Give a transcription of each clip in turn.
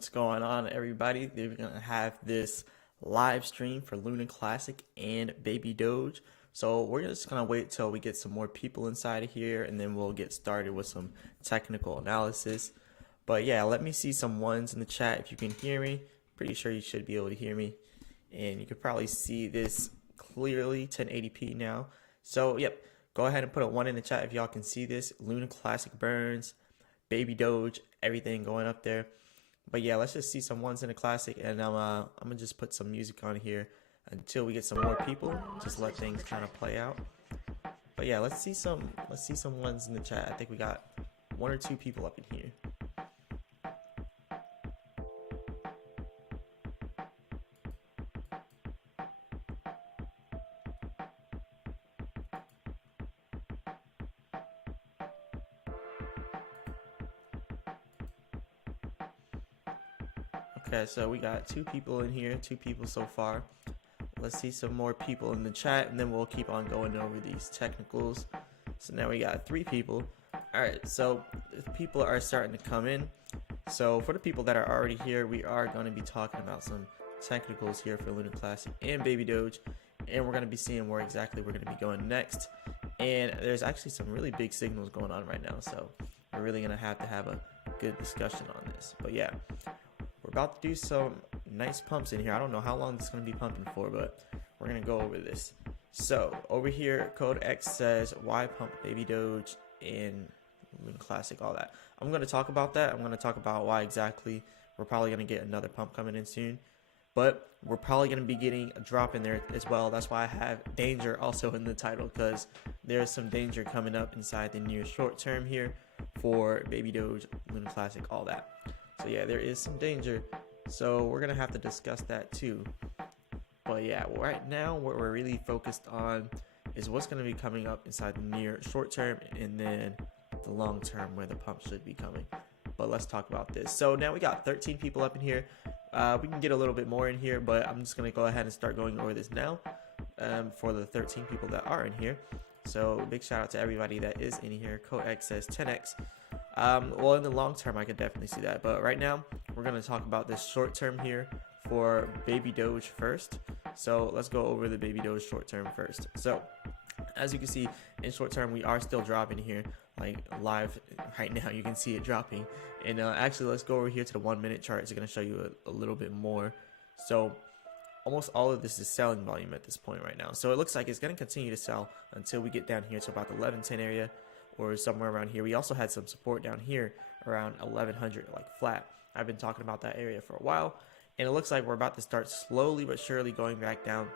What's going on, everybody? They're gonna have this live stream for Luna Classic and Baby Doge. So we're just gonna wait till we get some more people inside of here, and then we'll get started with some technical analysis. But yeah, let me see some ones in the chat if you can hear me. Pretty sure you should be able to hear me, and you could probably see this clearly, 1080p now. So yep, go ahead and put a 1 in the chat if y'all can see this. Luna Classic burns, Baby Doge, everything going up there. But yeah, let's just see some ones in the classic, and I'm gonna just put some music on here until we get some more people. Just let things kind of play out. But yeah, let's see some ones in the chat. I think we got 1 or 2 people up in here. Okay, so we got 2 people in here, 2 people so far. Let's see some more people in the chat, and then we'll keep on going over these technicals. So now we got 3 people. Alright, so the people are starting to come in. So for the people that are already here, we are going to be talking about some technicals here for Luna Classic and Baby Doge. And we're going to be seeing where exactly we're going to be going next. And there's actually some really big signals going on right now, so we're really going to have a good discussion on this. But yeah, we're about to do some nice pumps in here. I don't know how long this is going to be pumping for, but we're going to go over this. So over here, Code X says why pump Baby Doge in Luna Classic, all that. I'm going to talk about that. I'm going to talk about why exactly we're probably going to get another pump coming in soon. But we're probably going to be getting a drop in there as well. That's why I have danger also in the title, because there's some danger coming up inside the near short term here for Baby Doge, Luna Classic, all that. So yeah, there is some danger. So we're going to have to discuss that too. But yeah, right now what we're really focused on is what's going to be coming up inside the near short term and then the long term where the pump should be coming. But let's talk about this. So now we got 13 people up in here. We can get a little bit more in here, but I'm just going to go ahead and start going over this now for the 13 people that are in here. So big shout out to everybody that is in here. Code X says 10x. Well, in the long term, I could definitely see that. But right now, we're going to talk about this short term here for Baby Doge first. So let's go over the Baby Doge short term first. So as you can see, in short term, we are still dropping here, like live right now. You can see it dropping. And actually, let's go over here to the 1 minute chart. It's going to show you a little bit more. So almost all of this is selling volume at this point right now. So it looks like it's going to continue to sell until we get down here to about the 1110 area or somewhere around here. We also had some support down here around 1100, like flat. I've been talking about that area for a while, and it looks like we're about to start slowly but surely going back down,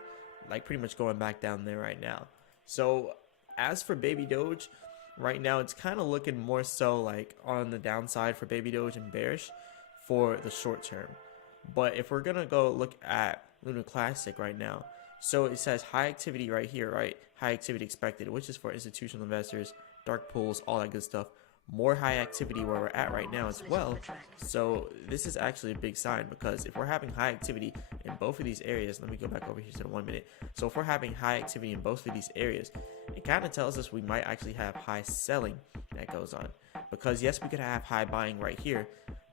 like pretty much going back down there right now. So as for Baby Doge, right now it's kind of looking more so like on the downside for Baby Doge and bearish for the short term. But if we're gonna go look at Luna Classic right now, so it says high activity right here, right? High activity expected, which is for institutional investors, dark pools, all that good stuff. More high activity where we're at right now as well. So this is actually a big sign, because if we're having high activity in both of these areas, let me go back over here to the 1 minute. So if we're having high activity in both of these areas, it kind of tells us we might actually have high selling that goes on. Because yes, we could have high buying right here,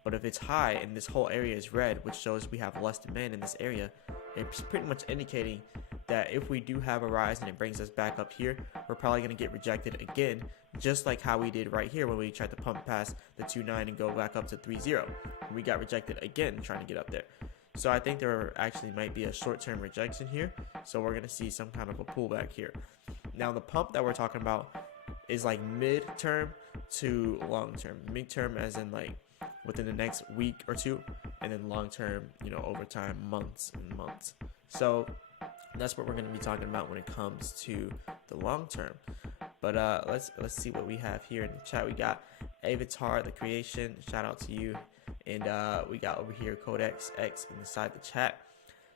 but if it's high and this whole area is red, which shows we have less demand in this area, it's pretty much indicating that if we do have a rise and it brings us back up here, we're probably going to get rejected again, just like how we did right here when we tried to pump past the 2.9 and go back up to 3.0. We got rejected again trying to get up there. So I think there actually might be a short-term rejection here. So we're going to see some kind of a pullback here. Now the pump that we're talking about is like mid-term to long-term. Mid-term as in like within the next week or two, and then long-term, you know, over time, months and months. So that's what we're going to be talking about when it comes to the long term. But let's see what we have here in the chat. We got Avatar the Creation, shout out to you, and we got over here Codex X inside the chat.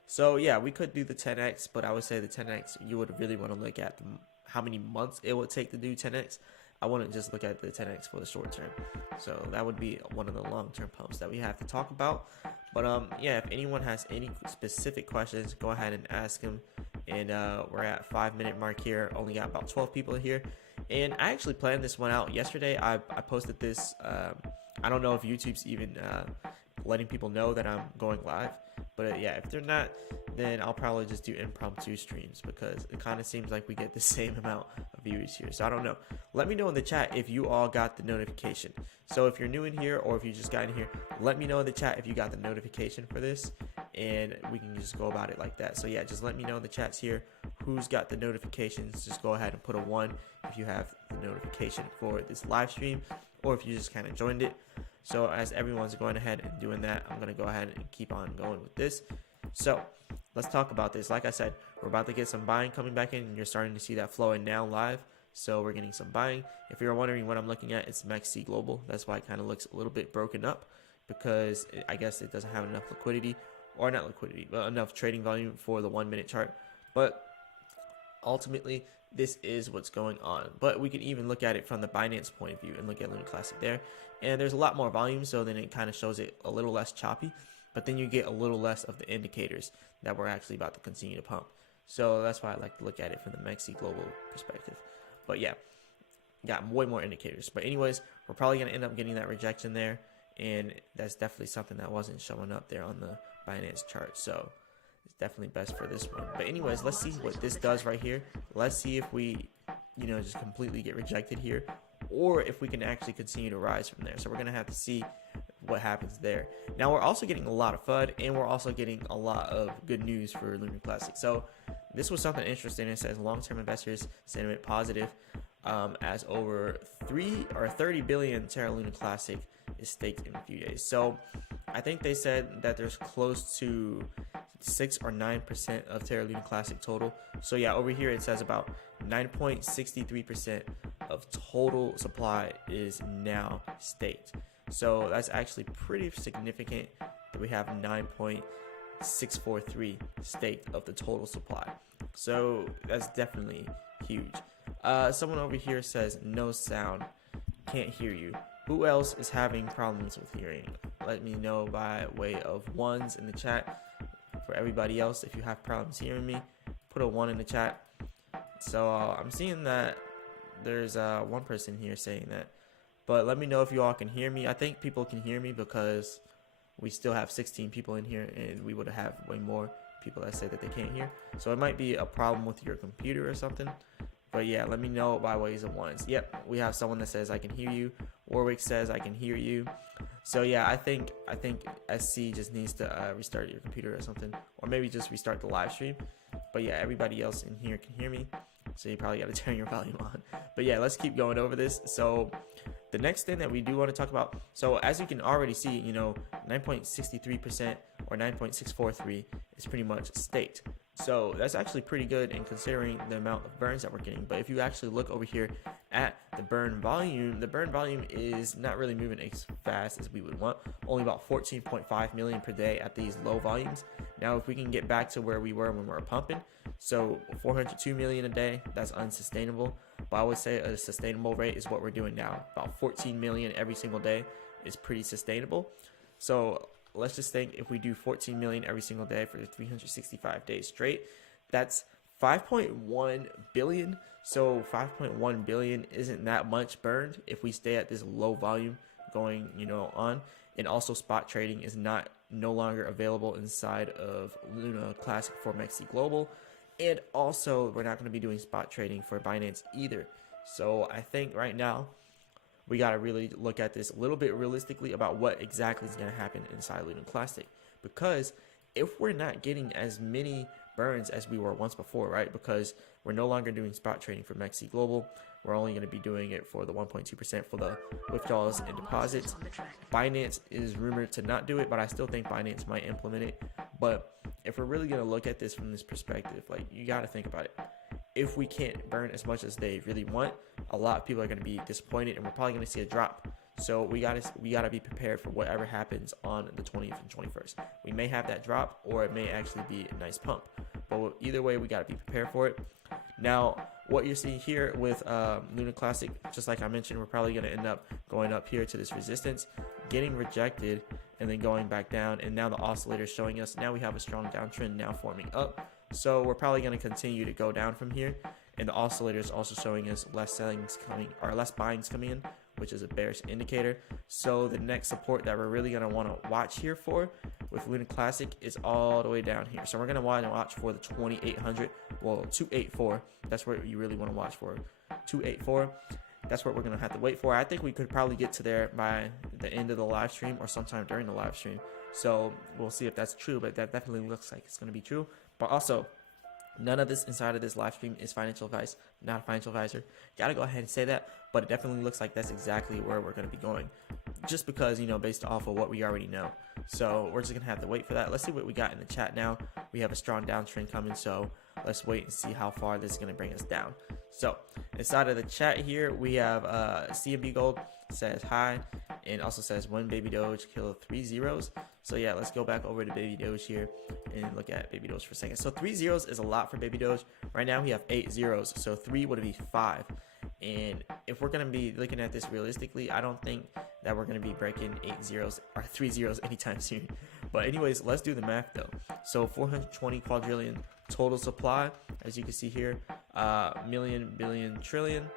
So yeah, we could do the 10x, but I would say the 10x you would really want to look at how many months it would take to do 10x. I wouldn't just look at the 10x for the short term. So that would be one of the long-term pumps that we have to talk about. But yeah, if anyone has any specific questions, go ahead and ask them. And we're at 5 minute mark here. Only got about 12 people here. And I actually planned this one out yesterday. I posted this. I don't know if YouTube's even letting people know that I'm going live. But yeah, if they're not, then I'll probably just do impromptu streams, because it kind of seems like we get the same amount of viewers here. So I don't know. Let me know in the chat if you all got the notification. So if you're new in here, or if you just got in here, let me know in the chat if you got the notification for this, and we can just go about it like that. So yeah, just let me know in the chats here who's got the notifications. Just go ahead and put a 1 if you have the notification for this live stream, or if you just kind of joined it. So as everyone's going ahead and doing that, I'm going to go ahead and keep on going with this. So let's talk about this. Like I said, we're about to get some buying coming back in, and you're starting to see that flowing now live. So we're getting some buying. If you're wondering what I'm looking at, it's MEXC Global. That's why it kind of looks a little bit broken up, because I guess it doesn't have enough liquidity, or not liquidity, but enough trading volume for the 1 minute chart. But ultimately, this is what's going on. But we can even look at it from the Binance point of view and look at Lunc Classic there. And there's a lot more volume, so then it kind of shows it a little less choppy. But then you get a little less of the indicators that we're actually about to continue to pump. So that's why I like to look at it from the MEXC Global perspective. But yeah, got way more indicators. But anyways, we're probably going to end up getting that rejection there. And that's definitely something that wasn't showing up there on the Binance chart. So it's definitely best for this one. But anyways, let's see what this does right here. Let's see if we, just completely get rejected here, or if we can actually continue to rise from there. So we're going to have to see what happens there. Now we're also getting a lot of FUD, and we're also getting a lot of good news for Lunc Classic. So this was something interesting. It says long-term investors sentiment positive, as over 30 billion Terra Luna Classic is staked in a few days. So I think they said that there's close to 6 or 9% of Terra Luna Classic total. So yeah, over here it says about 9.63% of total supply is now staked. So that's actually pretty significant that we have 9.643 staked of the total supply. So that's definitely huge. Someone over here says no sound, can't hear you. Who else is having problems with hearing? Let me know by way of 1s in the chat. For everybody else, if you have problems hearing me, put a 1 in the chat. So I'm seeing that there's one person here saying that, but let me know if you all can hear me. I think people can hear me because we still have 16 people in here, and we would have way more people that say that they can't hear. So it might be a problem with your computer or something. But yeah, let me know by ways of 1s. Yep, we have someone that says I can hear you. Warwick says I can hear you. So yeah, I think SC just needs to restart your computer or something, or maybe just restart the live stream. But yeah, everybody else in here can hear me, so you probably got to turn your volume on. But yeah, let's keep going over this. So the next thing that we do want to talk about, so as you can already see, 9.63% or 9.643 is pretty much staked. So that's actually pretty good in considering the amount of burns that we're getting. But if you actually look over here at the burn volume is not really moving as fast as we would want. Only about 14.5 million per day at these low volumes. Now, if we can get back to where we were when we were pumping, so 402 million a day, that's unsustainable. But I would say a sustainable rate is what we're doing now. About 14 million every single day is pretty sustainable. So let's just think if we do 14 million every single day for 365 days straight, that's 5.1 billion. So 5.1 billion isn't that much burned if we stay at this low volume going, on. And also spot trading is no longer available inside of Luna Classic for MEXC Global. And also we're not going to be doing spot trading for Binance either. So I think right now we got to really look at this a little bit realistically about what exactly is going to happen inside Luna Classic. Because if we're not getting as many burns as we were once before, right? Because we're no longer doing spot trading for MEXC Global. We're only going to be doing it for the 1.2% for the withdrawals and deposits. Binance is rumored to not do it, but I still think Binance might implement it. But if we're really going to look at this from this perspective, like, you got to think about it. If we can't burn as much as they really want, a lot of people are going to be disappointed, and we're probably going to see a drop. So we gotta be prepared for whatever happens on the 20th and 21st. We may have that drop, or it may actually be a nice pump. But either way, we gotta be prepared for it. Now, what you're seeing here with Luna Classic, just like I mentioned, we're probably gonna end up going up here to this resistance, getting rejected, and then going back down. And now the oscillator is showing us now we have a strong downtrend now forming up. So we're probably gonna continue to go down from here. And the oscillator is also showing us less sellings coming, or less buyings coming in, which is a bearish indicator. So the next support that we're really going to want to watch here for with Lunc Classic is all the way down here. So we're going to want to watch for the 2800, well, 284. That's what you really want to watch for. 284. That's what we're going to have to wait for. I think we could probably get to there by the end of the live stream or sometime during the live stream. So we'll see if that's true, but that definitely looks like it's going to be true. But also, none of this inside of this live stream is financial advice, not a financial advisor. Gotta go ahead and say that, but it definitely looks like that's exactly where we're going to be going. Just because, you know, based off of what we already know. So we're just going to have to wait for that. Let's see what we got in the chat now. We have a strong downtrend coming, so let's wait and see how far this is going to bring us down. So inside of the chat here, we have CMB Gold says hi, and also says when Baby Doge kill 3 zeros. So yeah, let's go back over to Baby Doge here and look at Baby Doge for a second. So 3 zeros is a lot for Baby Doge. Right now we have 8 zeros, so 3 would be 5. And if we're going to be looking at this realistically, I don't think that we're going to be breaking 8 zeros or 3 zeros anytime soon. But anyways, let's do the math though. So 420 quadrillion total supply, as you can see here, million, billion, trillion,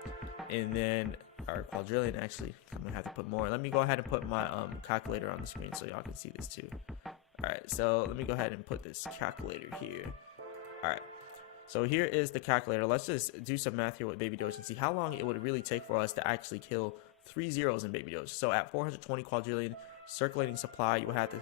and then our quadrillion. Actually, I'm gonna have to put more. Let me go ahead and put my calculator on the screen so y'all can see this too. All right, so let me go ahead and put this calculator here. All right, so here is the calculator. Let's just do some math here with Baby Doge and see how long it would really take for us to actually kill 3 zeros in Baby Doge. So at 420 quadrillion circulating supply, you would have to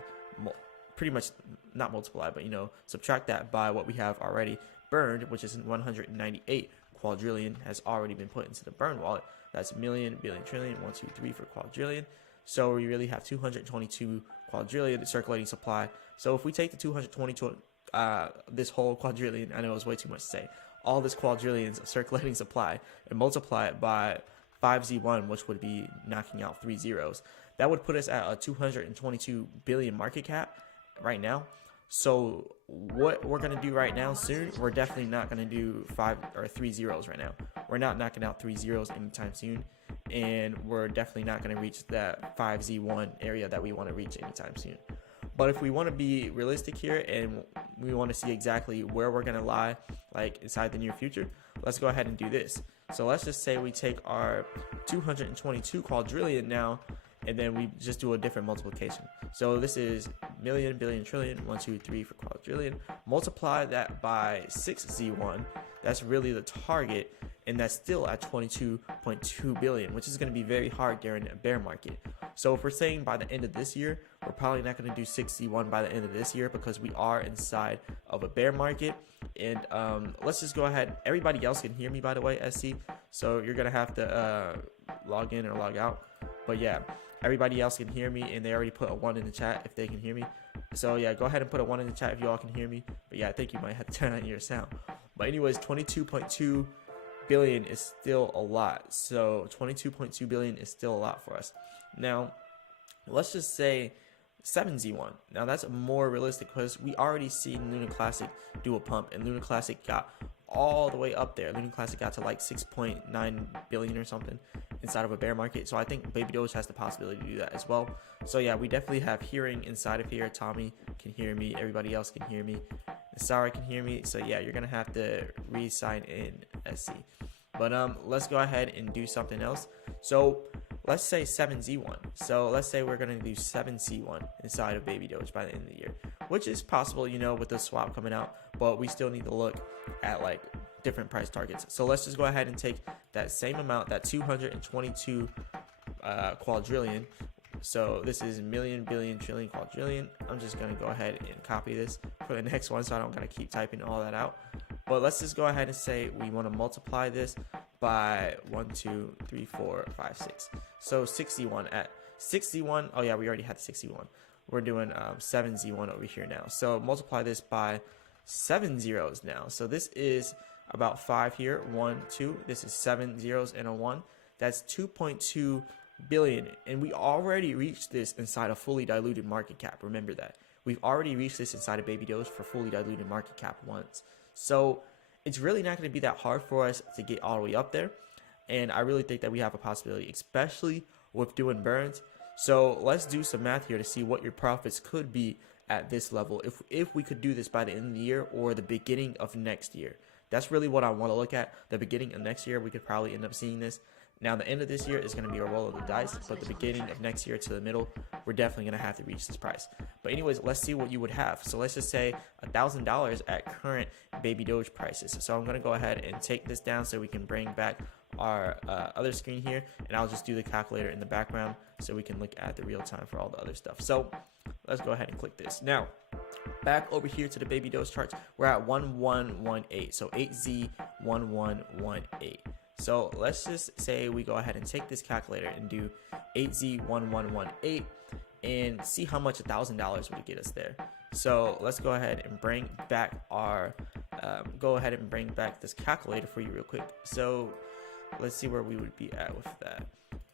pretty much not multiply, but, you know, subtract that by what we have already burned, which is 198 quadrillion has already been put into the burn wallet. That's million, billion, trillion, 1, 2, 3 for quadrillion. So we really have 222 quadrillion circulating supply. So if we take the 222, this whole quadrillion, I know it was way too much to say, all this quadrillions of circulating supply, and multiply it by 5Z1, which would be knocking out 3 zeros, that would put us at a 222 billion market cap right now. So what we're going to do right now soon, we're definitely not going to do 5 or 3 zeros right now. We're not knocking out 3 zeros anytime soon, and we're definitely not going to reach that 5Z1 area that we want to reach anytime soon. But if we want to be realistic here and we want to see exactly where we're going to lie, like inside the near future, let's go ahead and do this. So let's just say we take our 222 quadrillion now, and then we just do a different multiplication. So this is million, billion, trillion, 1, 2, 3 for quadrillion. Multiply that by 6Z1. That's really the target, and that's still at 22.2 billion, which is going to be very hard during a bear market. So if we're saying by the end of this year, we're probably not going to do 6Z1 by the end of this year because we are inside of a bear market. And let's just go ahead. Everybody else can hear me, by the way, SC. So you're going to have to log in or log out. But yeah, everybody else can hear me, and they already put a 1 in the chat if they can hear me. So yeah, go ahead and put a 1 in the chat if you all can hear me. But yeah, I think you might have to turn on your sound. But anyways, 22.2 billion is still a lot. So 22.2 billion is still a lot for us. Now, let's just say 7Z1. Now that's more realistic because we already seen Lunc Classic do a pump, and Lunc Classic got all the way up there. Lunc Classic got to like 6.9 billion or something inside of a bear market. So I think Baby Doge has the possibility to do that as well. So yeah, we definitely have hearing inside of here. Tommy can hear me. Everybody else can hear me. Sarah can hear me. So yeah, you're gonna have to re-sign in SC. But let's go ahead and do something else. So let's say 7Z1. So let's say we're gonna do 7C1 inside of Baby Doge by the end of the year, which is possible, you know, with the swap coming out. But we still need to look at like different price targets. So let's just go ahead and take that same amount, that 222 quadrillion. So this is million, billion, trillion, quadrillion. I'm just gonna go ahead and copy this for the next one, so I don't gotta keep typing all that out. But let's just go ahead and say we want to multiply this by 1, 2, 3, 4, 5, 6. So 61 at 61. Oh yeah, we already had 61. We're doing 7Z1 over here now. So multiply this by 7 zeros now. So this is about 5 here. 1, 2. This is 7 zeros and a 1. That's 2.2 billion, and we already reached this inside a fully diluted market cap. Remember that. We've already reached this inside of Baby Doge for fully diluted market cap once. So it's really not going to be that hard for us to get all the way up there. And I really think that we have a possibility, especially with doing burns. So let's do some math here to see what your profits could be at this level if we could do this by the end of the year or the beginning of next year. That's really what I want to look at. The beginning of next year, we could probably end up seeing this. Now, the end of this year is going to be a roll of the dice, but the beginning of next year to the middle, we're definitely going to have to reach this price. But anyways, let's see what you would have. So let's just say $1,000 at current baby Doge prices. So I'm going to go ahead and take this down so we can bring back our other screen here, and I'll just do the calculator in the background so we can look at the real time for all the other stuff. So let's go ahead and click this. Now, back over here to the baby Doge charts, we're at 1118, so 8Z1118. So let's just say we go ahead and take this calculator and do 8Z1118 and see how much $1,000 would get us there. So let's go ahead and bring back our this calculator for you real quick. So let's see where we would be at with that.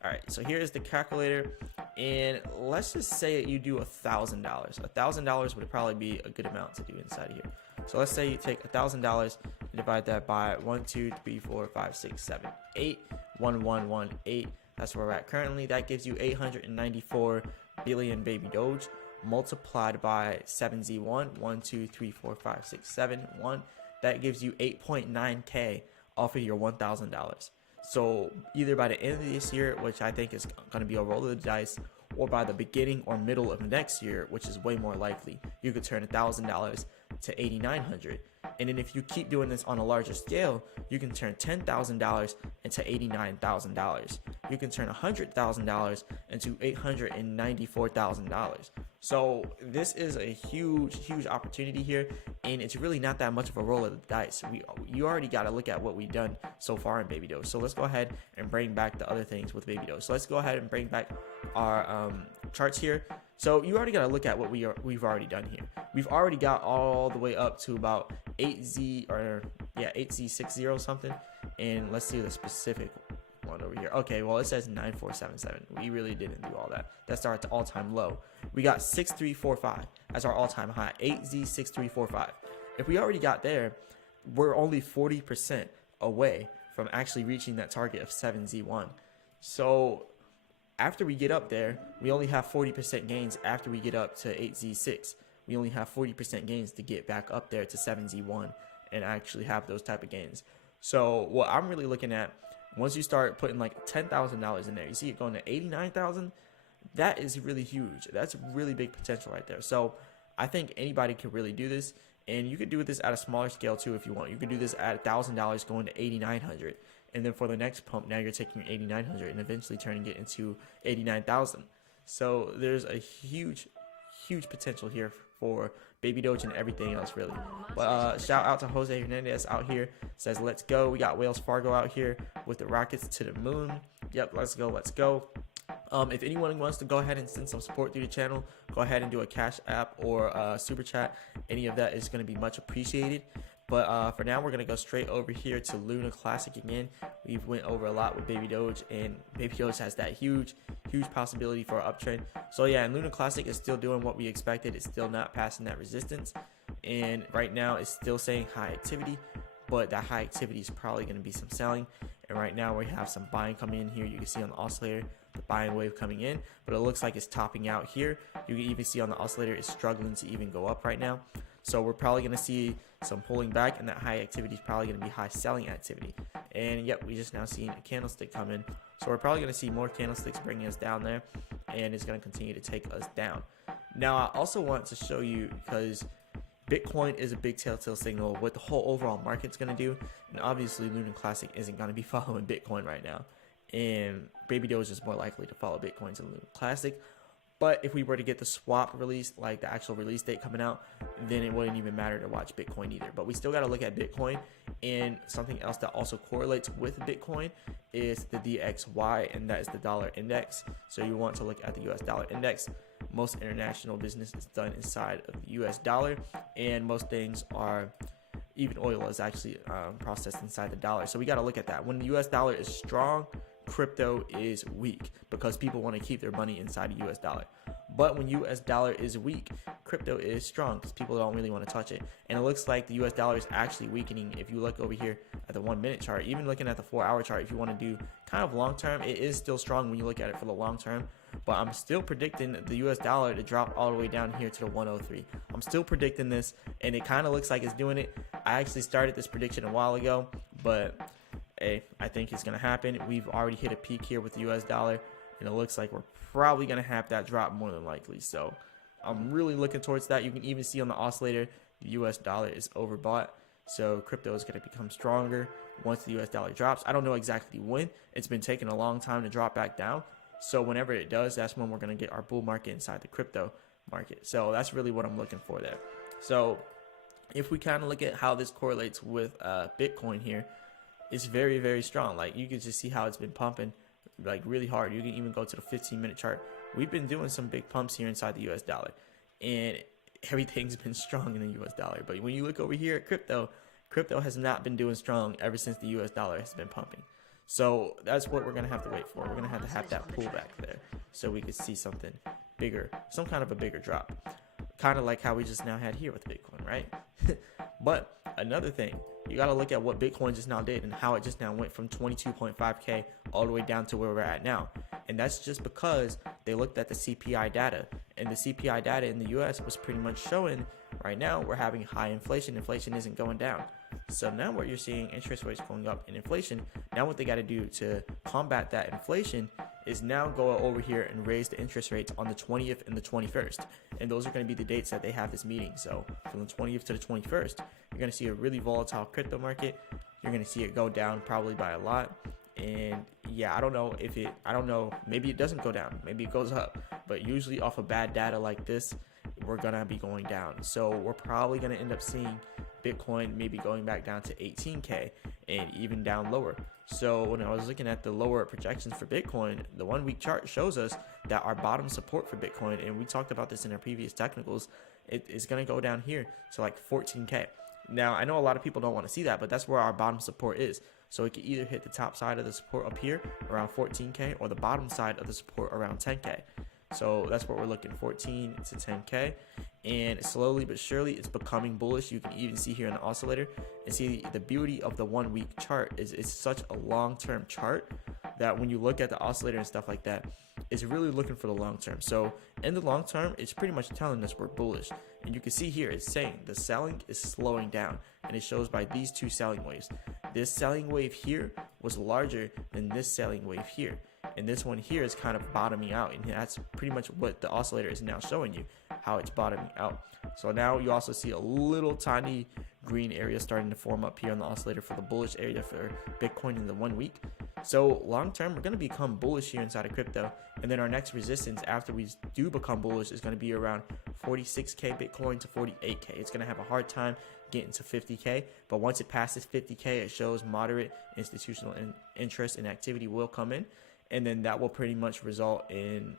All right, so here's the calculator, and let's just say that you do $1,000. $1,000 would probably be a good amount to do inside of here. So let's say you take $1,000 and divide that by 1, 2, 3, 4, 5, 6, 7, 8, 1118. That's where we're at currently. That gives you 894 billion baby Doge multiplied by 7Z1, 1, 2, 3, 4, 5, 6, 7, 1. That gives you 8.9K off of your $1,000. So either by the end of this year, which I think is going to be a roll of the dice, or by the beginning or middle of next year, which is way more likely, you could turn $1,000 to $8,900. And then if you keep doing this on a larger scale, you can turn $10,000 into $89,000. You can turn $100,000 into $894,000. So this is a huge opportunity here, and it's really not that much of a roll of the dice. You already got to look at what we've done so far in baby Doge. So let's go ahead and bring back the other things with baby Doge. So let's go ahead and bring back our charts here. So you already got to look at what we've already done here. We've already got all the way up to about 8Z60 something, and let's see the specific one over here. Okay, well, it says 9477. We really didn't do all that. That's our all-time low. We got 6345 as our all-time high. 8Z6345. If we already got there, we're only 40% away from actually reaching that target of 7Z1. So after we get up there, we only have 40% gains. After we get up to 8Z6, we only have 40% gains to get back up there to 7Z1 and actually have those type of gains. So what I'm really looking at, once you start putting like $10,000 in there, you see it going to 89,000. That is really huge. That's really big potential right there. So I think anybody could really do this, and you could do this at a smaller scale too if you want. You could do this at $1,000 going to 8,900, and then for the next pump, now you're taking 8,900 and eventually turning it into 89,000. So there's a huge potential here for baby Doge and everything else really. But shout out to Jose Hernandez out here, says let's go. We got Wells Fargo out here with the rockets to the moon. Yep, let's go. If anyone wants to go ahead and send some support through the channel, go ahead and do a Cash App or super chat. Any of that is going to be much appreciated. But for now, we're going to go straight over here to Luna Classic again. We've went over a lot with baby Doge, and baby Doge has that huge possibility for an uptrend. So yeah, and Luna Classic is still doing what we expected. It's still not passing that resistance, and right now it's still saying high activity, but that high activity is probably going to be some selling. And right now we have some buying coming in here. You can see on the oscillator the buying wave coming in, but it looks like it's topping out here. You can even see on the oscillator it's struggling to even go up right now. So we're probably going to see some pulling back, and that high activity is probably going to be high selling activity. And yep, we just now seen a candlestick come in. So we're probably going to see more candlesticks bringing us down there, and it's going to continue to take us down. Now, I also want to show you, because Bitcoin is a big telltale signal of what the whole overall market's going to do. And obviously, Luna Classic isn't going to be following Bitcoin right now. And baby Doge is more likely to follow Bitcoin to Luna Classic. But if we were to get the swap released, like the actual release date coming out, then it wouldn't even matter to watch Bitcoin either. But we still got to look at Bitcoin. And something else that also correlates with Bitcoin is the DXY, and that is the dollar index. So you want to look at the US dollar index. Most international business is done inside of the US dollar, and most things are, even oil is actually processed inside the dollar. So we got to look at that. When the US dollar is strong, crypto is weak because people want to keep their money inside the US dollar. But when US dollar is weak, crypto is strong because people don't really want to touch it. And it looks like the US dollar is actually weakening. If you look over here at the 1 minute chart, even looking at the 4 hour chart, if you want to do kind of long term, it is still strong when you look at it for the long term. But I'm still predicting the US dollar to drop all the way down here to the 103. I'm still predicting this, and it kind of looks like it's doing it. I actually started this prediction a while ago, but hey, I think it's going to happen. We've already hit a peak here with the US dollar, and it looks like we're probably going to have that drop more than likely. So I'm really looking towards that. You can even see on the oscillator, the US dollar is overbought. So crypto is going to become stronger once the US dollar drops. I don't know exactly when. It's been taking a long time to drop back down. So whenever it does, that's when we're going to get our bull market inside the crypto market. So that's really what I'm looking for there. So if we kind of look at how this correlates with Bitcoin here, it's very, very strong. Like you can just see how it's been pumping like really hard. You can even go to the 15-minute chart. We've been doing some big pumps here inside the US dollar, and everything's been strong in the US dollar. But when you look over here at crypto, crypto has not been doing strong ever since the US dollar has been pumping. So that's what we're going to have to wait for. We're going to have that pullback there so we could see something bigger, some kind of a bigger drop. Kind of like how we just now had here with Bitcoin, right? But another thing, you got to look at what Bitcoin just now did and how it just now went from 22.5K all the way down to where we're at now. And that's just because they looked at the CPI data, and the CPI data in the US was pretty much showing right now we're having high inflation. Inflation isn't going down. So now what you're seeing, interest rates going up and inflation. Now what they got to do to combat that inflation is now go over here and raise the interest rates on the 20th and the 21st. And those are going to be the dates that they have this meeting. So from the 20th to the 21st, you're going to see a really volatile crypto market. You're going to see it go down probably by a lot. And yeah, I don't know, maybe it doesn't go down, maybe it goes up, but usually off of bad data like this, we're going to be going down. So we're probably going to end up seeing Bitcoin maybe going back down to 18K and even down lower. So when I was looking at the lower projections for Bitcoin, the 1 week chart shows us that our bottom support for Bitcoin, and we talked about this in our previous technicals, it is going to go down here to like 14K. Now, I know a lot of people don't want to see that, but that's where our bottom support is. So it can either hit the top side of the support up here around 14K or the bottom side of the support around 10K. So that's what we're looking, 14 to 10K. And slowly but surely it's becoming bullish. You can even see here in the oscillator and see the beauty of the 1 week chart is it's such a long-term chart that when you look at the oscillator and stuff like that, it's really looking for the long term. So in the long term, it's pretty much telling us we're bullish. And you can see here it's saying the selling is slowing down, and it shows by these two selling waves. This selling wave here was larger than this selling wave here, and this one here is kind of bottoming out, and that's pretty much what the oscillator is now showing you, how it's bottoming out. So now you also see a little tiny green area starting to form up here on the oscillator for the bullish area for Bitcoin in the 1 week. So long term, we're going to become bullish here inside of crypto, and then our next resistance after we do become bullish is going to be around 46K Bitcoin to 48K. It's going to have a hard time getting to 50K, but once it passes 50K, it shows moderate institutional interest and activity will come in, and then that will pretty much result in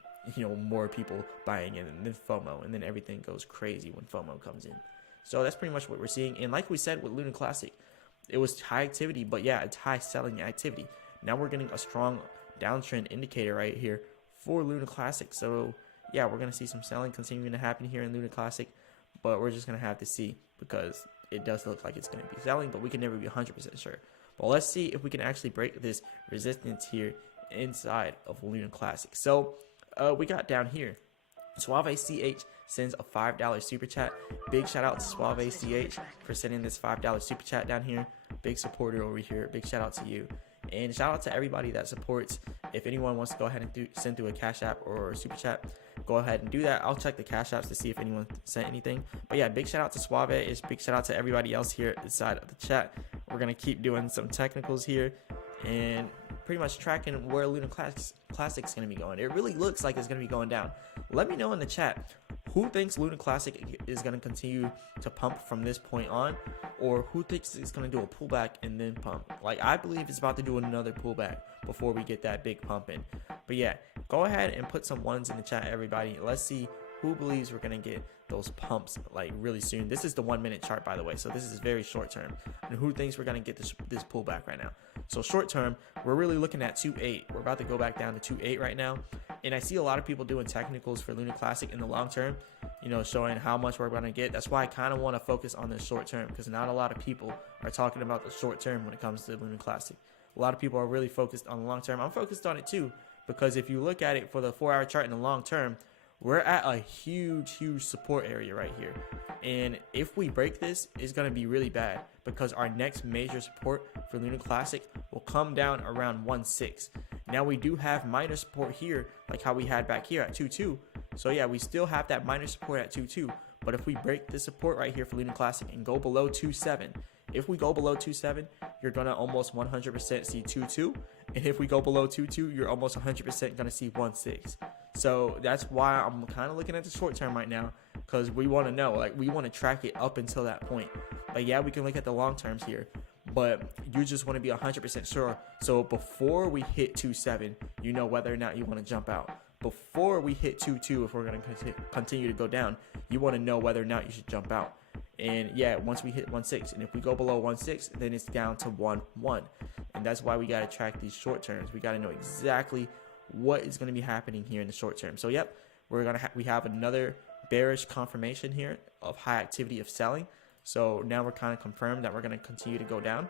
more people buying in, and then FOMO, and then everything goes crazy when FOMO comes in. So that's pretty much what we're seeing. And like we said with Lunc Classic, it was high activity, but yeah, it's high selling activity. Now we're getting a strong downtrend indicator right here for Lunc Classic. So yeah, we're going to see some selling continuing to happen here in Lunc Classic, but we're just going to have to see because it does look like it's going to be selling, but we can never be 100% sure. But let's see if we can actually break this resistance here inside of Lunc Classic. So we got down here, Suave CH sends a $5 super chat. Big shout out to Suave CH for sending this $5 super chat down here. Big supporter over here. Big shout out to you. And shout out to everybody that supports. If anyone wants to go ahead and send through a Cash App or a Super Chat, go ahead and do that. I'll check the Cash Apps to see if anyone sent anything. But yeah, big shout out to Suave. It's big shout out to everybody else here inside of the chat. We're going to keep doing some technicals here and pretty much tracking where Lunc Classic is going to be going. It really looks like it's going to be going down. Let me know in the chat who thinks Lunc Classic is going to continue to pump from this point on, or who thinks it's going to do a pullback and then pump. Like, I believe it's about to do another pullback before we get that big pump in. But yeah, go ahead and put some ones in the chat, everybody. Let's see who believes we're going to get those pumps like really soon. This is the 1 minute chart, by the way, so this is very short term. And who thinks we're going to get this pullback right now? So short term, we're really looking at 2.8. We're about to go back down to 2.8 right now. And I see a lot of people doing technicals for Lunc Classic in the long term, showing how much we're going to get. That's why I kind of want to focus on the short term, because not a lot of people are talking about the short term when it comes to Lunc Classic. A lot of people are really focused on the long term. I'm focused on it too, because if you look at it for the 4 hour chart in the long term, we're at a huge support area right here. And if we break this, it's going to be really bad because our next major support for Lunar Classic will come down around 1.6. Now we do have minor support here, like how we had back here at 2.2. So yeah, we still have that minor support at 2.2. But if we break the support right here for Lunar Classic and go below 2.7, if we go below 2.7, you're going to almost 100% see 2.2. And if we go below 2.2, you're almost 100% going to see 1.6. So that's why I'm kind of looking at the short term right now, because we want to know, like, we want to track it up until that point. Like, yeah, we can look at the long terms here, but you just want to be 100% sure. So before we hit 2.7, you know whether or not you want to jump out. Before we hit 2.2, if we're going to continue to go down, you want to know whether or not you should jump out. And yeah, once we hit 1.6, and if we go below 1.6, then it's down to 1.1. And that's why we got to track these short terms. We got to know exactly what is going to be happening here in the short term. So yep, we have another bearish confirmation here of high activity of selling. So now we're kind of confirmed that we're going to continue to go down.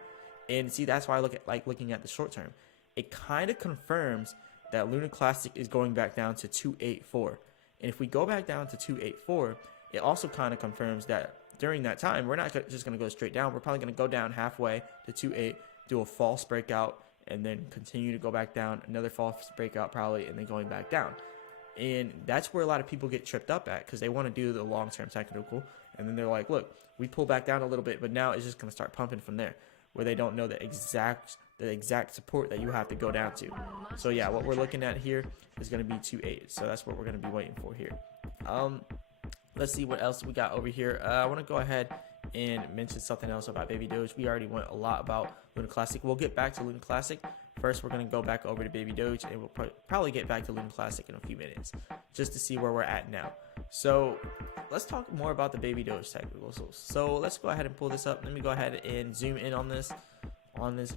And see, that's why I looking at the short term. It kind of confirms that Lunar Classic is going back down to 284. And if we go back down to 284, it also kind of confirms that during that time, we're not just going to go straight down. We're probably going to go down halfway to 2.8, do a false breakout, and then continue to go back down, another false breakout probably, and then going back down. And that's where a lot of people get tripped up at, because they want to do the long-term technical, and then they're like, look, we pull back down a little bit, but now it's just going to start pumping from there, where they don't know the exact support that you have to go down to. So yeah, what we're looking at here is going to be 2.8. So that's what we're going to be waiting for here. Let's see what else we got over here. I want to go ahead and mention something else about Baby Doge. We already went a lot about Lunar Classic. We'll get back to Lunar Classic. First, we're going to go back over to Baby Doge, and we'll probably get back to Lunar Classic in a few minutes, just to see where we're at now. So let's talk more about the Baby Doge technical. So let's go ahead and pull this up. Let me go ahead and zoom in on this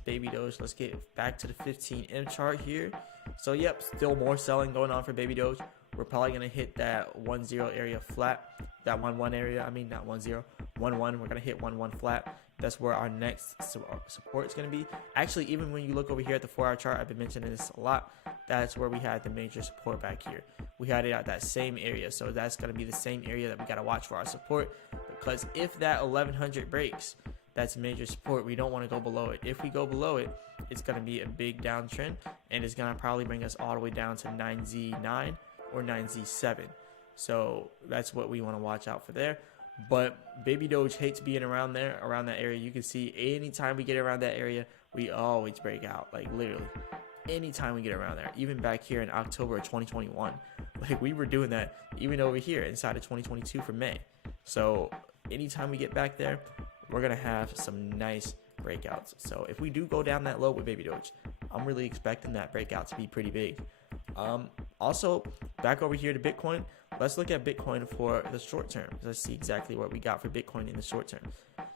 Baby Doge. Let's get back to the 15M chart here. So yep, still more selling going on for Baby Doge. We're probably going to hit that 1.0 area flat, that 1.1 area. I mean, not 1.0, 1.1. We're going to hit 1.1 flat. That's where our next support is going to be. Actually, even when you look over here at the 4-hour chart, I've been mentioning this a lot. That's where we had the major support back here. We had it at that same area. So that's going to be the same area that we got to watch for our support, because if that 1100 breaks, that's major support. We don't want to go below it. If we go below it, it's going to be a big downtrend, and it's going to probably bring us all the way down to 9Z9 or 9Z7. So that's what we want to watch out for there. But Baby Doge hates being around there, around that area. You can see anytime we get around that area, we always break out. Like, literally anytime we get around there. Even back here in October of 2021, like, we were doing that even over here inside of 2022 for May. So anytime we get back there, we're gonna have some nice breakouts. So if we do go down that low with Baby Doge, I'm really expecting that breakout to be pretty big. Also, back over here to Bitcoin, let's look at Bitcoin for the short term. Let's see exactly what we got for Bitcoin in the short term.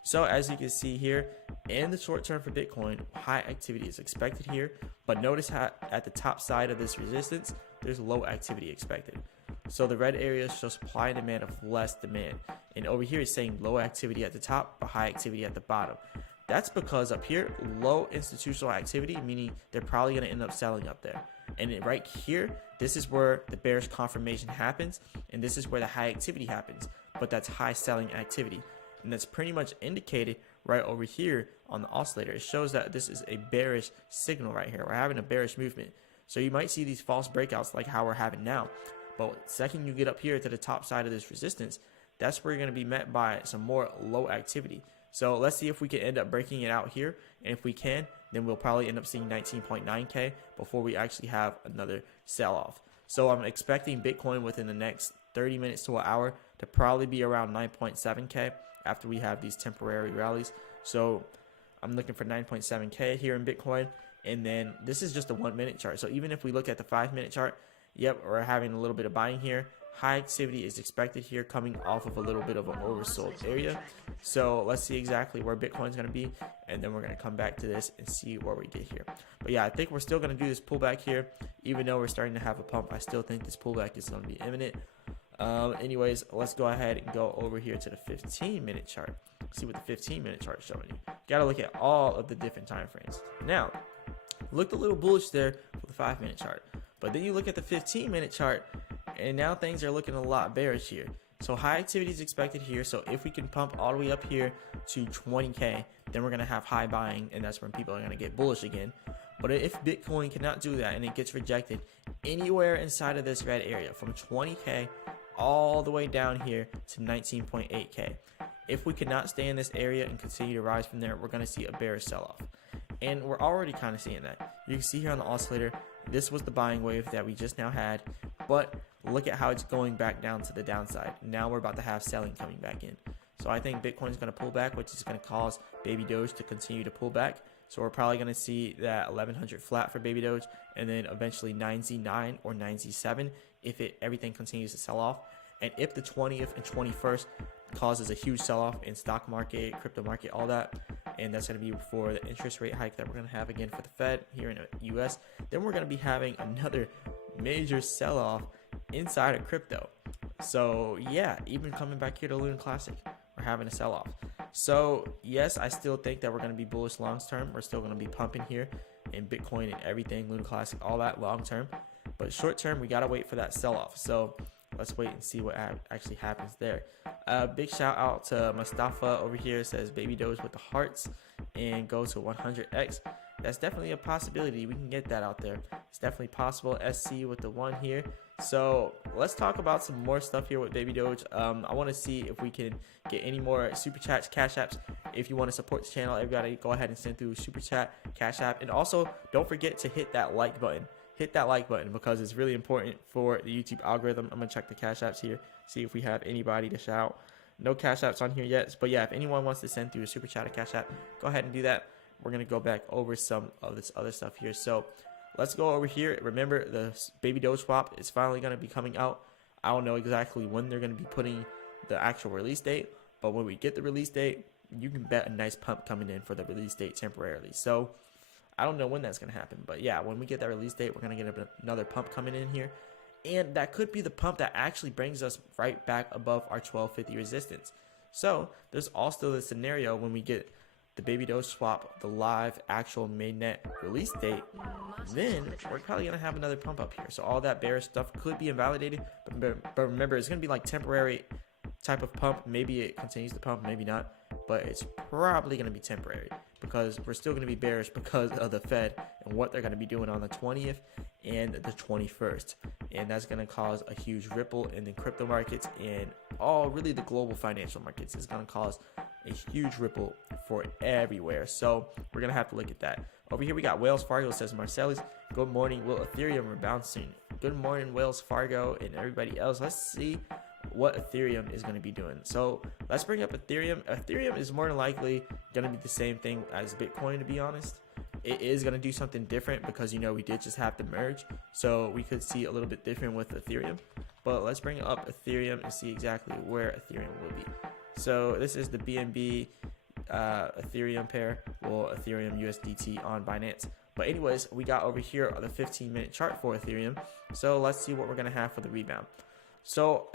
So as you can see here, in the short term for Bitcoin, high activity is expected here, but notice how at the top side of this resistance, there's low activity expected. So the red areas show supply and demand of less demand. And over here is saying low activity at the top, but high activity at the bottom. That's because up here, low institutional activity, meaning they're probably going to end up selling up there. And then right here, this is where the bearish confirmation happens, and this is where the high activity happens, but that's high selling activity. And that's pretty much indicated right over here on the oscillator. It shows that this is a bearish signal right here. We're having a bearish movement. So you might see these false breakouts like how we're having now. But the second you get up here to the top side of this resistance, that's where you're going to be met by some more low activity. So let's see if we can end up breaking it out here. And if we can, then we'll probably end up seeing 19.9K before we actually have another sell-off. So I'm expecting Bitcoin within the next 30 minutes to an hour to probably be around 9.7K after we have these temporary rallies. So I'm looking for 9.7K here in Bitcoin. And then this is just a 1-minute chart. So even if we look at the 5-minute chart, yep, we're having a little bit of buying here. High activity is expected here coming off of a little bit of an oversold area. So let's see exactly where Bitcoin's going to be, and then we're going to come back to this and see where we get here. But yeah, I think we're still going to do this pullback here. Even though we're starting to have a pump, I still think this pullback is going to be imminent. Anyways, let's go ahead and go over here to the 15-minute chart. See what the 15-minute chart is showing you. Got to look at all of the different time frames. Now, looked a little bullish there for the 5-minute chart. But then you look at the 15-minute chart, and now things are looking a lot bearish here. So high activity is expected here. So if we can pump all the way up here to 20K, then we're going to have high buying, and that's when people are going to get bullish again. But if Bitcoin cannot do that and it gets rejected anywhere inside of this red area from 20K all the way down here to 19.8K, if we cannot stay in this area and continue to rise from there, we're going to see a bearish sell-off. And we're already kind of seeing that. You can see here on the oscillator, this was the buying wave that we just now had, but look at how it's going back down to the downside. Now we're about to have selling coming back in. So I think Bitcoin is going to pull back, which is going to cause Baby Doge to continue to pull back. So we're probably going to see that 1100 flat for Baby Doge, and then eventually 9Z9 or 9Z7 if everything continues to sell off. And if the 20th and 21st causes a huge sell-off in stock market, crypto market, all that, and that's going to be before the interest rate hike that we're going to have again for the Fed here in the US, then we're going to be having another major sell-off inside of crypto. So yeah, even coming back here to Lunc Classic, we're having a sell-off. So yes, I still think that we're going to be bullish long term. We're still going to be pumping here in Bitcoin and everything, Lunc Classic, all that long term. But short term, we got to wait for that sell-off. So let's wait and see what actually happens there. Big shout out to Mustafa over here. Says Baby Doge with the hearts and go to 100x. That's definitely a possibility. We can get that out there. It's definitely possible. SC with the 1 here. So let's talk about some more stuff here with Baby Doge. I want to see if we can get any more super chats, cash apps. If you want to support the channel, everybody go ahead and send through super chat, cash app, and also don't forget to hit that like button. Hit that like button because it's really important for the YouTube algorithm. I'm gonna check the cash apps here, see if we have anybody to shout. No cash apps on here yet, but yeah, if anyone wants to send through a super chat or cash app, go ahead and do that. We're gonna go back over some of this other stuff here. So let's go over here. Remember, the Baby Doge swap is finally gonna be coming out. I don't know exactly when they're gonna be putting the actual release date, but when we get the release date, you can bet a nice pump coming in for the release date temporarily. So I don't know when that's going to happen, but yeah, when we get that release date, we're going to get another pump coming in here, and that could be the pump that actually brings us right back above our 1250 resistance. So there's also the scenario when we get the Baby Doge swap, the live actual mainnet release date, then we're probably going to have another pump up here. So all that bearish stuff could be invalidated, but remember, it's going to be like temporary type of pump. Maybe it continues to pump, maybe not, but it's probably going to be temporary because we're still going to be bearish because of the Fed and what they're going to be doing on the 20th and the 21st. And that's going to cause a huge ripple in the crypto markets and really the global financial markets. Is going to cause a huge ripple for everywhere. So we're going to have to look at that. Over here we got Wells Fargo, says Marcellus. Good morning. Will Ethereum rebound soon? Good morning, Wells Fargo and everybody else. Let's see what Ethereum is going to be doing. So let's bring up Ethereum. Ethereum is more than likely going to be the same thing as Bitcoin, to be honest. It is going to do something different because, we did just have to merge. So we could see a little bit different with Ethereum. But let's bring up Ethereum and see exactly where Ethereum will be. So this is the BNB Ethereum pair, well, Ethereum USDT on Binance. But anyways, we got over here the 15-minute chart for Ethereum. So let's see what we're going to have for the rebound. So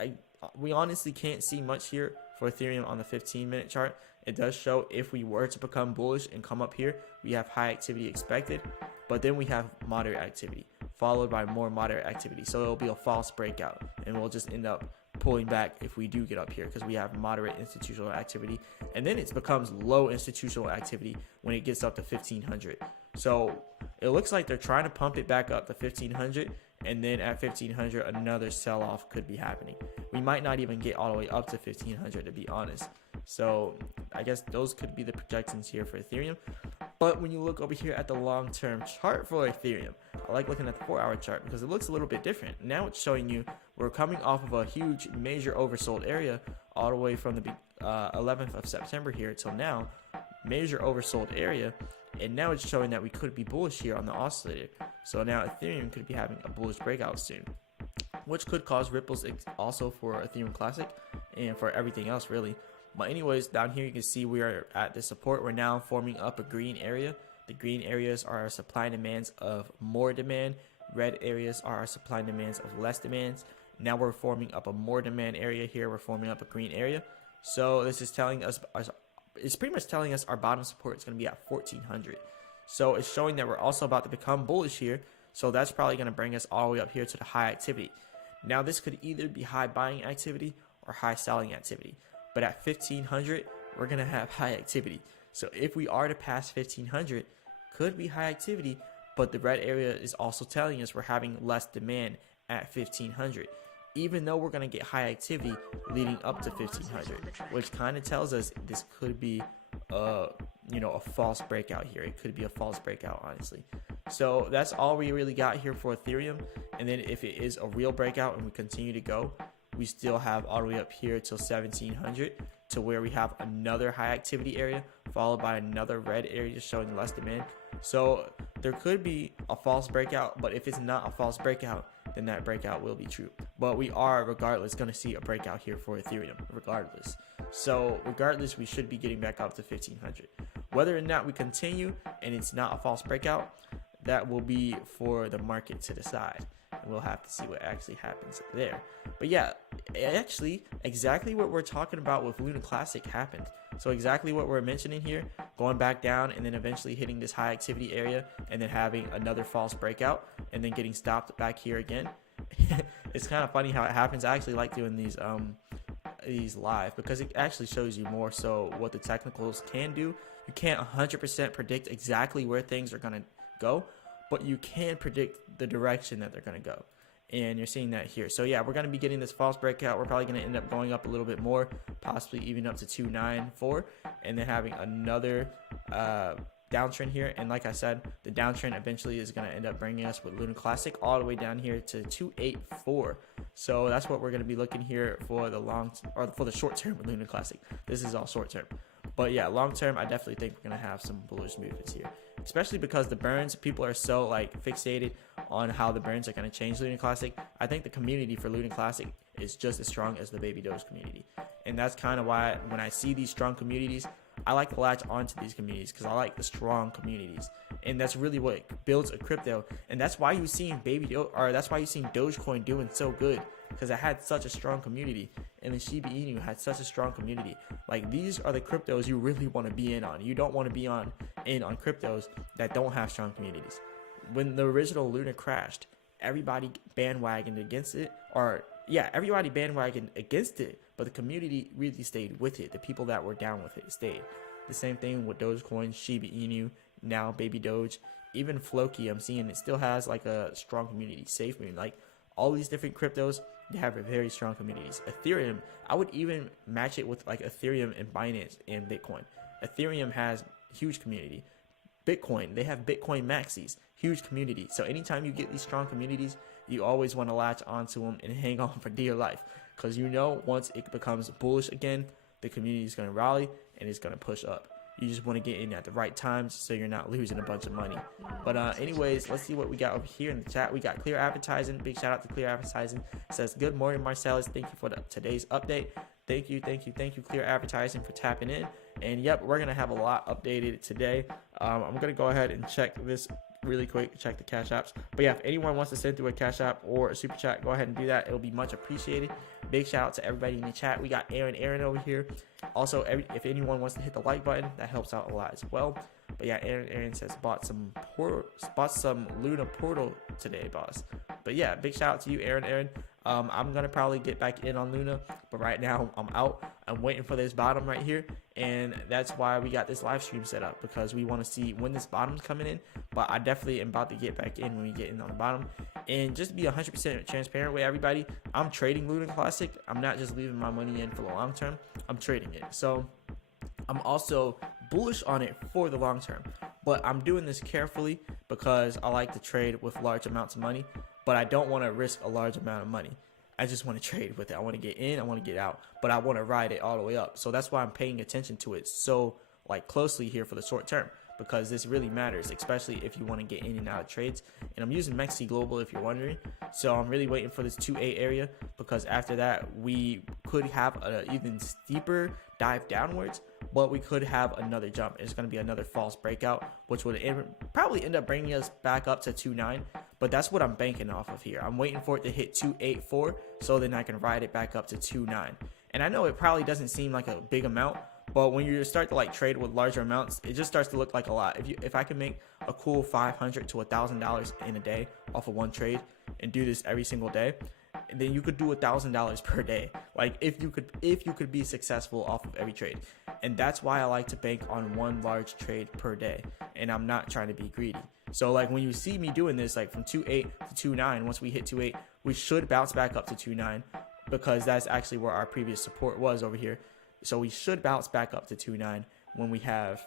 we honestly can't see much here for Ethereum on the 15-minute chart. It does show if we were to become bullish and come up here, we have high activity expected, but then we have moderate activity followed by more moderate activity. So it'll be a false breakout and we'll just end up pulling back if we do get up here because we have moderate institutional activity, and then it becomes low institutional activity when it gets up to 1500. So it looks like they're trying to pump it back up to 1500, and then at 1500 another sell-off could be happening. We might not even get all the way up to 1500, to be honest. So I guess those could be the projections here for Ethereum. But when you look over here at the long-term chart for Ethereum, I like looking at the 4-hour chart because it looks a little bit different. Now it's showing you we're coming off of a huge major oversold area all the way from the 11th of September here till now, major oversold area, and now it's showing that we could be bullish here on the oscillator. So now Ethereum could be having a bullish breakout soon, which could cause ripples also for Ethereum Classic and for everything else really. But anyways, down here you can see we are at the support. We're now forming up a green area. The green areas are our supply and demands of more demand. Red areas are our supply and demands of less demands. Now we're forming up a more demand area here. We're forming up a green area. So this is telling us, it's pretty much telling us our bottom support is going to be at 1400. So it's showing that we're also about to become bullish here. So that's probably going to bring us all the way up here to the high activity. Now this could either be high buying activity or high selling activity, but at 1500 we're gonna have high activity. So if we are to pass 1500, could be high activity, but the red area is also telling us we're having less demand at 1500, even though we're gonna get high activity leading up to 1500, which kind of tells us this could be a false breakout here. It could be a false breakout, honestly. So that's all we really got here for Ethereum. And then if it is a real breakout and we continue to go, we still have all the way up here till 1700 to where we have another high activity area followed by another red area showing less demand. So there could be a false breakout, but if it's not a false breakout, then that breakout will be true. But we are regardless going to see a breakout here for Ethereum regardless. So regardless, we should be getting back up to 1500. Whether or not we continue and it's not a false breakout, that will be for the market to decide. And we'll have to see what actually happens there. But yeah, actually exactly what we're talking about with Luna Classic happened. So exactly what we're mentioning here, going back down and then eventually hitting this high activity area and then having another false breakout and then getting stopped back here again. It's kind of funny how it happens. I actually like doing these live because it actually shows you more so what the technicals can do. You can't 100% predict exactly where things are going to go, but you can predict the direction that they're going to go, and you're seeing that here. So yeah, we're going to be getting this false breakout. We're probably going to end up going up a little bit more, possibly even up to 294, and then having another downtrend here. And like I said, the downtrend eventually is going to end up bringing us with Luna Classic all the way down here to 284. So that's what we're going to be looking here for the for the short term with Luna Classic. This is all short term, but yeah, long term, I definitely think we're going to have some bullish movements here, especially because the burns, people are so like fixated on how the burns are going to change Luna Classic. I think the community for Luna Classic is just as strong as the Baby Doge community, and that's kind of why when I see these strong communities, I like to latch onto these communities because I like the strong communities, and that's really what builds a crypto. And that's why you seen that's why you seen Dogecoin doing so good, because it had such a strong community, and the Shiba Inu had such a strong community. Like, these are the cryptos you really want to be in on. You don't want to be in on cryptos that don't have strong communities. When the original Luna crashed, everybody bandwagoned against it, everybody bandwagoned against it, but the community really stayed with it. The people that were down with it stayed. The same thing with Dogecoin, Shiba Inu, now Baby Doge, even Floki. I'm seeing it still has like a strong community. SafeMoon, like all these different cryptos, they have very strong communities. Ethereum, I would even match it with like Ethereum and Binance and Bitcoin. Ethereum has huge community. Bitcoin, they have Bitcoin maxis, huge community. So anytime you get these strong communities, you always want to latch onto them and hang on for dear life, because you know once it becomes bullish again, the community is going to rally and it's going to push up. You just want to get in at the right times so you're not losing a bunch of money. But anyways, let's see what we got over here in the chat. We got Clear Advertising. Big shout out to Clear Advertising. It says, good morning, Marcellus. Thank you for today's update. Thank you, Clear Advertising, for tapping in. And yep, we're going to have a lot updated today. I'm going to go ahead and check this really quick, check the Cash Apps. But yeah, if anyone wants to send through a Cash App or a Super Chat, go ahead and do that. It'll be much appreciated. Big shout out to everybody in the chat. We got Aaron over here. Also, if anyone wants to hit the like button, that helps out a lot as well. But yeah, Aaron says bought some Luna Portal today, boss. But yeah, big shout out to you, Aaron. I'm gonna probably get back in on Luna, but right now I'm out. I'm waiting for this bottom right here, and that's why we got this live stream set up, because we want to see when this bottom's coming in. But I definitely am about to get back in when we get in on the bottom. And just to be 100% transparent with everybody, I'm trading Luna Classic. I'm not just leaving my money in for the long term. I'm trading it. So I'm also bullish on it for the long term, but I'm doing this carefully because I like to trade with large amounts of money, but I don't want to risk a large amount of money. I just want to trade with it. I want to get in, I want to get out, but I want to ride it all the way up. So that's why I'm paying attention to it so like closely here for the short term, because this really matters, especially if you want to get in and out of trades. And I'm using Mexi Global if you're wondering. So I'm really waiting for this 2A area, because after that we could have an even steeper dive downwards, but we could have another jump. It's going to be another false breakout, which would probably end up bringing us back up to 2.9. But that's what I'm banking off of here. I'm waiting for it to hit 2.84, so then I can ride it back up to 2.9. And I know it probably doesn't seem like a big amount, but when you start to like trade with larger amounts, it just starts to look like a lot. If I can make a cool $500 to $1,000 in a day off of one trade and do this every single day, then you could do $1,000 per day. Like if you could be successful off of every trade. And that's why I like to bank on one large trade per day, and I'm not trying to be greedy. So like when you see me doing this, like from 2.8 to 2.9, once we hit 2.8, we should bounce back up to 2.9, because that's actually where our previous support was over here. So we should bounce back up to 2.9 when we have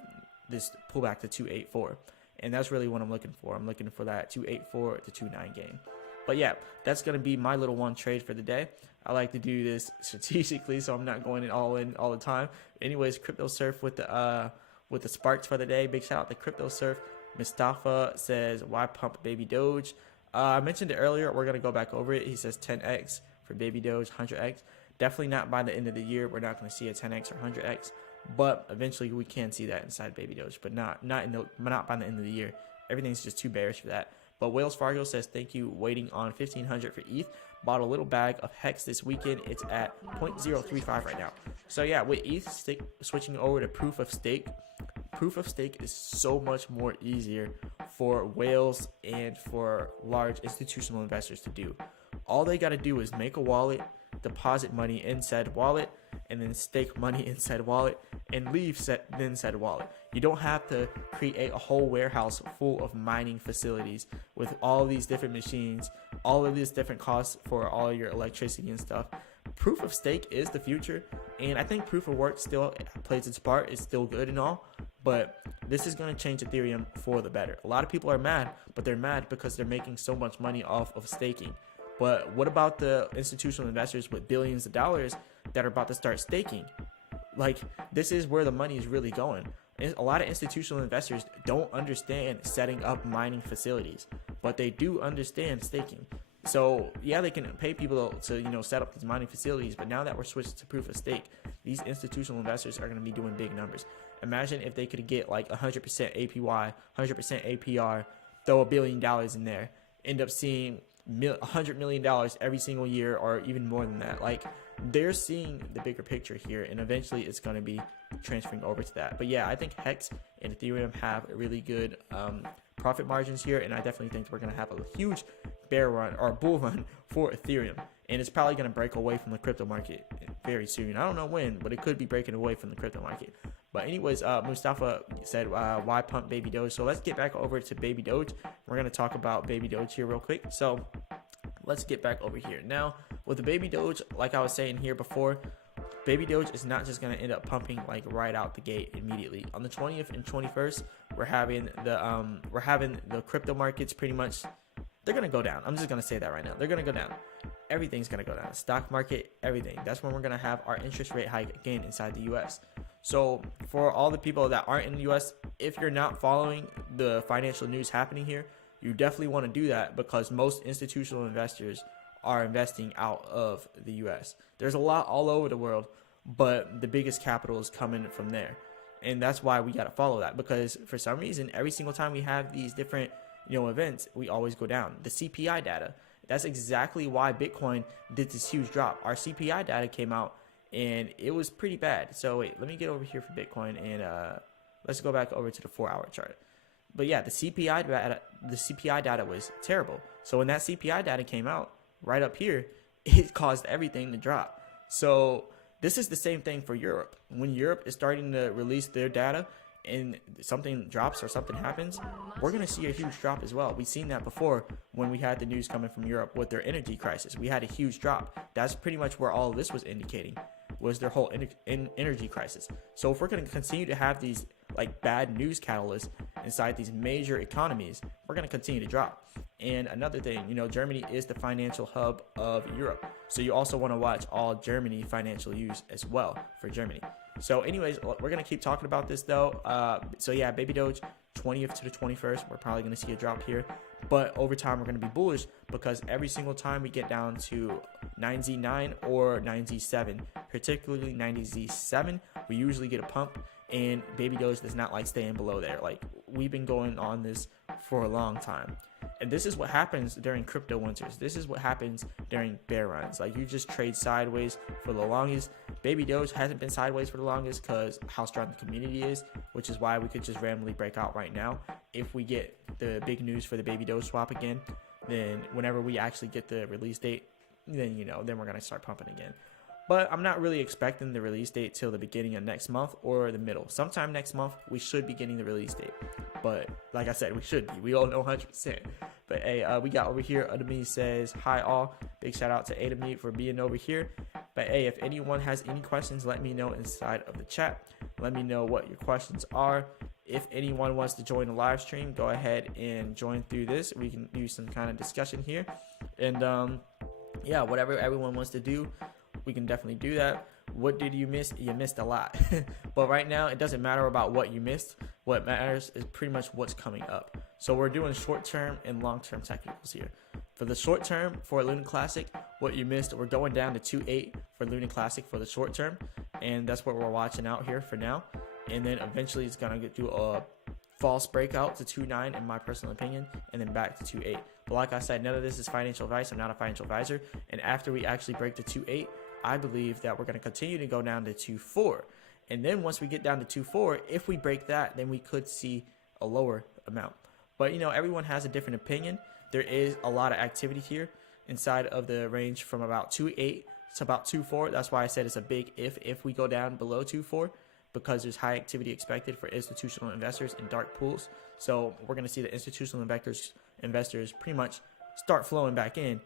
this pullback to 2.84. And that's really what I'm looking for. I'm looking for that 2.84 to 2.9 gain. But yeah, that's going to be my little one trade for the day. I like to do this strategically, so I'm not going in all the time. Anyways, Crypto Surf with the sparks for the day. Big shout out to Crypto Surf. Mustafa says, why pump baby Doge? I mentioned it earlier. We're going to go back over it. He says 10x for baby Doge, 100x. Definitely not by the end of the year. We're not going to see a 10x or 100x, but eventually we can see that inside baby Doge, but not by the end of the year. Everything's just too bearish for that. But Wells Fargo says, thank you, waiting on 1500 for ETH. Bought a little bag of Hex this weekend. It's at 0.035 right now. So yeah, with ETH switching over to proof of stake is so much more easier for whales and for large institutional investors to do. All they got to do is make a wallet, deposit money in said wallet, and then stake money in said wallet and leave said wallet. You don't have to create a whole warehouse full of mining facilities with all these different machines, all of these different costs for all your electricity and stuff. Proof of stake is the future, and I think proof of work still plays its part. It's still good and all, but this is going to change Ethereum for the better. A lot of people are mad, but they're mad because they're making so much money off of staking. But what about the institutional investors with billions of dollars that are about to start staking? Like, this is where the money is really going. A lot of institutional investors don't understand setting up mining facilities, but they do understand staking. So yeah, they can pay people to set up these mining facilities, but now that we're switched to proof of stake, these institutional investors are going to be doing big numbers. Imagine if they could get like 100% APY, 100% APR, throw $1 billion in there, end up seeing $100 million every single year, or even more than that. Like, they're seeing the bigger picture here, and eventually it's going to be transferring over to that. But yeah, I think Hex and Ethereum have really good profit margins here, and I definitely think we're going to have a huge bear run or bull run for Ethereum, and it's probably going to break away from the crypto market very soon. I don't know when, but it could be breaking away from the crypto market. But anyways, Mustafa said, why pump baby Doge? So let's get back over to baby Doge. We're going to talk about baby Doge here real quick. So let's get back over here. Now, with the baby Doge, like I was saying here before, baby Doge is not just going to end up pumping like right out the gate immediately. On the 20th and 21st, we're having the crypto markets pretty much, they're going to go down. I'm just going to say that right now. They're going to go down. Everything's going to go down. Stock market, everything. That's when we're going to have our interest rate hike again inside the US. So for all the people that aren't in the US, if you're not following the financial news happening here, you definitely want to do that, because most institutional investors are investing out of the US. There's a lot all over the world, but the biggest capital is coming from there. And that's why we got to follow that, because for some reason, every single time we have these different events, we always go down. The CPI data, that's exactly why Bitcoin did this huge drop. Our CPI data came out and it was pretty bad. So wait, let me get over here for Bitcoin, and let's go back over to the 4-hour chart. But yeah, the CPI data was terrible. So when that CPI data came out right up here, it caused everything to drop. So this is the same thing for Europe. When Europe is starting to release their data and something drops or something happens, we're going to see a huge drop as well. We've seen that before when we had the news coming from Europe with their energy crisis. We had a huge drop. That's pretty much where all of this was indicating, was their whole energy crisis. So if we're going to continue to have these like bad news catalysts inside these major economies, we're going to continue to drop. And another thing, Germany is the financial hub of Europe. So you also want to watch all Germany financial news as well for Germany. So anyways, we're going to keep talking about this though. So yeah, baby Doge, 20th to the 21st, we're probably going to see a drop here. But over time, we're going to be bullish, because every single time we get down to 9Z9 or 9Z7, particularly 9Z7, we usually get a pump, and baby Doge does not like staying below there. Like, we've been going on this for a long time. And this is what happens during crypto winters. This is what happens during bear runs. Like, you just trade sideways for the longest. Baby Doge hasn't been sideways for the longest because how strong the community is, which is why we could just randomly break out right now. If we get the big news for the baby Doge swap again, then whenever we actually get the release date, then then we're gonna start pumping again. But I'm not really expecting the release date till the beginning of next month or the middle. Sometime next month, we should be getting the release date. But like I said, we should be. We all know 100%. But hey, we got over here, Adami says, hi all. Big shout out to Adami for being over here. But hey, if anyone has any questions, let me know inside of the chat. Let me know what your questions are. If anyone wants to join the live stream, go ahead and join through this. We can do some kind of discussion here. And yeah, whatever everyone wants to do, we can definitely do that. What did you miss? You missed a lot. But right now, it doesn't matter about what you missed. What matters is pretty much what's coming up. So we're doing short-term and long-term technicals here. For the short term, for Lunc Classic, what you missed, we're going down to 2.8 for Lunc Classic for the short term. And that's what we're watching out here for now. And then eventually it's going to do a false breakout to 2.9 in my personal opinion, and then back to 2.8. But like I said, none of this is financial advice. I'm not a financial advisor. And after we actually break the 2.8, I believe that we're going to continue to go down to 2.4. And then once we get down to 2.4, if we break that, then we could see a lower amount. But everyone has a different opinion. There is a lot of activity here inside of the range from about 2.8 to about 2.4. That's why I said it's a big if we go down below 2.4, because there's high activity expected for institutional investors in dark pools. So we're going to see the institutional investors pretty much start flowing back in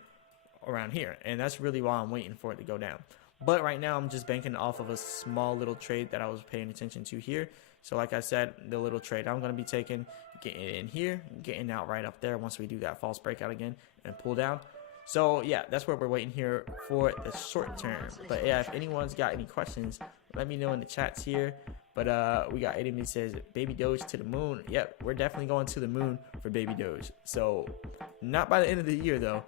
around here. And that's really why I'm waiting for it to go down. But right now I'm just banking off of a small little trade that I was paying attention to here. So like I said, the little trade I'm going to be taking, getting in here, getting out right up there once we do that false breakout again and pull down. So yeah, that's what we're waiting here for the short term. But yeah, if anyone's got any questions, let me know in the chats here. But we got Adami says, baby Doge to the moon. Yep, we're definitely going to the moon for baby Doge. So not by the end of the year though,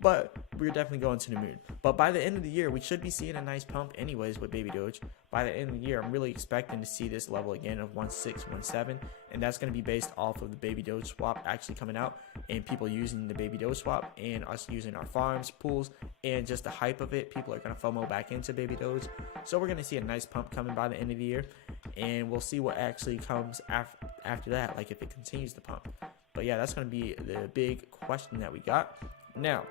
but we're definitely going to the moon. But by the end of the year, we should be seeing a nice pump anyways with baby Doge. By the end of the year, I'm really expecting to see this level again of 1.6, 1.7, and that's going to be based off of the baby Doge swap actually coming out and people using the baby Doge swap and us using our farms, pools, and just the hype of it. People are going to FOMO back into baby Doge. So we're going to see a nice pump coming by the end of the year, and we'll see what actually comes after that, like if it continues to pump. But yeah, that's going to be the big question that we got. Now,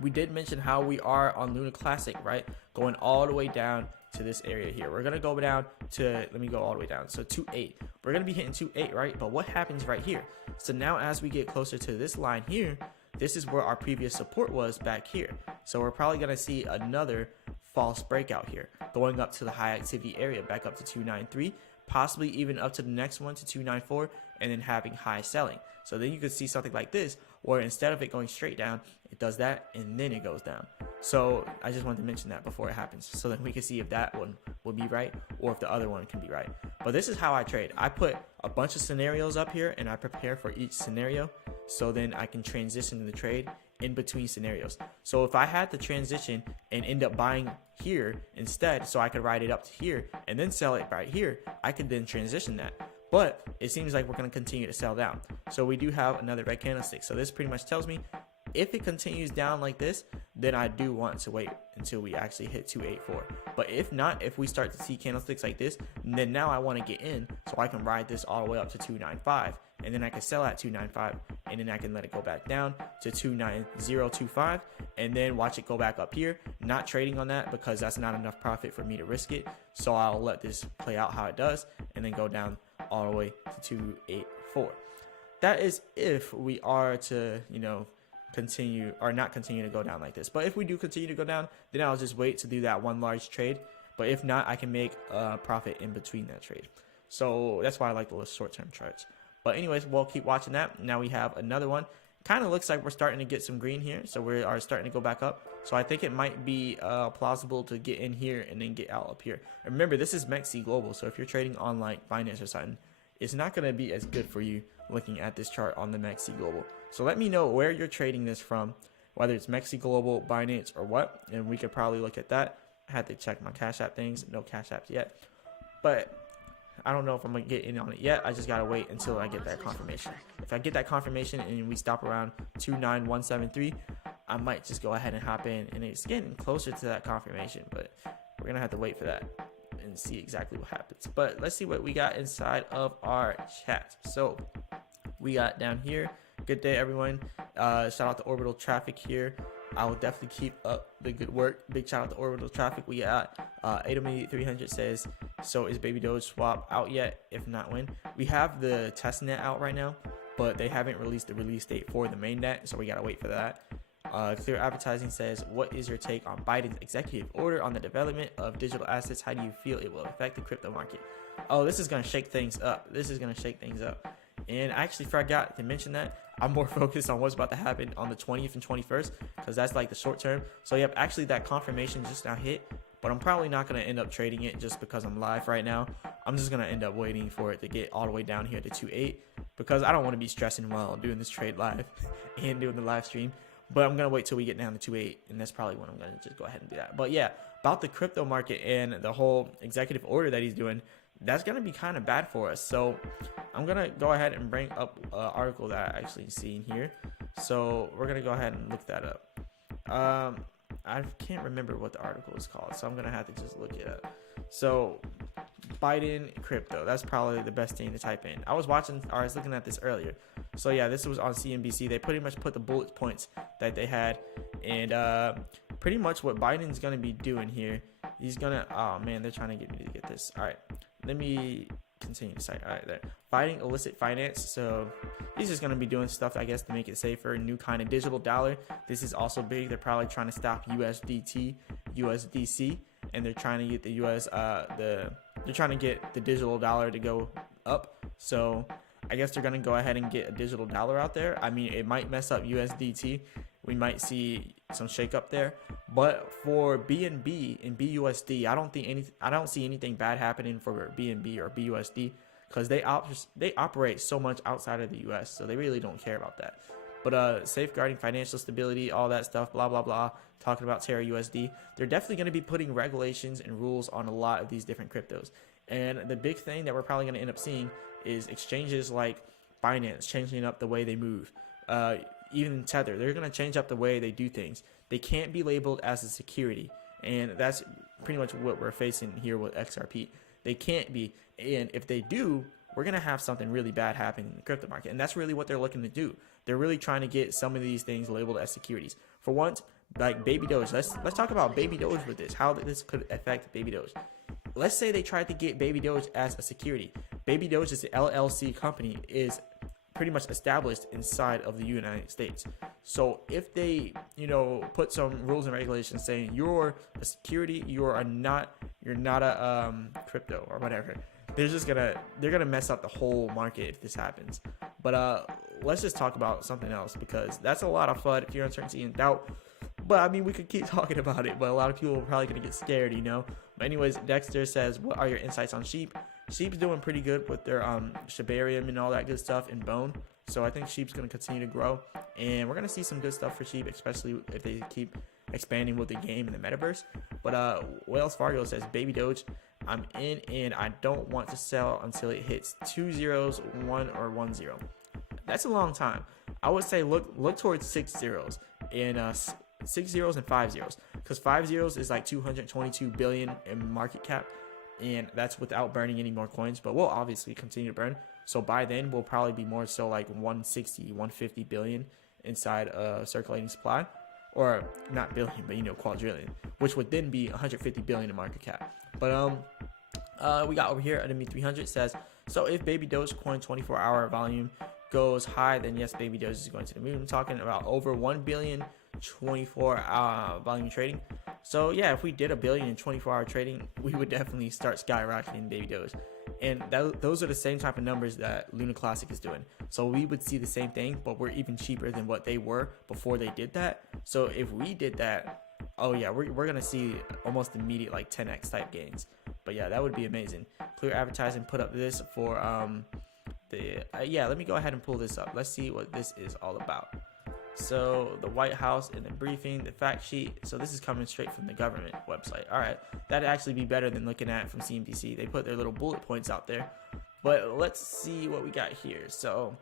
we did mention how we are on Lunc Classic, right? Going all the way down to this area here. We're going to go down to, let me go all the way down. So 2.8. We're going to be hitting 2.8, right? But what happens right here? So now as we get closer to this line here, this is where our previous support was back here. So we're probably going to see another false breakout here, going up to the high activity area, back up to 2.93, possibly even up to the next one to 2.94, and then having high selling. So then you could see something like this, where instead of it going straight down, it does that and then it goes down. So I just wanted to mention that before it happens, so that we can see if that one will be right or if the other one can be right. But this is how I trade. I put a bunch of scenarios up here and I prepare for each scenario, so then I can transition the trade in between scenarios. So if I had to transition and end up buying here instead, so I could ride it up to here and then sell it right here, I could then transition that. But it seems like we're going to continue to sell down. So we do have another red candlestick. So this pretty much tells me if it continues down like this, then I do want to wait until we actually hit 2.84. But if not, if we start to see candlesticks like this, then now I want to get in so I can ride this all the way up to 2.95. And then I can sell at 2.95, and then I can let it go back down to 2.9025, and then watch it go back up here. Not trading on that because that's not enough profit for me to risk it. So I'll let this play out how it does, and then go down all the way to 2.84. That is if we are to, continue or not continue to go down like this. But if we do continue to go down, then I'll just wait to do that one large trade. But if not, I can make a profit in between that trade. So that's why I like the short-term charts. But anyways, we'll keep watching that. Now we have another one. Kind of looks like we're starting to get some green here. So we are starting to go back up. So I think it might be plausible to get in here and then get out up here. Remember, this is Mexi Global. So if you're trading on like Binance or something, it's not going to be as good for you looking at this chart on the Mexi Global. So let me know where you're trading this from, whether it's Mexi Global, Binance, or what. And we could probably look at that. I had to check my Cash App things. No Cash Apps yet. But I don't know if I'm going to get in on it yet. I just got to wait until I get that confirmation. If I get that confirmation and we stop around 29173, I might just go ahead and hop in. And it's getting closer to that confirmation, but we're going to have to wait for that and see exactly what happens. But let's see what we got inside of our chat. So we got down here. Good day, everyone. Shout out to Orbital Traffic here. I will definitely keep up the good work. Big shout out to Orbital Traffic. We got 80300 says, so is Baby Doge swap out yet? If not, when? We have the testnet out right now, but they haven't released the release date for the mainnet, so we gotta wait for that. Clear Advertising says, what is your take on Biden's executive order on the development of digital assets? How do you feel it will affect the crypto market? Oh, this is gonna shake things up. And I actually forgot to mention that I'm more focused on what's about to happen on the 20th and 21st, because that's like the short term. So yep, actually that confirmation just now hit, but I'm probably not going to end up trading it just because I'm live right now. I'm just going to end up waiting for it to get all the way down here to 2.8, because I don't want to be stressing while doing this trade live and doing the live stream. But I'm going to wait till we get down to 2.8, and that's probably when I'm going to just go ahead and do that. But yeah, about the crypto market and the whole executive order that he's doing, that's going to be kind of bad for us. So I'm going to go ahead and bring up an article that I actually seen here. So we're going to go ahead and look that up. I can't remember what the article is called, so I'm going to have to just look it up. So Biden crypto, that's probably the best thing to type in. I was looking at this earlier. So yeah, this was on CNBC. They pretty much put the bullet points that they had, and pretty much what Biden's going to be doing here, he's going to, oh man, they're trying to get me to get this. All right. Let me continue the site. All right, there. Fighting illicit finance. So he's just going to be doing stuff, I guess, to make it safer. New kind of digital dollar. This is also big. They're probably trying to stop USDT, USDC, and they're trying to get the they're trying to get the digital dollar to go up. So I guess they're going to go ahead and get a digital dollar out there. I mean, it might mess up USDT. We might see some shakeup there, but for BNB and BUSD, I don't see anything bad happening for BNB or BUSD, because they operate so much outside of the US, so they really don't care about that. But safeguarding financial stability, all that stuff, blah blah blah, talking about Terra USD, they're definitely going to be putting regulations and rules on a lot of these different cryptos. And the big thing that we're probably going to end up seeing is exchanges like Binance changing up the way they move. Even Tether, they're going to change up the way they do things. They can't be labeled as a security, and that's pretty much what we're facing here with XRP. They can't be, and if they do, we're going to have something really bad happen in the crypto market, and that's really what they're looking to do. They're really trying to get some of these things labeled as securities. For once, like Baby Doge, let's talk about Baby Doge with this, how this could affect Baby Doge. Let's say they tried to get Baby Doge as a security. Baby Doge is an LLC company, is pretty much established inside of the United States. So if they, put some rules and regulations saying you're a security, you're not a crypto or whatever, they're gonna mess up the whole market if this happens. But let's just talk about something else, because that's a lot of fun if you're uncertainty and doubt. But I mean, we could keep talking about it, but a lot of people are probably gonna get scared, But anyways, Dexter says, what are your insights on Sheep? Sheep's doing pretty good with their Shibarium and all that good stuff in Bone. So I think Sheep's going to continue to grow. And we're going to see some good stuff for Sheep, especially if they keep expanding with the game and the metaverse. But Wells Fargo says, Baby Doge, I'm in and I don't want to sell until it hits 2 zeros, 1 or 1 0. That's a long time. I would say look towards 6 zeros and 6 zeros and 5 zeros. Because 5 zeros is like 222 billion in market cap. And that's without burning any more coins, but we'll obviously continue to burn. So by then, we'll probably be more so like 160, 150 billion inside circulating supply. Or not billion, but quadrillion, which would then be 150 billion in market cap. But we got over here, Enemy 300 says, so if Baby Doge coin 24-hour volume goes high, then yes, Baby Doge is going to the moon. I'm talking about over 1 billion 24-hour volume trading. So yeah, if we did 1 billion in 24-hour trading, we would definitely start skyrocketing Baby Doge. And those are the same type of numbers that Luna Classic is doing. So we would see the same thing, but we're even cheaper than what they were before they did that. So if we did that, oh yeah, we're going to see almost immediate like 10x type gains. But yeah, that would be amazing. Clear Advertising put up this for yeah, let me go ahead and pull this up. Let's see what this is all about. So the White House in the briefing, the fact sheet. So this is coming straight from the government website. All right, that'd actually be better than looking at from CNBC. They put their little bullet points out there. But let's see what we got here. So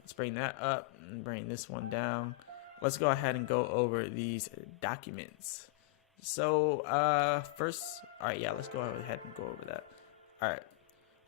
let's bring that up and bring this one down. Let's go ahead and go over these documents. So first, all right, yeah, let's go ahead and go over that. All right,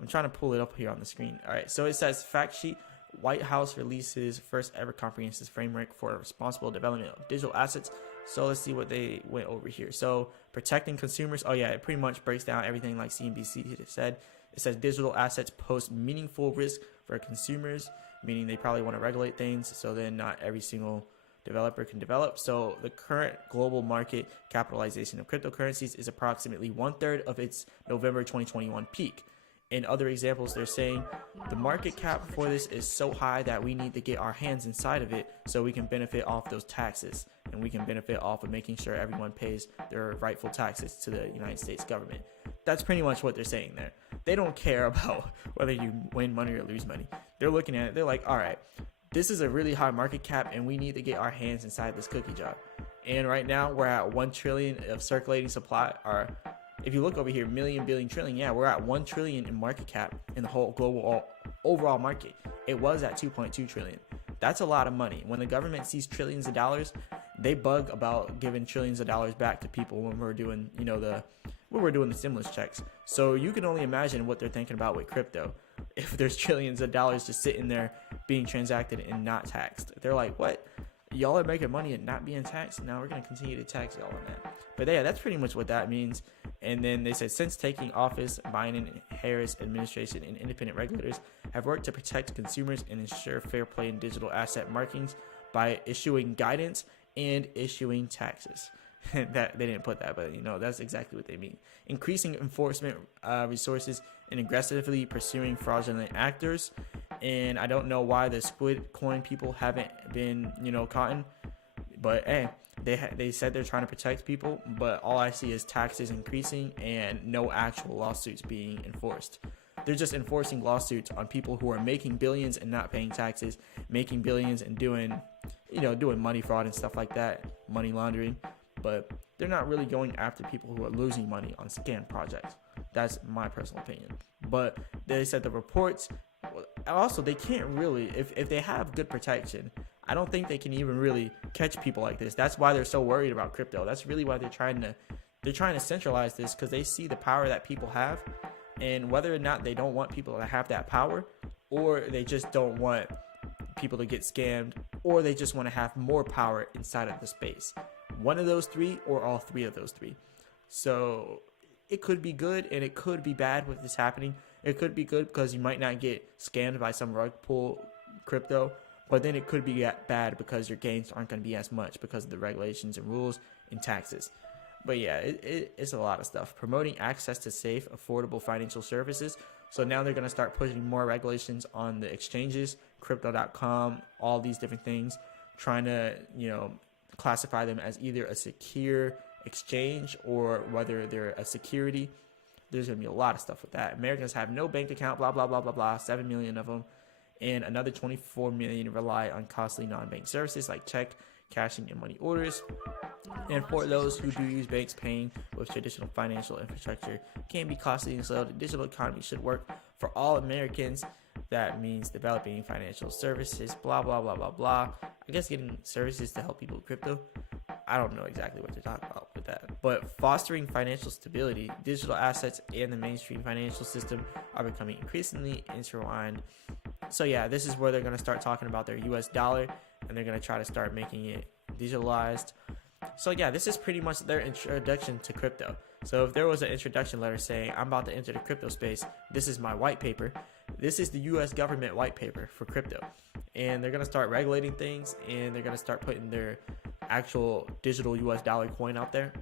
I'm trying to pull it up here on the screen. All right, so it says fact sheet. White House releases first ever comprehensive framework for responsible development of digital assets So let's see what they went over here. So protecting consumers. Oh yeah, it pretty much breaks down everything like CNBC said. It says digital assets pose meaningful risk for consumers, meaning they probably want to regulate things so then not every single developer can develop. So the current global market capitalization of cryptocurrencies is approximately 1/3 of its November 2021 peak. In other examples, they're saying the market cap for this is so high that we need to get our hands inside of it so we can benefit off those taxes, and we can benefit off of making sure everyone pays their rightful taxes to the United States government. That's pretty much what they're saying there. They don't care about whether you win money or lose money. They're looking at it, they're like, all right, this is a really high market cap and we need to get our hands inside this cookie jar. And right now we're at 1 trillion of circulating supply, or if you look over here, million, billion, trillion, yeah, we're at 1 trillion in market cap in the whole global overall market. It was at 2.2 trillion. That's a lot of money. When the government sees trillions of dollars, they bug about giving trillions of dollars back to people when we're doing, when we're doing the stimulus checks. So you can only imagine what they're thinking about with crypto. If there's trillions of dollars just sitting there being transacted and not taxed, they're like, what? Y'all are making money and not being taxed? Now we're going to continue to tax y'all on that. But yeah, that's pretty much what that means. And then they said, since taking office, Biden-Harris administration and independent regulators have worked to protect consumers and ensure fair play in digital asset markings by issuing guidance and issuing taxes. That they didn't put that, but that's exactly what they mean. Increasing enforcement resources and aggressively pursuing fraudulent actors. And I don't know why the Squid Coin people haven't been caught, but hey, they said they're trying to protect people, but all I see is taxes increasing and no actual lawsuits being enforced. They're just enforcing lawsuits on people who are making billions and not paying taxes, making billions and doing money fraud and stuff like that, money laundering. But they're not really going after people who are losing money on scam projects. That's my personal opinion. But they said the reports, also they can't really, if they have good protection, I don't think they can even really catch people like this. That's why they're so worried about crypto. That's really why they're trying to centralize this, because they see the power that people have, and whether or not they don't want people to have that power, or they just don't want people to get scammed, or they just want to have more power inside of the space. One of those three, or all three of those three. So it could be good and it could be bad with this happening. It could be good because you might not get scammed by some rug pull crypto, but then it could be bad because your gains aren't going to be as much because of the regulations and rules and taxes. But yeah, it's a lot of stuff. Promoting access to safe, affordable financial services. So now they're going to start pushing more regulations on the exchanges, crypto.com, all these different things, trying to, classify them as either a secure exchange or whether they're a security. There's going to be a lot of stuff with that. Americans have no bank account, blah, blah, blah, blah, blah, 7 million of them. And another 24 million rely on costly non-bank services like check, cashing, and money orders. And for those who do use banks, paying with traditional financial infrastructure can be costly, and so the digital economy should work for all Americans. That means developing financial services, blah, blah, blah, blah, blah. I guess getting services to help people with crypto. I don't know exactly what they're talking about with that. But fostering financial stability, digital assets, and the mainstream financial system are becoming increasingly intertwined. So yeah, this is where they're going to start talking about their US dollar, and they're going to try to start making it digitalized. So yeah, this is pretty much their introduction to crypto. So if there was an introduction letter saying, I'm about to enter the crypto space, this is my white paper. This is the US government white paper for crypto. And they're going to start regulating things, and they're going to start putting their actual digital US dollar coin out there.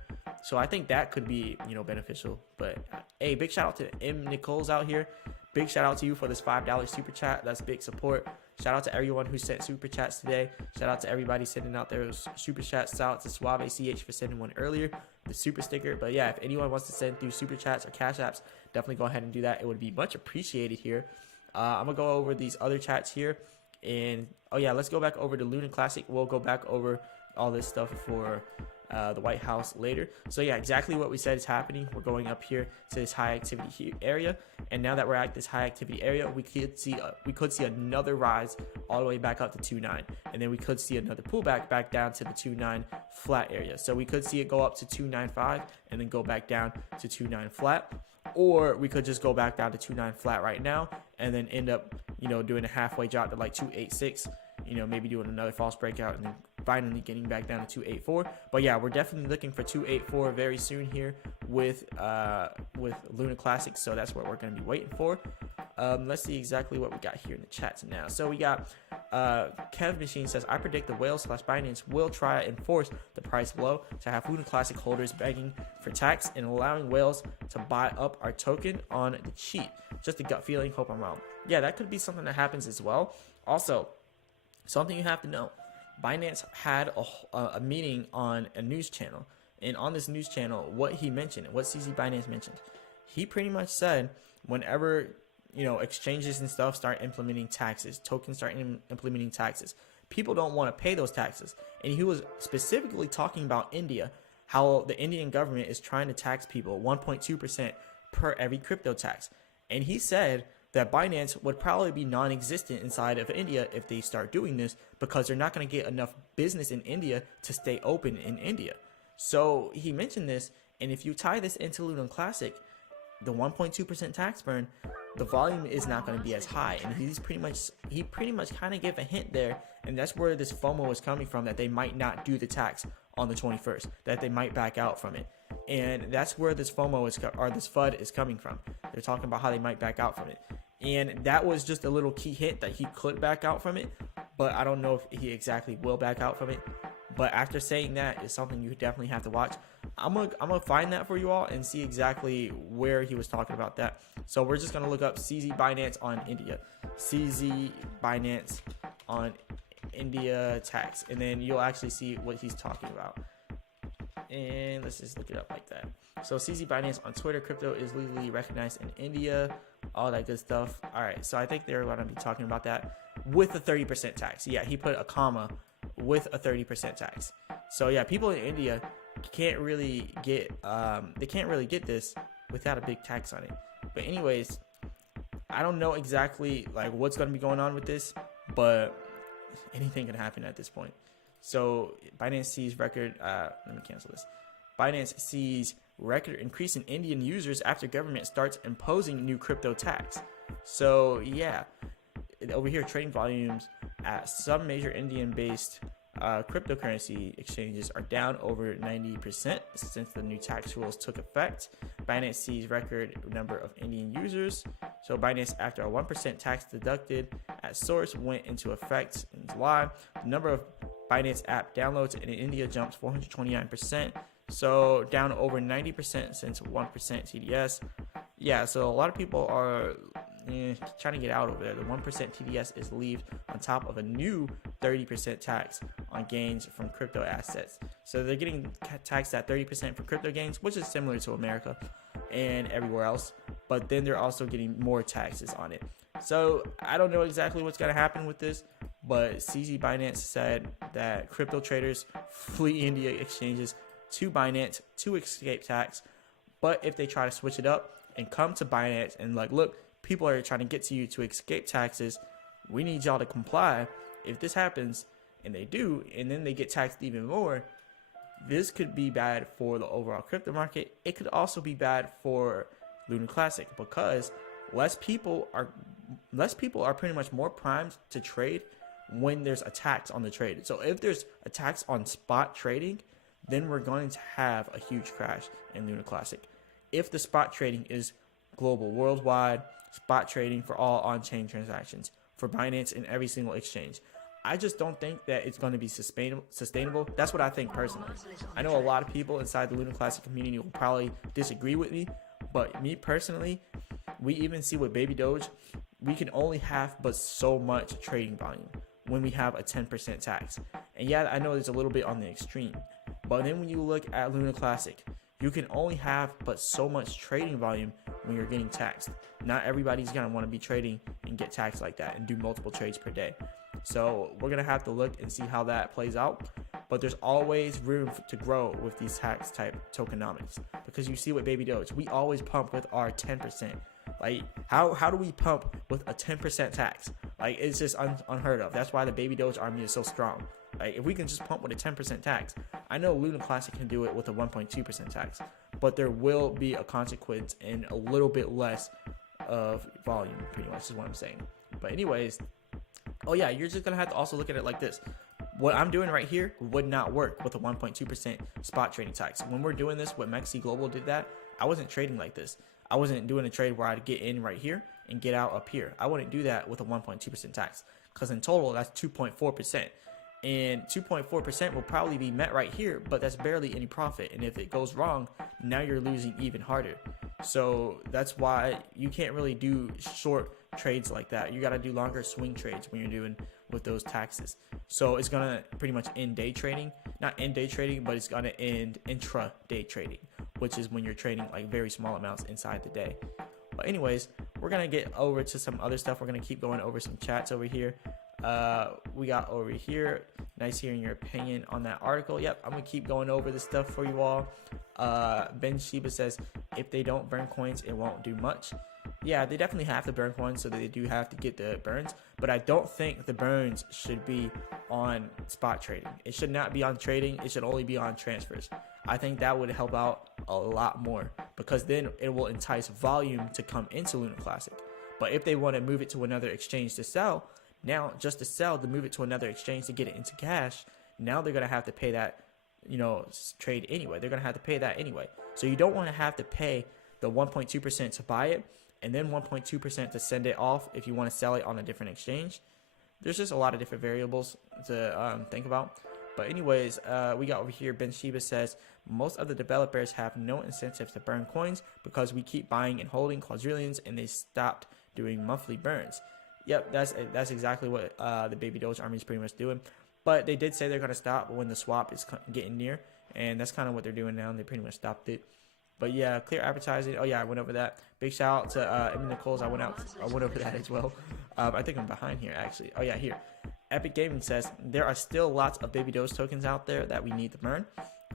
So I think that could be, beneficial. But hey, big shout out to M. Nichols out here. Big shout out to you for this $5 super chat. That's big support. Shout out to everyone who sent super chats today. Shout out to everybody sending out their super chats. Shout out to Suave ACH for sending one earlier, the super sticker. But yeah, if anyone wants to send through super chats or cash apps, definitely go ahead and do that. It would be much appreciated here. I'm gonna go over these other chats here, and oh yeah, let's go back over to Luna Classic. We'll go back over all this stuff for the White House later. So yeah, exactly what we said is happening. We're going up here to this high activity area, and now that we're at this high activity area, we could see another rise all the way back up to 2.9, and then we could see another pullback back down to the 2.9 flat area. So we could see it go up to 2.95 and then go back down to 2.9 flat, or we could just go back down to 2.9 flat right now and then end up doing a halfway drop to like 2.86, maybe doing another false breakout and then finally getting back down to 284. But yeah, we're definitely looking for 284 very soon here with Luna Classic. So that's what we're going to be waiting for. Let's see exactly what we got here in the chats now. So we got Kev Machine says, I predict the whale/Binance will try to enforce the price low to have Luna Classic holders begging for tax and allowing whales to buy up our token on the cheap. Just a gut feeling, hope I'm wrong. Yeah, that could be something that happens as well. Also, something you have to know, Binance had a meeting on a news channel, and on this news channel, what he mentioned, what CZ Binance mentioned, he pretty much said whenever exchanges and stuff start implementing taxes, tokens start implementing taxes, people don't want to pay those taxes. And he was specifically talking about India, how the Indian government is trying to tax people 1.2% per every crypto tax. And he said that Binance would probably be non-existent inside of India if they start doing this, because they're not going to get enough business in India to stay open in India. So he mentioned this, and if you tie this into Luna Classic, the 1.2% tax burn, the volume is not going to be as high. And he pretty much kind of gave a hint there, and that's where this FOMO is coming from, that they might not do the tax on the 21st, that they might back out from it. And that's where this FOMO is, or this FUD is coming from. They're talking about how they might back out from it. And that was just a little key hint that he could back out from it, but I don't know if he exactly will back out from it. But after saying that, it's something you definitely have to watch. I'm gonna find that for you all and see exactly where he was talking about that. So we're just gonna look up CZ Binance on India, CZ Binance on India tax, and then you'll actually see what he's talking about. And let's just look it up like that. So CZ Binance on Twitter, crypto is legally recognized in India, all that good stuff. All right, so I think they're going to be talking about that with a 30% tax. Yeah, he put a comma with a 30% tax. So yeah, people in India can't really get this without a big tax on it. But anyways, I don't know exactly like what's going to be going on with this, but anything can happen at this point. So Binance sees record. Let me cancel this. Binance sees record increase in Indian users after government starts imposing new crypto tax. So yeah, over here trading volumes at some major Indian-based cryptocurrency exchanges are down over 90% since the new tax rules took effect. Binance sees record number of Indian users. So Binance, after a 1% tax deducted at source went into effect in July, the number of Binance app downloads in India jumps 429%. So down over 90% since 1% TDS. Yeah, so a lot of people are trying to get out over there. The 1% TDS is levied on top of a new 30% tax on gains from crypto assets. So they're getting taxed at 30% for crypto gains, which is similar to America and everywhere else. But then they're also getting more taxes on it. So I don't know exactly what's going to happen with this, but CZ Binance said that crypto traders flee India exchanges to Binance to escape tax. But if they try to switch it up and come to Binance and like, look, people are trying to get to you to escape taxes, we need y'all to comply. If this happens and they do, and then they get taxed even more, this could be bad for the overall crypto market. It could also be bad for Luna Classic, because less people are pretty much more primed to trade when there's a tax on the trade. So if there's a tax on spot trading, then we're going to have a huge crash in Luna Classic. If the spot trading is global, worldwide, spot trading for all on-chain transactions for Binance and every single exchange, I just don't think that it's going to be sustainable. That's what I think personally. I know a lot of people inside the Luna Classic community will probably disagree with me, but me personally, we even see with Baby Doge, we can only have but so much trading volume when we have a 10% tax. And yeah, I know it's a little bit on the extreme, but then when you look at Luna Classic, you can only have but so much trading volume when you're getting taxed. Not everybody's going to want to be trading and get taxed like that and do multiple trades per day. So we're going to have to look and see how that plays out. But there's always room to grow with these tax type tokenomics, because you see with Baby Doge, we always pump with our 10%. Like how do we pump with a 10% tax? Like it's just unheard of. That's why the Baby Doge army is so strong. Like if we can just pump with a 10% tax, I know Luna Classic can do it with a 1.2% tax, but there will be a consequence and a little bit less of volume, pretty much is what I'm saying. But anyways, oh yeah, you're just gonna have to also look at it like this. What I'm doing right here would not work with a 1.2% spot trading tax. When we're doing this, when Mexi Global did that, I wasn't trading like this. I wasn't doing a trade where I'd get in right here and get out up here. I wouldn't do that with a 1.2% tax, because in total, that's 2.4%. And 2.4% will probably be met right here, but that's barely any profit. And if it goes wrong, now you're losing even harder. So that's why you can't really do short trades like that. You got to do longer swing trades when you're doing with those taxes. So it's going to pretty much end day trading, not end day trading, but it's going to end intra-day trading, which is when you're trading like very small amounts inside the day. But anyways, we're going to get over to some other stuff. We're going to keep going over some chats over here. We got over here, nice hearing your opinion on that article. Yep, I'm gonna keep going over this stuff for you all. Ben Sheba says, if they don't burn coins, it won't do much. Yeah, they definitely have to burn coins, so they do have to get the burns, but I don't think the burns should be on spot trading. It should not be on trading. It should only be on transfers. I think that would help out a lot more, because then it will entice volume to come into Luna Classic. But if they want to move it to another exchange to sell, now just to sell, to move it to another exchange to get it into cash, now they're going to have to pay that, trade anyway. They're going to have to pay that anyway. So you don't want to have to pay the 1.2% to buy it and then 1.2% to send it off if you want to sell it on a different exchange. There's just a lot of different variables to think about. But anyways, we got over here, Ben Sheba says, most of the developers have no incentive to burn coins because we keep buying and holding quadrillions and they stopped doing monthly burns. Yep, that's exactly what the Baby Doge army is pretty much doing. But they did say they're going to stop when the swap is getting near. And that's kind of what they're doing now. They pretty much stopped it. But yeah, clear advertising. Oh yeah, I went over that. Big shout out to Emmy Nichols. I went over that as well. I think I'm behind here actually. Oh yeah, here. Epic Gaming says there are still lots of Baby Doge tokens out there that we need to burn.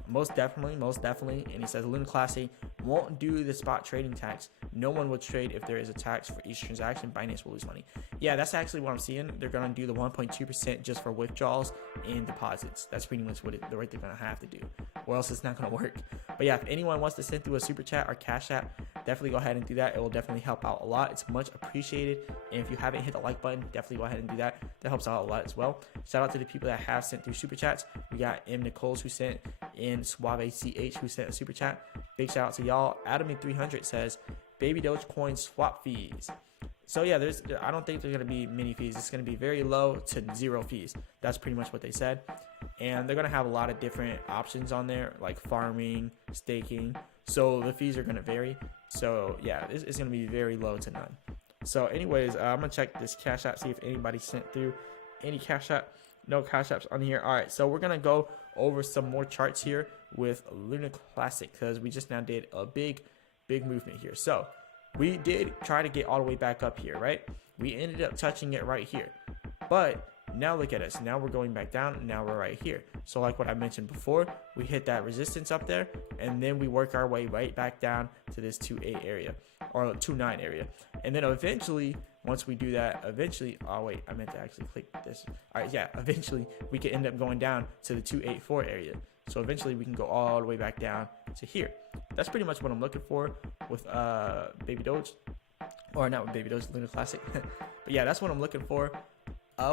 Most definitely. And he says Luna Classic won't do the spot trading tax. No one would trade if there is a tax for each transaction. Binance will lose money. Yeah, that's actually what I'm seeing. They're going to do the 1.2% just for withdrawals and deposits. That's pretty much what the rate they're going to have to do, or else it's not going to work. But yeah, if anyone wants to send through a super chat or cash app, definitely go ahead and do that. It will definitely help out a lot. It's much appreciated. And if you haven't hit the like button, definitely go ahead and do that. That helps out a lot as well. Shout out to the people that have sent through super chats. We got M. Nichols who sent, and Suave CH who sent a super chat. Big shout out to y'all. Adam300 says Baby Doge coin swap fees. So yeah, I don't think there's going to be many fees. It's going to be very low to zero fees. That's pretty much what they said. And they're going to have a lot of different options on there, like farming, staking. So the fees are going to vary. So yeah, it's going to be very low to none. So anyways, I'm going to check this cash app, see if anybody sent through any cash app. No cash apps on here. All right, so we're going to go over some more charts here with Luna Classic, because we just now did a big movement here. So we did try to get all the way back up here, right? We ended up touching it right here, but now look at us. Now we're going back down, and now we're right here. So like what I mentioned before, we hit that resistance up there, and then we work our way right back down to this 2.8 area or 2.9 area. And then eventually, once we do that, oh wait, I meant to actually click this. All right, yeah, eventually we can end up going down to the 284 area. So eventually we can go all the way back down to here. That's pretty much what I'm looking for with Baby Doge, or not with Baby Doge, Luna Classic. But yeah, that's what I'm looking for.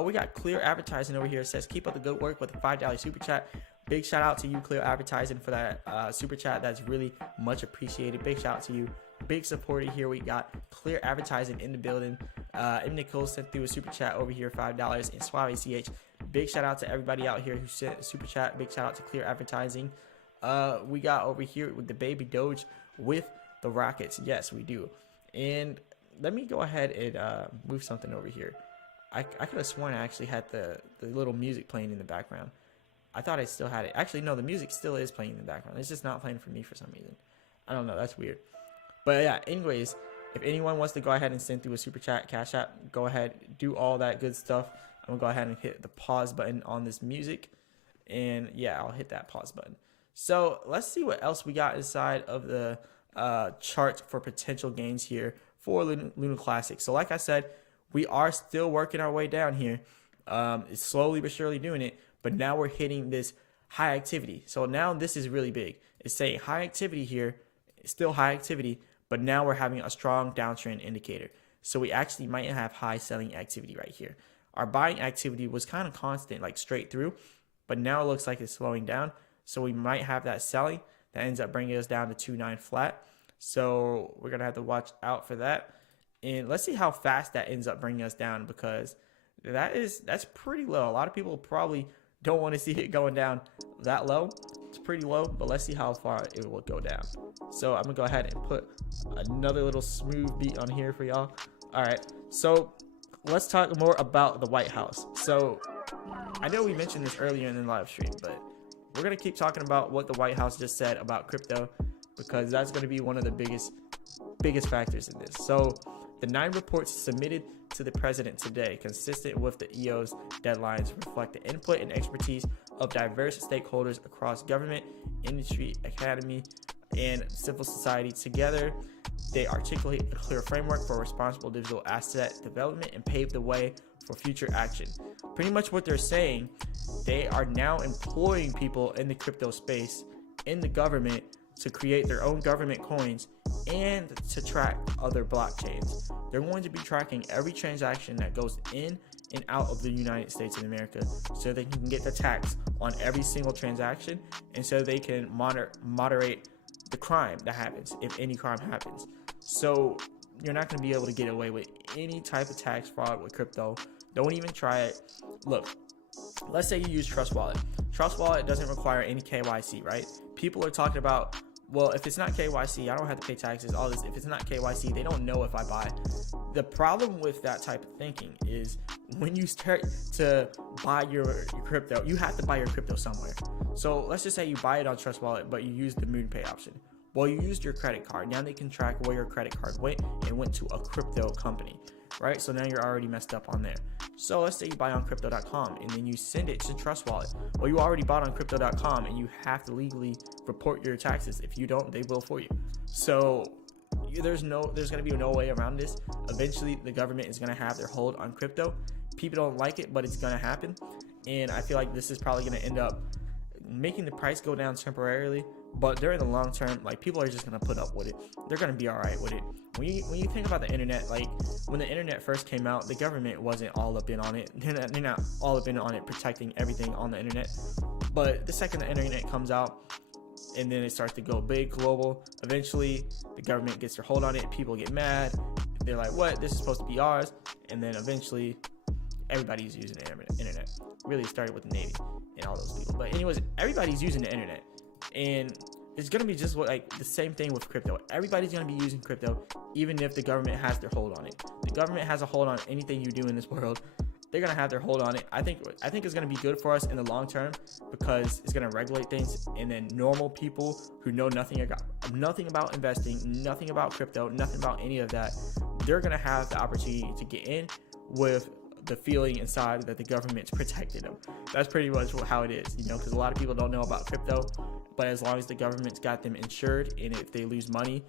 We got Clear Advertising over here. It says keep up the good work with the $5 super chat. Big shout out to you, Clear Advertising, for that super chat. That's really much appreciated. Big shout out to you. Big supporter here. We got Clear Advertising in the building. M. Nicole sent through a super chat over here, $5, and Suave CH. Big shout out to everybody out here who sent a super chat. Big shout out to Clear Advertising. We got over here with the Baby Doge with the Rockets. Yes, we do. And let me go ahead and move something over here. I could have sworn I actually had the little music playing in the background. I thought I still had it. Actually, no, the music still is playing in the background. It's just not playing for me for some reason. I don't know. That's weird. But yeah, anyways, if anyone wants to go ahead and send through a super chat, cash app, go ahead, do all that good stuff. I'm going to go ahead and hit the pause button on this music. And yeah, I'll hit that pause button. So let's see what else we got inside of the chart for potential gains here for Luna Classic. So like I said, we are still working our way down here. It's slowly but surely doing it. But now we're hitting this high activity. So now this is really big. It's saying high activity here, still high activity, but now we're having a strong downtrend indicator. So we actually might have high selling activity right here. Our buying activity was kind of constant, like straight through, but now it looks like it's slowing down. So we might have that selling that ends up bringing us down to 2.9 flat. So we're going to have to watch out for that. And let's see how fast that ends up bringing us down, because that's pretty low. A lot of people probably don't want to see it going down that low. It's pretty low, but let's see how far it will go down. So I'm gonna go ahead and put another little smooth beat on here for y'all. All right, so let's talk more about the White House. So I know we mentioned this earlier in the live stream, but we're gonna keep talking about what the White House just said about crypto, because that's gonna be one of the biggest factors in this. So the 9 reports submitted to the president today, consistent with the EO's deadlines, reflect the input and expertise of diverse stakeholders across government, industry, academy, and civil society. Together, they articulate a clear framework for responsible digital asset development and pave the way for future action. Pretty much what they're saying, they are now employing people in the crypto space, in the government, to create their own government coins and to track other blockchains. They're going to be tracking every transaction that goes in and out of the United States of America, so they can get the tax on every single transaction, and so they can moderate the crime that happens, if any crime happens. So you're not going to be able to get away with any type of tax fraud with crypto. Don't even try it. Look, let's say you use Trust Wallet. Trust Wallet doesn't require any KYC, right? People are talking about, well, if it's not KYC, I don't have to pay taxes, all this. If it's not KYC, they don't know if I buy. The problem with that type of thinking is when you start to buy your crypto, you have to buy your crypto somewhere. So let's just say you buy it on Trust Wallet, but you use the MoonPay option. Well, you used your credit card. Now they can track where your credit card went and went to a crypto company, right? So now you're already messed up on there. So let's say you buy on crypto.com and then you send it to Trust Wallet. Well, you already bought on crypto.com and you have to legally report your taxes. If you don't, they will for you. So there's going to be no way around this. Eventually, the government is going to have their hold on crypto. People don't like it, but it's going to happen. And I feel like this is probably going to end up making the price go down temporarily, but during the long term, like, people are just going to put up with it. They're going to be all right with it. When you think about the internet, like when the internet first came out, the government wasn't all up in on it. They're not all up in on it, protecting everything on the internet. But the second the internet comes out and then it starts to go big, global, eventually the government gets their hold on it. People get mad. They're like, what? This is supposed to be ours. And then eventually everybody's using the internet. Really started with the Navy and all those people. But anyways, everybody's using the internet. And it's going to be just like the same thing with crypto. Everybody's going to be using crypto, even if the government has their hold on it. The government has a hold on anything you do in this world. They're going to have their hold on it. I think it's going to be good for us in the long term, because it's going to regulate things. And then normal people who know nothing about investing, nothing about crypto, nothing about any of that, they're going to have the opportunity to get in with the feeling inside that the government's protecting them. That's pretty much how it is, because a lot of people don't know about crypto. But as long as the government's got them insured, and if they lose money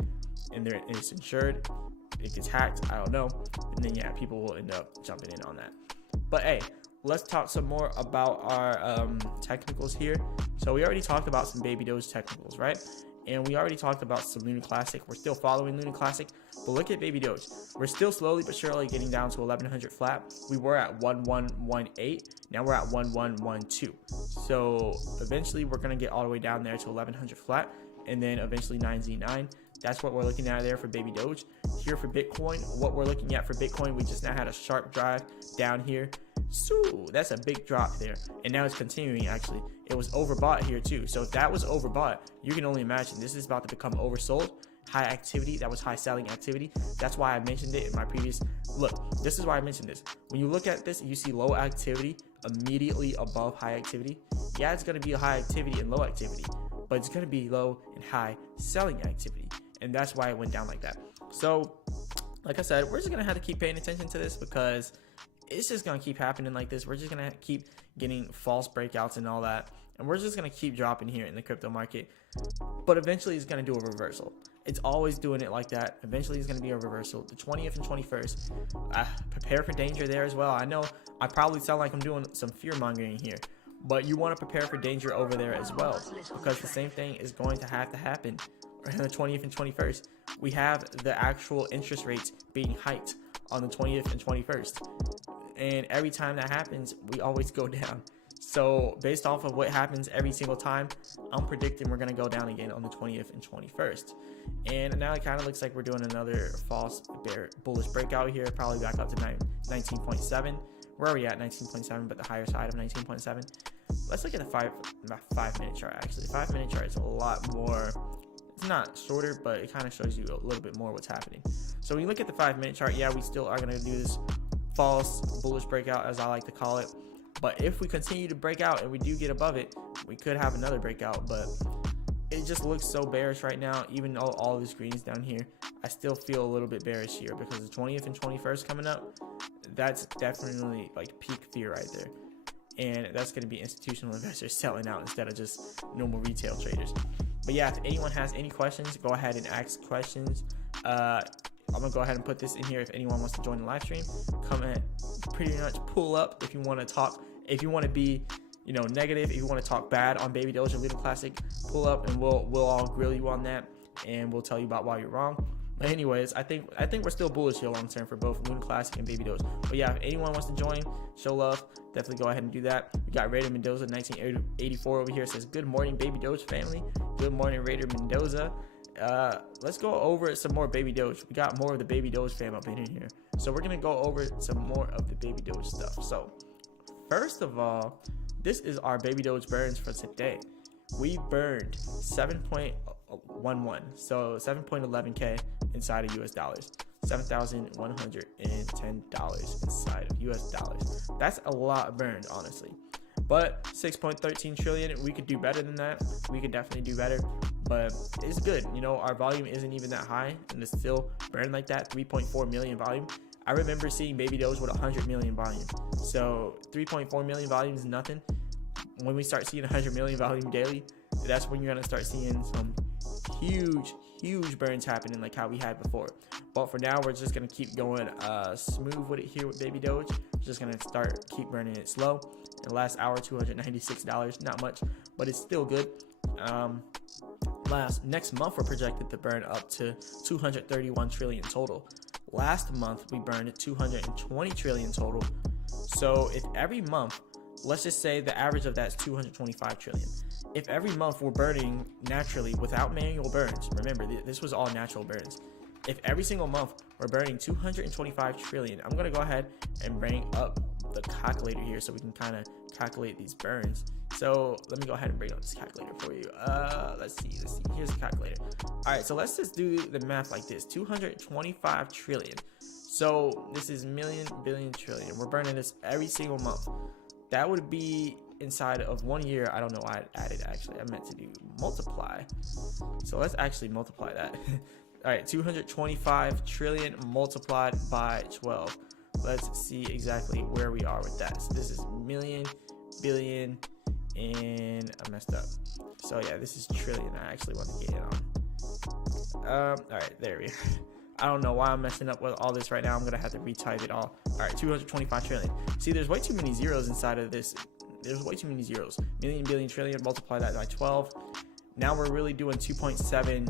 and it's insured, it gets hacked, I don't know, and then yeah, people will end up jumping in on that. But hey, let's talk some more about our technicals here. So we already talked about some Baby Doge technicals, right? And we already talked about some Luna Classic. We're still following Luna Classic, but look at Baby Doge. We're still slowly but surely getting down to 1100 flat. We were at 1118. Now we're at 1112. So eventually we're going to get all the way down there to 1100 flat, and then eventually 9Z9. That's what we're looking at there for Baby Doge. Here for Bitcoin, what we're looking at for Bitcoin, we just now had a sharp drive down here. So that's a big drop there, and now it's continuing. Actually, it was overbought here too. So if that was overbought, you can only imagine this is about to become oversold. High activity, that was high selling activity. That's why I mentioned it in my previous look. This is why I mentioned this. When you look at this, you see low activity immediately above high activity. Yeah, it's going to be a high activity and low activity, but it's going to be low and high selling activity, and that's why it went down like that. So like I said, we're just going to have to keep paying attention to this, because it's just going to keep happening like this. We're just going to keep getting false breakouts and all that, and we're just going to keep dropping here in the crypto market. But eventually it's going to do a reversal. It's always doing it like that. Eventually it's going to be a reversal. The 20th and 21st, prepare for danger there as well. I know I probably sound like I'm doing some fear mongering here, but you want to prepare for danger over there as well, because the same thing is going to have to happen on the 20th and 21st. We have the actual interest rates being hiked on the 20th and 21st. And every time that happens, we always go down. So based off of what happens every single time, I'm predicting we're going to go down again on the 20th and 21st. And now it kind of looks like we're doing another false bullish breakout here, probably back up to 19.7. Where are we at? 19.7, but the higher side of 19.7. Let's look at the 5-minute chart. Actually, 5-minute chart is a lot more. It's not shorter, but it kind of shows you a little bit more what's happening. So when you look at the 5-minute chart, yeah, we still are going to do this false bullish breakout, as I like to call it. But if we continue to break out and we do get above it, we could have another breakout. But it just looks so bearish right now. Even though all this green is down here, I still feel a little bit bearish here because the 20th and 21st coming up, that's definitely like peak fear right there. And that's going to be institutional investors selling out instead of just normal retail traders. But yeah, if anyone has any questions, go ahead and ask questions. I'm going to go ahead and put this in here. If anyone wants to join the live stream, come and pretty much pull up if you want to talk. If you want to be, you know, negative, if you want to talk bad on Baby Doge or Little Classic, pull up and we'll all grill you on that, and we'll tell you about why you're wrong. But anyways, I think we're still bullish here long term for both Lunc Classic and Baby Doge. But yeah, if anyone wants to join, show love, definitely go ahead and do that. We got Raider Mendoza 1984 over here. It says, good morning, Baby Doge family. Good morning, Raider Mendoza. Let's go over some more Baby Doge. We got more of the Baby Doge fam up in here. So we're going to go over some more of the Baby Doge stuff. So first of all, this is our Baby Doge burns for today. We burned 7.11, so 7.11K inside of US dollars, $7,110 inside of US dollars. That's a lot burned, honestly. But 6.13 trillion, we could do better than that. We could definitely do better, but it's good. You know, our volume isn't even that high, and it's still burned like that. 3.4 million volume. I remember seeing Baby Doge with 100 million volume. So 3.4 million volume is nothing. When we start seeing 100 million volume daily, that's when you're gonna start seeing some huge burns happening like how we had before. But for now, we're just gonna keep going smooth with it here with Baby Doge. Just gonna keep burning it slow. In the last hour, $296, not much, but it's still good. Next month, we're projected to burn up to 231 trillion total. Last month, we burned 220 trillion total. So if every month, let's just say the average of that is 225 trillion. If every month we're burning naturally without manual burns, remember this was all natural burns. If every single month we're burning 225 trillion, I'm gonna go ahead and bring up the calculator here so we can kind of calculate these burns. So let me go ahead and bring up this calculator for you. Let's see. Here's the calculator. All right, so let's just do the math like this: 225 trillion. So this is million, billion, trillion. We're burning this every single month. That would be inside of 1 year. I don't know why I added, actually. I meant to do multiply. So let's actually multiply that. All right, 225 trillion multiplied by 12. Let's see exactly where we are with that. So this is million, billion, and I messed up. So yeah, this is trillion. I actually want to get it on. All right, there we go. I don't know why I'm messing up with all this right now. I'm gonna have to retype it all. All right, 225 trillion. See, there's way too many zeros inside of this. There's way too many zeros. Million, billion, trillion. Multiply that by 12. Now we're really doing 2.7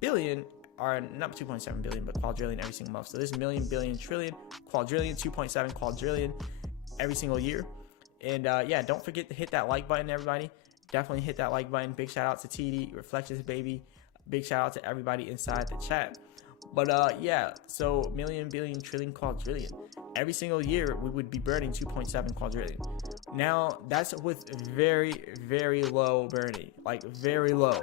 billion, or not 2.7 billion, but quadrillion every single month. So this million, billion, trillion, quadrillion, 2.7 quadrillion every single year. And yeah, don't forget to hit that like button, everybody. Definitely hit that like button. Big shout out to TD, Reflections Baby. Big shout out to everybody inside the chat. But yeah, so million, billion, trillion, quadrillion. Every single year, we would be burning 2.7 quadrillion. Now, that's with very, very low burning. Like, very low.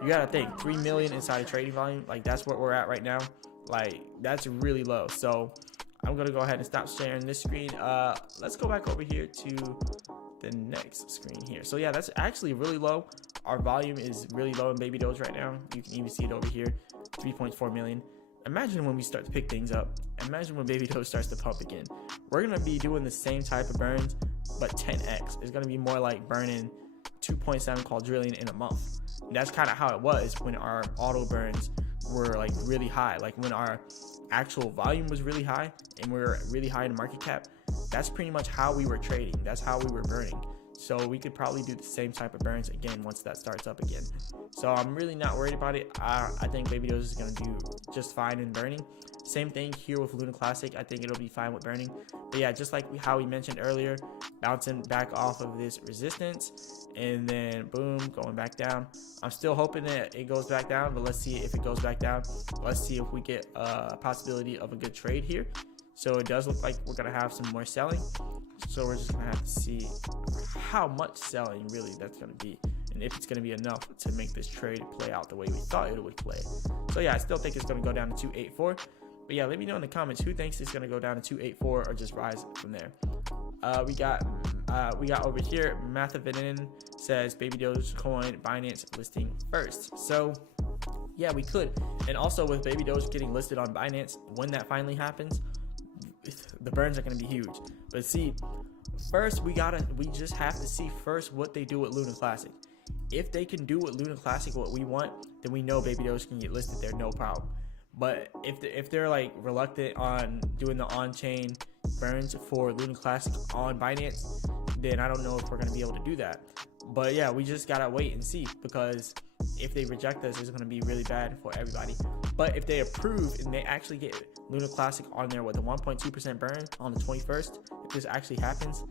You gotta think, 3 million inside of trading volume. Like, that's what we're at right now. Like, that's really low. So, I'm gonna go ahead and stop sharing this screen. Let's go back over here to the next screen here. So, yeah, that's actually really low. Our volume is really low in Baby Doge right now. You can even see it over here, 3.4 million. Imagine when we start to pick things up. Imagine when Baby Doge starts to pump again. We're going to be doing the same type of burns, but 10x. It's going to be more like burning 2.7 quadrillion in a month. And that's kind of how it was when our auto burns were like really high. Like when our actual volume was really high and we were really high in market cap. That's pretty much how we were trading. That's how we were burning. So we could probably do the same type of burns again once that starts up again. So I'm really not worried about it. I think Baby Doge is going to do just fine in burning. Same thing here with Lunc Classic. I think it'll be fine with burning. But yeah, just like how we mentioned earlier, bouncing back off of this resistance, and then boom, going back down. I'm still hoping that it goes back down, but let's see if it goes back down. Let's see if we get a possibility of a good trade here. So it does look like we're gonna have some more selling, so we're just gonna have to see how much selling really that's gonna be, and if it's gonna be enough to make this trade play out the way we thought it would play. So yeah, I still think it's gonna go down to 284. But yeah, let me know in the comments who thinks it's gonna go down to 284 or just rise from there. We got over here, Mathevinin says Baby Doge coin Binance listing first. So yeah, we could. And also with Baby Doge getting listed on Binance, when that finally happens, the burns are gonna be huge. But see, first we just have to see first what they do with Luna Classic. If they can do with Luna Classic what we want, then we know Baby Doge can get listed there, no problem. But if they're like reluctant on doing the on-chain burns for Luna Classic on Binance, then I don't know if we're gonna be able to do that. But yeah, we just gotta wait and see, because if they reject us, it's gonna be really bad for everybody. But if they approve and they actually get Luna Classic on there with a 1.2% burn on the 21st, if this actually happens,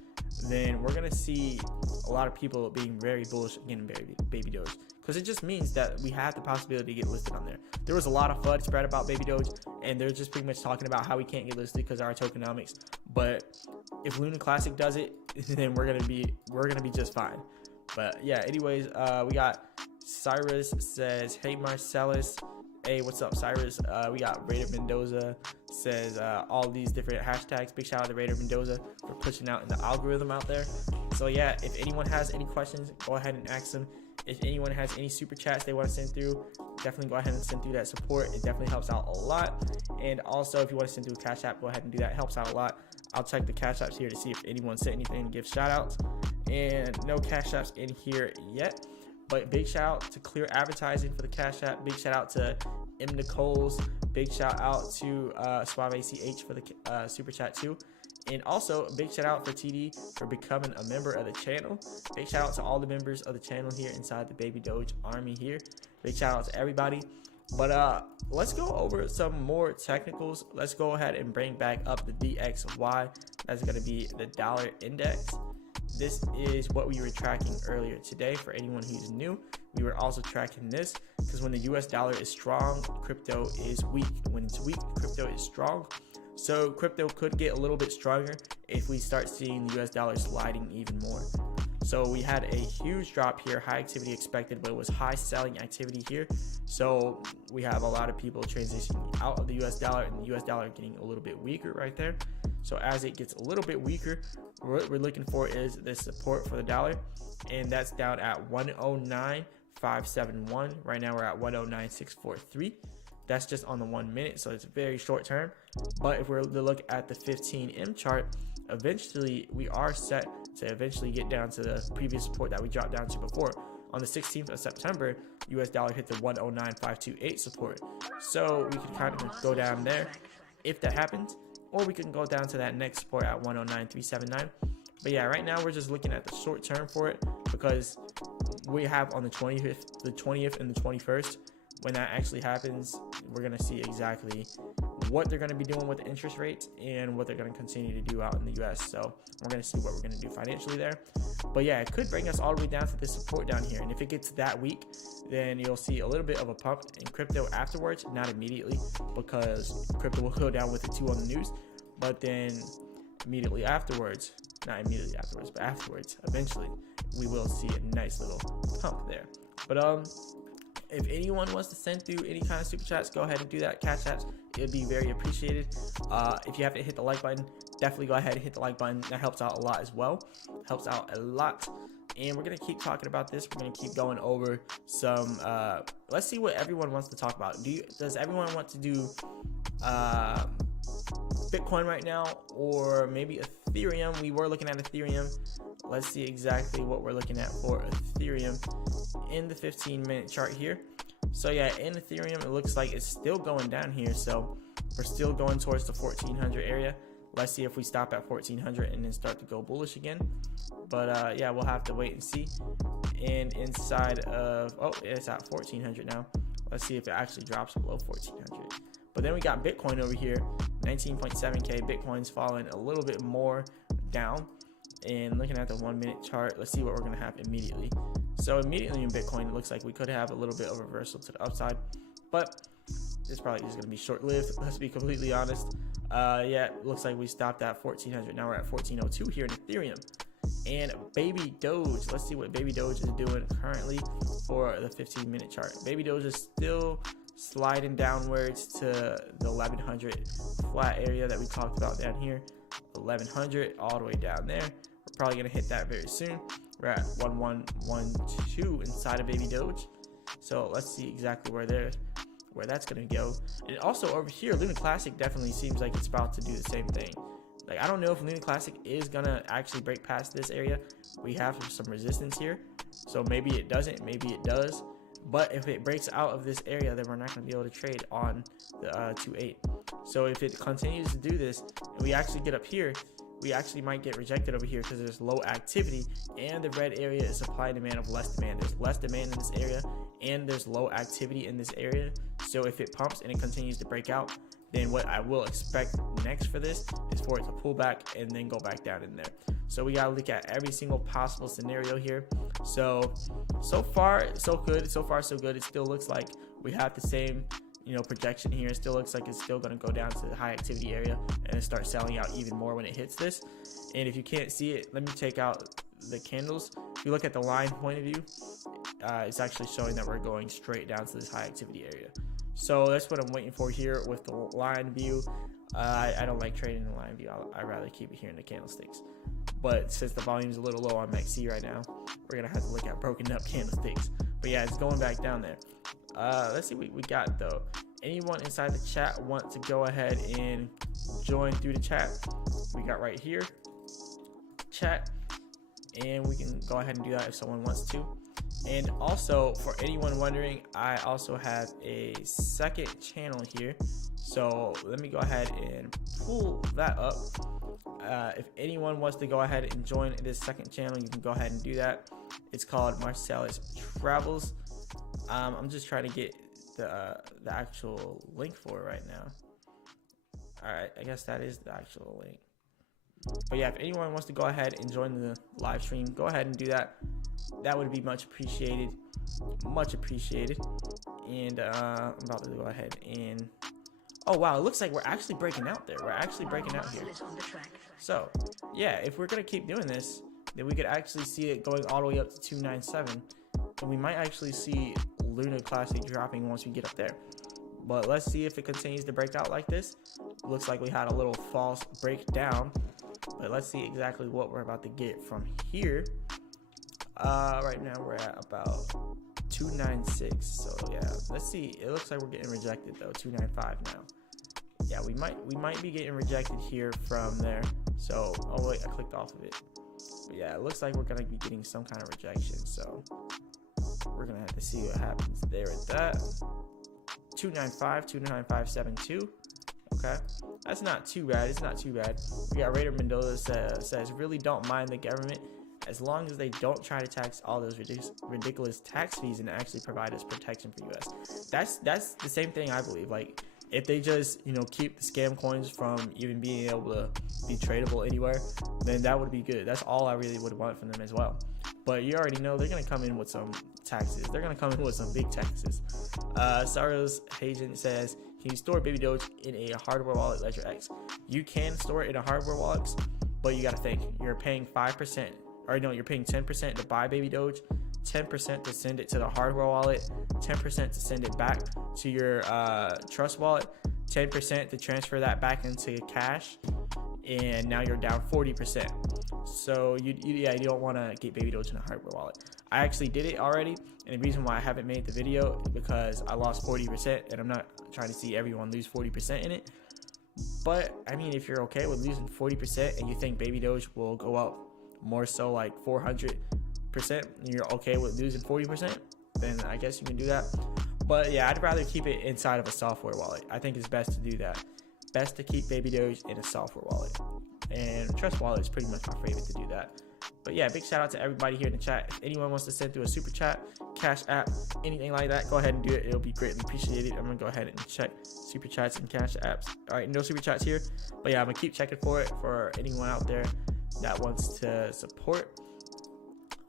then we're gonna see a lot of people being very bullish again in Baby Doge, because it just means that we have the possibility to get listed on there. There was a lot of FUD spread about Baby Doge, and they're just pretty much talking about how we can't get listed because of our tokenomics. But if Luna Classic does it, then we're gonna be just fine. But yeah, anyways, we got Cyrus says, hey Marcellus. Hey, what's up, Cyrus? We got Raider Mendoza says all these different hashtags. Big shout out to Raider Mendoza for pushing out in the algorithm out there. So yeah, if anyone has any questions, go ahead and ask them. If anyone has any super chats they want to send through, definitely go ahead and send through that support. It definitely helps out a lot. And also, if you want to send through a Cash App, go ahead and do that. It helps out a lot. I'll check the Cash Apps here to see if anyone sent anything and give shout outs. And no Cash Apps in here yet. But big shout out to Clear Advertising for the Cash App. Big shout out to M. Nicoles. Big shout out to Suave ACH for the super chat too. And also a big shout out for TD for becoming a member of the channel. Big shout out to all the members of the channel here inside the Baby Doge army here. Big shout out to everybody. But let's go over some more technicals. Let's go ahead and bring back up the DXY. That's going to be the dollar index. This is what we were tracking earlier today. For anyone who's new, we were also tracking this because when the US dollar is strong, crypto is weak. When it's weak, crypto is strong. So crypto could get a little bit stronger if we start seeing the US dollar sliding even more. So we had a huge drop here, high activity expected, but it was high selling activity here. So we have a lot of people transitioning out of the US dollar, and the US dollar getting a little bit weaker right there. So as it gets a little bit weaker, what we're looking for is the support for the dollar, and that's down at 109.571. Right now we're at 109.643. That's just on the 1 minute, so it's very short term. But if we're to look at the 15M chart, eventually we are set to eventually get down to the previous support that we dropped down to before. On the 16th of September, US dollar hit the 109.528 support. So we could kind of go down there if that happens, or we can go down to that next support at 109.379. But yeah, right now we're just looking at the short term for it, because we have on the 20th and the 21st. When that actually happens, we're going to see exactly what they're going to be doing with the interest rates and what they're going to continue to do out in the US. So we're going to see what we're going to do financially there. But yeah, it could bring us all the way down to this support down here. And if it gets that weak, then you'll see a little bit of a pump in crypto afterwards, not immediately, because crypto will go down with it too on the news. But then immediately afterwards, not immediately afterwards, but afterwards, eventually, we will see a nice little pump there. But if anyone wants to send through any kind of super chats, go ahead and do that. Cash apps, it would be very appreciated. If you haven't hit the like button, definitely go ahead and hit the like button. That helps out a lot as well. Helps out a lot. And we're going to keep talking about this. We're going to keep going over some, let's see what everyone wants to talk about. Does everyone want to do Bitcoin right now, or maybe Ethereum? We were looking at Ethereum. Let's see exactly what we're looking at for Ethereum in the 15-minute chart here. So yeah, in Ethereum, it looks like it's still going down here. So we're still going towards the 1400 area. Let's see if we stop at 1400 and then start to go bullish again. But yeah, we'll have to wait and see. And inside of, oh, it's at 1400 now. Let's see if it actually drops below 1400. But then we got Bitcoin over here, 19.7K. Bitcoin's falling a little bit more down. And looking at the 1 minute chart, let's see what we're going to have immediately. So immediately in Bitcoin, it looks like we could have a little bit of a reversal to the upside, but it's probably just going to be short-lived. Let's be completely honest. Yeah, it looks like we stopped at 1400. Now we're at 1402 here in Ethereum. And Baby Doge, let's see what Baby Doge is doing currently for the 15-minute chart. Baby Doge is still sliding downwards to the 1100 flat area that we talked about down here. 1100 all the way down there. We're probably going to hit that very soon. We're at 1112 inside of Baby Doge. So let's see exactly where that's going to go. And also over here, Luna Classic definitely seems like it's about to do the same thing. Like, I don't know if Luna Classic is going to actually break past this area. We have some resistance here. So maybe it doesn't, maybe it does. But if it breaks out of this area, then we're not going to be able to trade on the 2.8. So if it continues to do this, and we actually get up here, we actually might get rejected over here because there's low activity, and the red area is supply and demand of less demand. There's less demand in this area, and there's low activity in this area. So if it pumps and it continues to break out, then what I will expect next for this is for it to pull back and then go back down in there. So we got to look at every single possible scenario here. So far, so good. So far, so good. It still looks like we have the same, projection here. It still looks like it's still going to go down to the high activity area and then start selling out even more when it hits this. And if you can't see it, let me take out the candles. If you look at the line point of view, it's actually showing that we're going straight down to this high activity area. So that's what I'm waiting for here with the line view. I don't like trading in the line view. I'd rather keep it here in the candlesticks. But since the volume is a little low on XC right now, we're going to have to look at broken up candlesticks. But yeah, it's going back down there. Let's see what we got though. Anyone inside the chat want to go ahead and join through the chat? We got right here, chat. And we can go ahead and do that if someone wants to. And also, for anyone wondering, I also have a second channel here. So let me go ahead and pull that up. If anyone wants to go ahead and join this second channel, you can go ahead and do that. It's called Marcellus Travels. I'm just trying to get the actual link for it right now. All right, I guess that is the actual link. But yeah, if anyone wants to go ahead and join the live stream, go ahead and do that. That would be much appreciated. Much appreciated. And I'm about to go ahead and... Oh, wow. It looks like we're actually breaking out there. We're actually breaking out here. So, yeah, if we're going to keep doing this, then we could actually see it going all the way up to 297. And we might actually see Luna Classic dropping once we get up there. But let's see if it continues to break out like this. Looks like we had a little false breakdown. But let's see exactly what we're about to get from here. Right now we're at about 296. So yeah, let's see. It looks like we're getting rejected though. 295 now. Yeah, we might be getting rejected here from there. So oh wait, I clicked off of it. But yeah, it looks like we're gonna be getting some kind of rejection. So we're gonna have to see what happens there at that. 295, 295.72. Okay, that's not too bad. It's not too bad. We got Raider Mendoza says really don't mind the government as long as they don't try to tax all those ridiculous tax fees and actually provide us protection for US. That's the same thing I believe. Like if they just keep the scam coins from even being able to be tradable anywhere, then that would be good. That's all I really would want from them as well. But you already know they're gonna come in with some taxes. They're gonna come in with some big taxes. Saros Hagen says, can you store Baby Doge in a hardware wallet Ledger X? You can store it in a hardware wallet, but you got to think you're paying 5%, or no, you're paying 10% to buy Baby Doge, 10% to send it to the hardware wallet, 10% to send it back to your trust wallet, 10% to transfer that back into cash, and now you're down 40%. So you don't want to get Baby Doge in a hardware wallet. I actually did it already, and the reason why I haven't made the video is because I lost 40%, and I'm not trying to see everyone lose 40% in it. But I mean, if you're okay with losing 40% and you think Baby Doge will go up more so like 400%, and you're okay with losing 40%, then I guess you can do that. But yeah, I'd rather keep it inside of a software wallet. I think it's best to do that. Best to keep Baby Doge in a software wallet. And Trust Wallet is pretty much my favorite to do that. But yeah, big shout out to everybody here in the chat. If anyone wants to send through a super chat, Cash App, anything like that, go ahead and do it. It'll be greatly appreciated. I'm gonna go ahead and check super chats and Cash Apps. All right, no super chats here, but yeah, I'm gonna keep checking for it for anyone out there. that wants to support.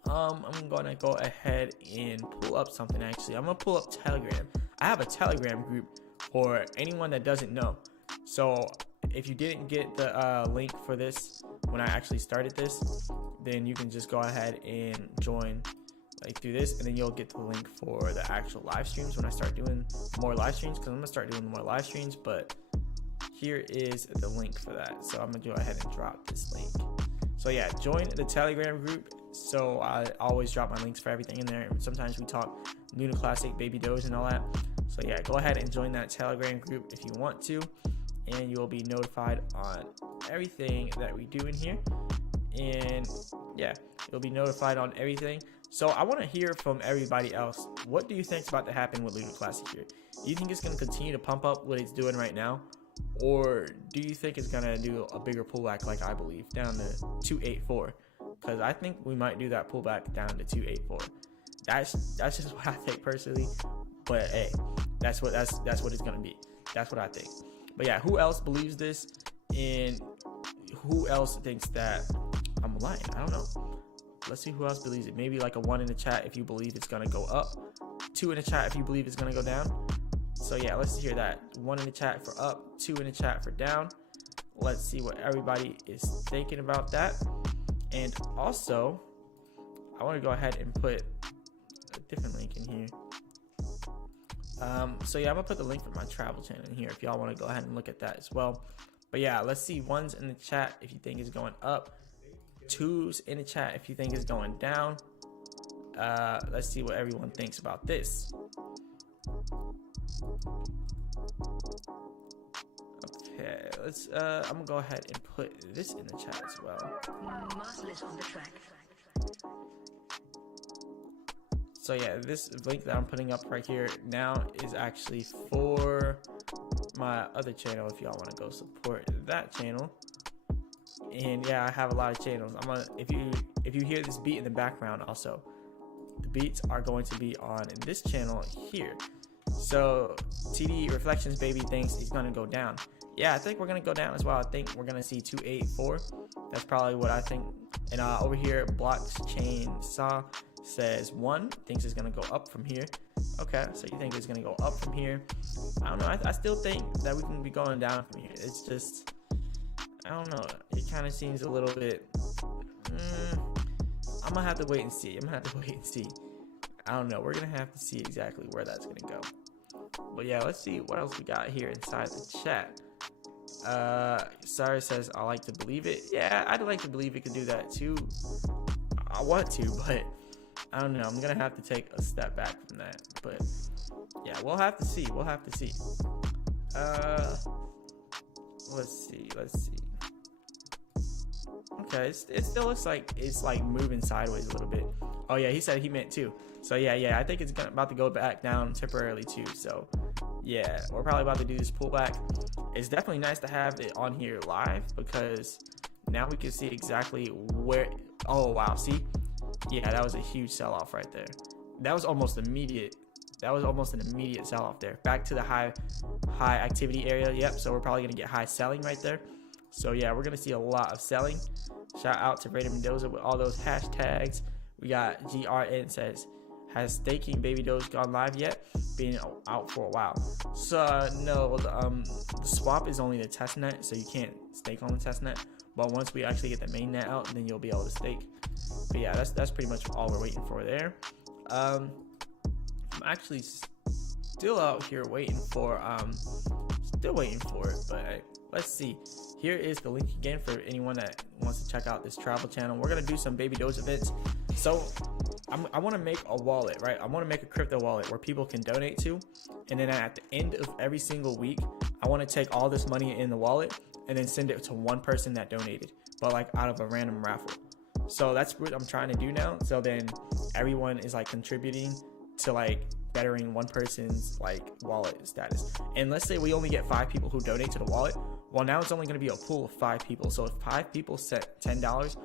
I'm gonna go ahead and pull up something. Actually, I'm gonna pull up Telegram. I have a Telegram group for anyone that doesn't know. So if you didn't get the link for this when I actually started this, then you can just go ahead and join like through this, and then you'll get the link for the actual live streams when I start doing more live streams, because I'm gonna start doing more live streams. But here is the link for that, so I'm gonna go ahead and drop this link. So yeah, join the Telegram group. So I always drop my links for everything in there. Sometimes we talk Luna Classic, Baby Doge, and all that. So yeah, go ahead and join that Telegram group if you want to, and you will be notified on everything that we do in here. And yeah, you'll be notified on everything. So I want to hear from everybody else. What do you think is about to happen with Luna Classic here? Do you think it's going to continue to pump up what it's doing right now? Or do you think it's going to do a bigger pullback like I believe, down to 284? Because I think we might do that pullback down to 284. That's just what I think personally. But hey, that's what it's going to be. That's what I think. But yeah, who else believes this? And who else thinks that I'm lying? I don't know. Let's see who else believes it. Maybe like a 1 in the chat if you believe it's going to go up. 2 in the chat if you believe it's going to go down. So yeah, let's hear that. 1 in the chat for up, 2 in the chat for down. Let's see what everybody is thinking about that. And also, I want to go ahead and put a different link in here. So yeah, I'm gonna put the link for my travel channel in here if y'all want to go ahead and look at that as well. But yeah, let's see 1s in the chat if you think it's going up, 2s in the chat if you think it's going down. Let's see what everyone thinks about this. Okay, let's I'm gonna go ahead and put this in the chat as well. So yeah, this link that I'm putting up right here now is actually for my other channel if y'all want to go support that channel. And yeah, I have a lot of channels. I'm gonna, if you hear this beat in the background, also the beats are going to be on this channel here. So TD Reflections Baby thinks he's gonna go down. Yeah, I think we're gonna go down as well. I think we're gonna see 284. That's probably what I think. And over here, Blockchain Saw says 1 thinks it's gonna go up from here. Okay, so you think it's gonna go up from here? I don't know. I still think that we can be going down from here. It's just, I don't know. It kind of seems a little bit. I'm gonna have to wait and see. I don't know. We're gonna have to see exactly where that's gonna go. But yeah, let's see what else we got here inside the chat. Sarah says, I like to believe it. Yeah, I'd like to believe it could do that too. I want to, but I don't know. I'm gonna have to take a step back from that. But yeah, we'll have to see. Let's see. Okay, it still looks like it's like moving sideways a little bit. Oh yeah, he said he meant 2. So yeah, I think it's about to go back down temporarily too. So yeah, we're probably about to do this pullback. It's definitely nice to have it on here live, because now we can see exactly where. Oh wow, see? Yeah, that was a huge sell-off right there. That was almost immediate. That was almost an immediate sell-off there. Back to the high activity area. Yep, so we're probably gonna get high selling right there. So yeah, we're gonna see a lot of selling. Shout out to Raider Mendoza with all those hashtags. We got GRN says, has staking Baby Doge gone live yet? Been out for a while. So no, the swap is only the test net, so you can't stake on the test net. But once we actually get the main net out, then you'll be able to stake. But yeah, that's pretty much all we're waiting for there. I'm actually still out here waiting for it, but let's see. Here is the link again for anyone that wants to check out this travel channel. We're gonna do some Baby Doge events. So I want to make a wallet, right? I want to make a crypto wallet where people can donate to, and then at the end of every single week, I want to take all this money in the wallet and then send it to one person that donated, but like out of a random raffle. So that's what I'm trying to do now. So then everyone is like contributing to like bettering one person's like wallet status. And let's say we only get 5 people who donate to the wallet. Well, now it's only going to be a pool of 5 people. So if 5 people set $10,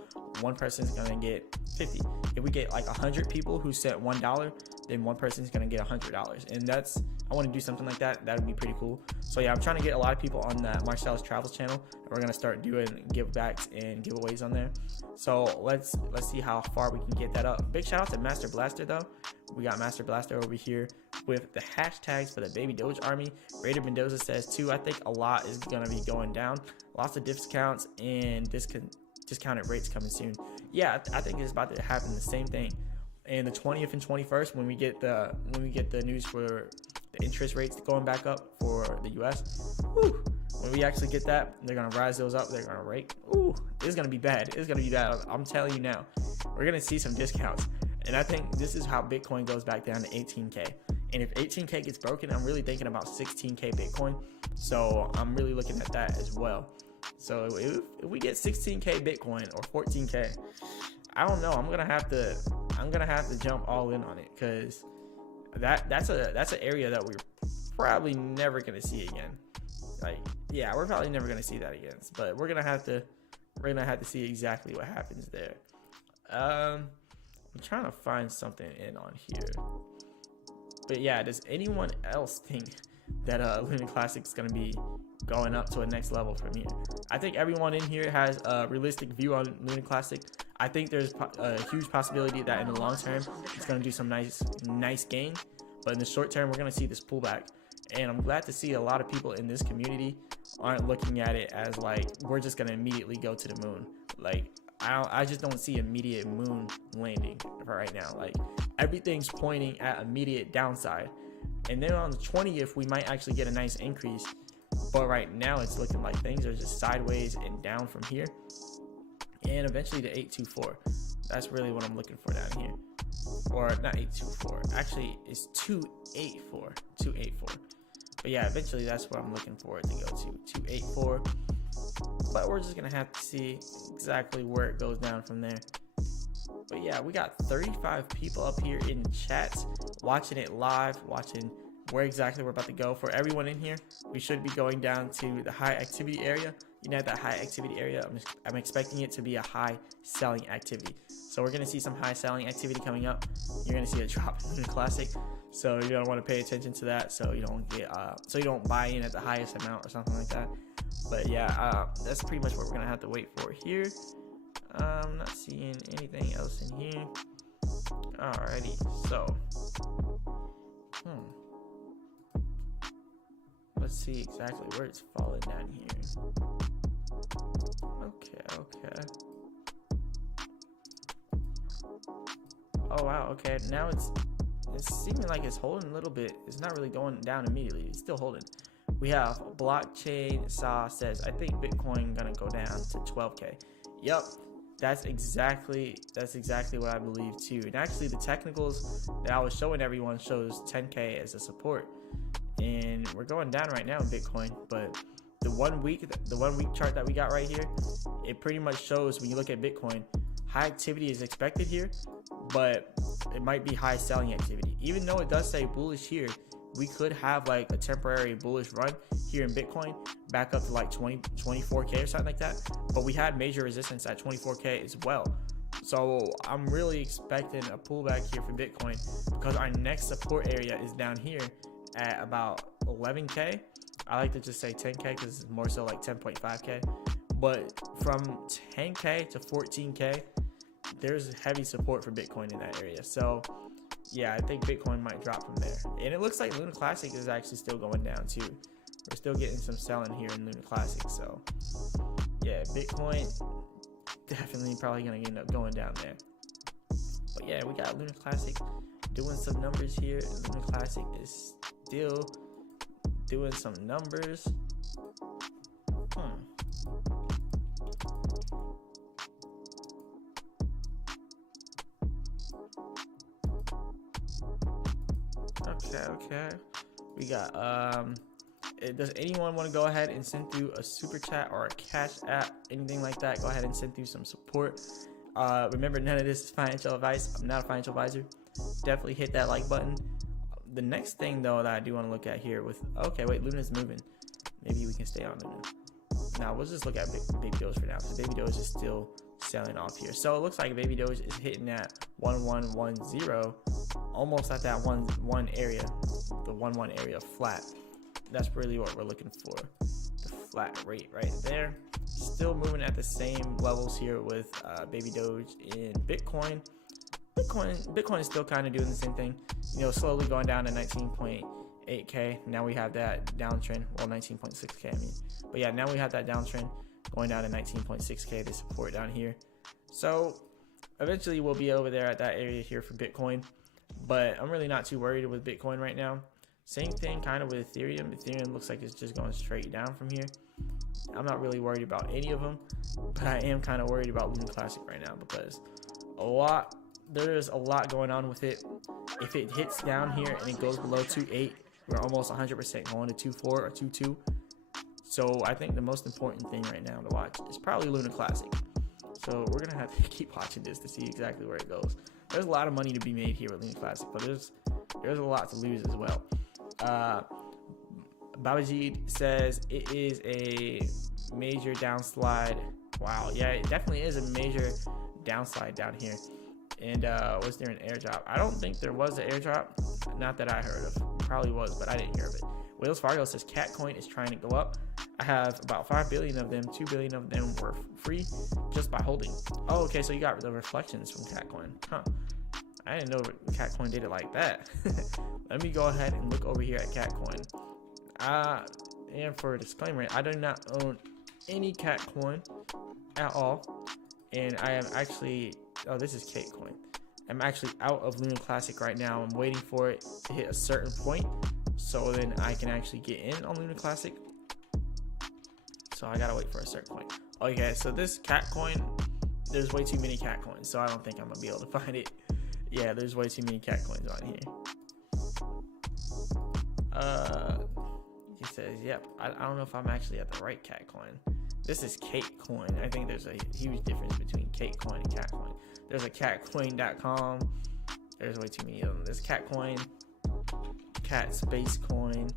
one person's gonna get 50. If we get like 100 people who sent $1, then one person's gonna get $100. And I want to do something like that. That would be pretty cool. So yeah, I'm trying to get a lot of people on that Marcel's Travels channel, and we're gonna start doing give backs and giveaways on there. So let's see how far we can get that up. Big shout out to Master Blaster though. We got Master Blaster over here with the hashtags for the Baby Doge army. Raider Mendoza says too, I think a lot is gonna be going down. Lots of discounts and discounted rates coming soon. Yeah, I think it's about to happen the same thing. And the 20th and 21st, when we get the news for the interest rates going back up for the US, when we actually get that, they're gonna rise those up. They're gonna rake. It's gonna be bad. It's gonna be bad. I'm telling you now. We're gonna see some discounts, and I think this is how Bitcoin goes back down to 18K. And if 18K gets broken, I'm really thinking about 16K Bitcoin. So I'm really looking at that as well. So if we get 16K Bitcoin or 14K, I don't know. I'm gonna have to jump all in on it, because that's an area that we're probably never gonna see again. Like, yeah, we're probably never gonna see that again. But we're gonna have to see exactly what happens there. I'm trying to find something in on here. But yeah, does anyone else think that Luna Classic is going to be going up to a next level from here? I think everyone in here has a realistic view on Luna Classic. I think there's a huge possibility that in the long term it's going to do some nice gain, but in the short term we're going to see this pullback. And I'm glad to see a lot of people in this community aren't looking at it as like we're just going to immediately go to the moon. Like, I just don't see immediate moon landing for right now. Like, everything's pointing at immediate downside, and then on the 20th we might actually get a nice increase, but right now it's looking like things are just sideways and down from here, and eventually to 824. That's really what I'm looking for down here. Or not 824, actually it's 284. But yeah, eventually that's what I'm looking for it to go to, 284. But we're just gonna have to see exactly where it goes down from there. But yeah, we got 35 people up here in the chat watching it live, watching where exactly we're about to go. For everyone in here, we should be going down to the high activity area. You know, that high activity area, I'm expecting it to be a high selling activity. So we're gonna see some high selling activity coming up. You're gonna see a drop in the Classic, so you're gonna want to pay attention to that, so you don't buy in at the highest amount or something like that. But yeah, that's pretty much what we're gonna have to wait for here. I'm not seeing anything else in here. Alrighty, so let's see exactly where it's falling down here. Okay. Oh wow, okay, now it's seeming like it's holding a little bit. It's not really going down immediately. It's still holding. We have Blockchain Saw says, I think Bitcoin gonna go down to 12K. Yep, that's exactly what I believe too. And actually the technicals that I was showing everyone shows 10K as a support. And we're going down right now in Bitcoin, but the one week chart that we got right here, it pretty much shows, when you look at Bitcoin, high activity is expected here, but it might be high selling activity. Even though it does say bullish here, we could have like a temporary bullish run here in Bitcoin back up to like 24K or something like that. But we had major resistance at 24K as well. So I'm really expecting a pullback here for Bitcoin, because our next support area is down here at about 11K. I like to just say 10K because it's more so like 10.5K. But from 10K to 14K, there's heavy support for Bitcoin in that area. So yeah, I think Bitcoin might drop from there. And it looks like Luna Classic is actually still going down too. We're still getting some selling here in Luna Classic. So yeah, Bitcoin definitely probably gonna end up going down there. But yeah, we got Luna Classic doing some numbers here. Luna Classic is still doing some numbers. Okay. We got does anyone want to go ahead and send through a super chat or a cash app, anything like that? Go ahead and send through some support. Remember, none of this is financial advice. I'm not a financial advisor. Definitely hit that like button. The next thing though that I do want to look at here with, okay, wait, Luna's moving. Maybe we can stay on Luna. Now we'll just look at Baby Doge for now, because Baby Doge is still selling off here. So it looks like Baby Doge is hitting that 1110, almost at that 1-1 area, the 1-1 area flat. That's really what we're looking for, the flat rate right there. Still moving at the same levels here with Baby Doge in Bitcoin. Bitcoin is still kind of doing the same thing, you know, slowly going down to 19.8k. Now we have that downtrend, well, 19.6k, I mean, but yeah, now we have that downtrend going down to 19.6k, the support down here. So eventually we'll be over there at that area here for Bitcoin, but I'm really not too worried with Bitcoin right now. Same thing kind of with Ethereum. Ethereum looks like it's just going straight down from here. I'm not really worried about any of them, but I am kind of worried about Lunc Classic right now because there's a lot going on with it. If it hits down here and it goes below 2.8, we're almost 100% going to 2.4 or 2.2. So I think the most important thing right now to watch is probably Lunc Classic. So we're gonna have to keep watching this to see exactly where it goes. There's a lot of money to be made here with Lunc Classic, but there's a lot to lose as well. Babajid says it is a major downslide. Wow, yeah, it definitely is a major downslide down here. And was there an airdrop? I don't think there was an airdrop, not that I heard of. Probably was, but I didn't hear of it. Wells Fargo says Catcoin is trying to go up. I have about 5 billion of them. 2 billion of them were free just by holding. Oh, okay, so you got the reflections from Catcoin. Huh. I didn't know Catcoin did it like that. Let me go ahead and look over here at Catcoin. And for a disclaimer, I do not own any Catcoin at all. And I am actually, oh, this is Catcoin. I'm actually out of Lunc Classic right now. I'm waiting for it to hit a certain point, so then I can actually get in on Lunc Classic. So I gotta wait for a certain point. Okay, so this Catcoin, there's way too many Catcoins, so I don't think I'm gonna be able to find it. Yeah, there's way too many Catcoins on here. He says, yep. I don't know if I'm actually at the right Catcoin. This is Catecoin. I think there's a huge difference between Catecoin and Catcoin. There's a catcoin.com. There's way too many of them. There's Catcoin, Cat Space Coin.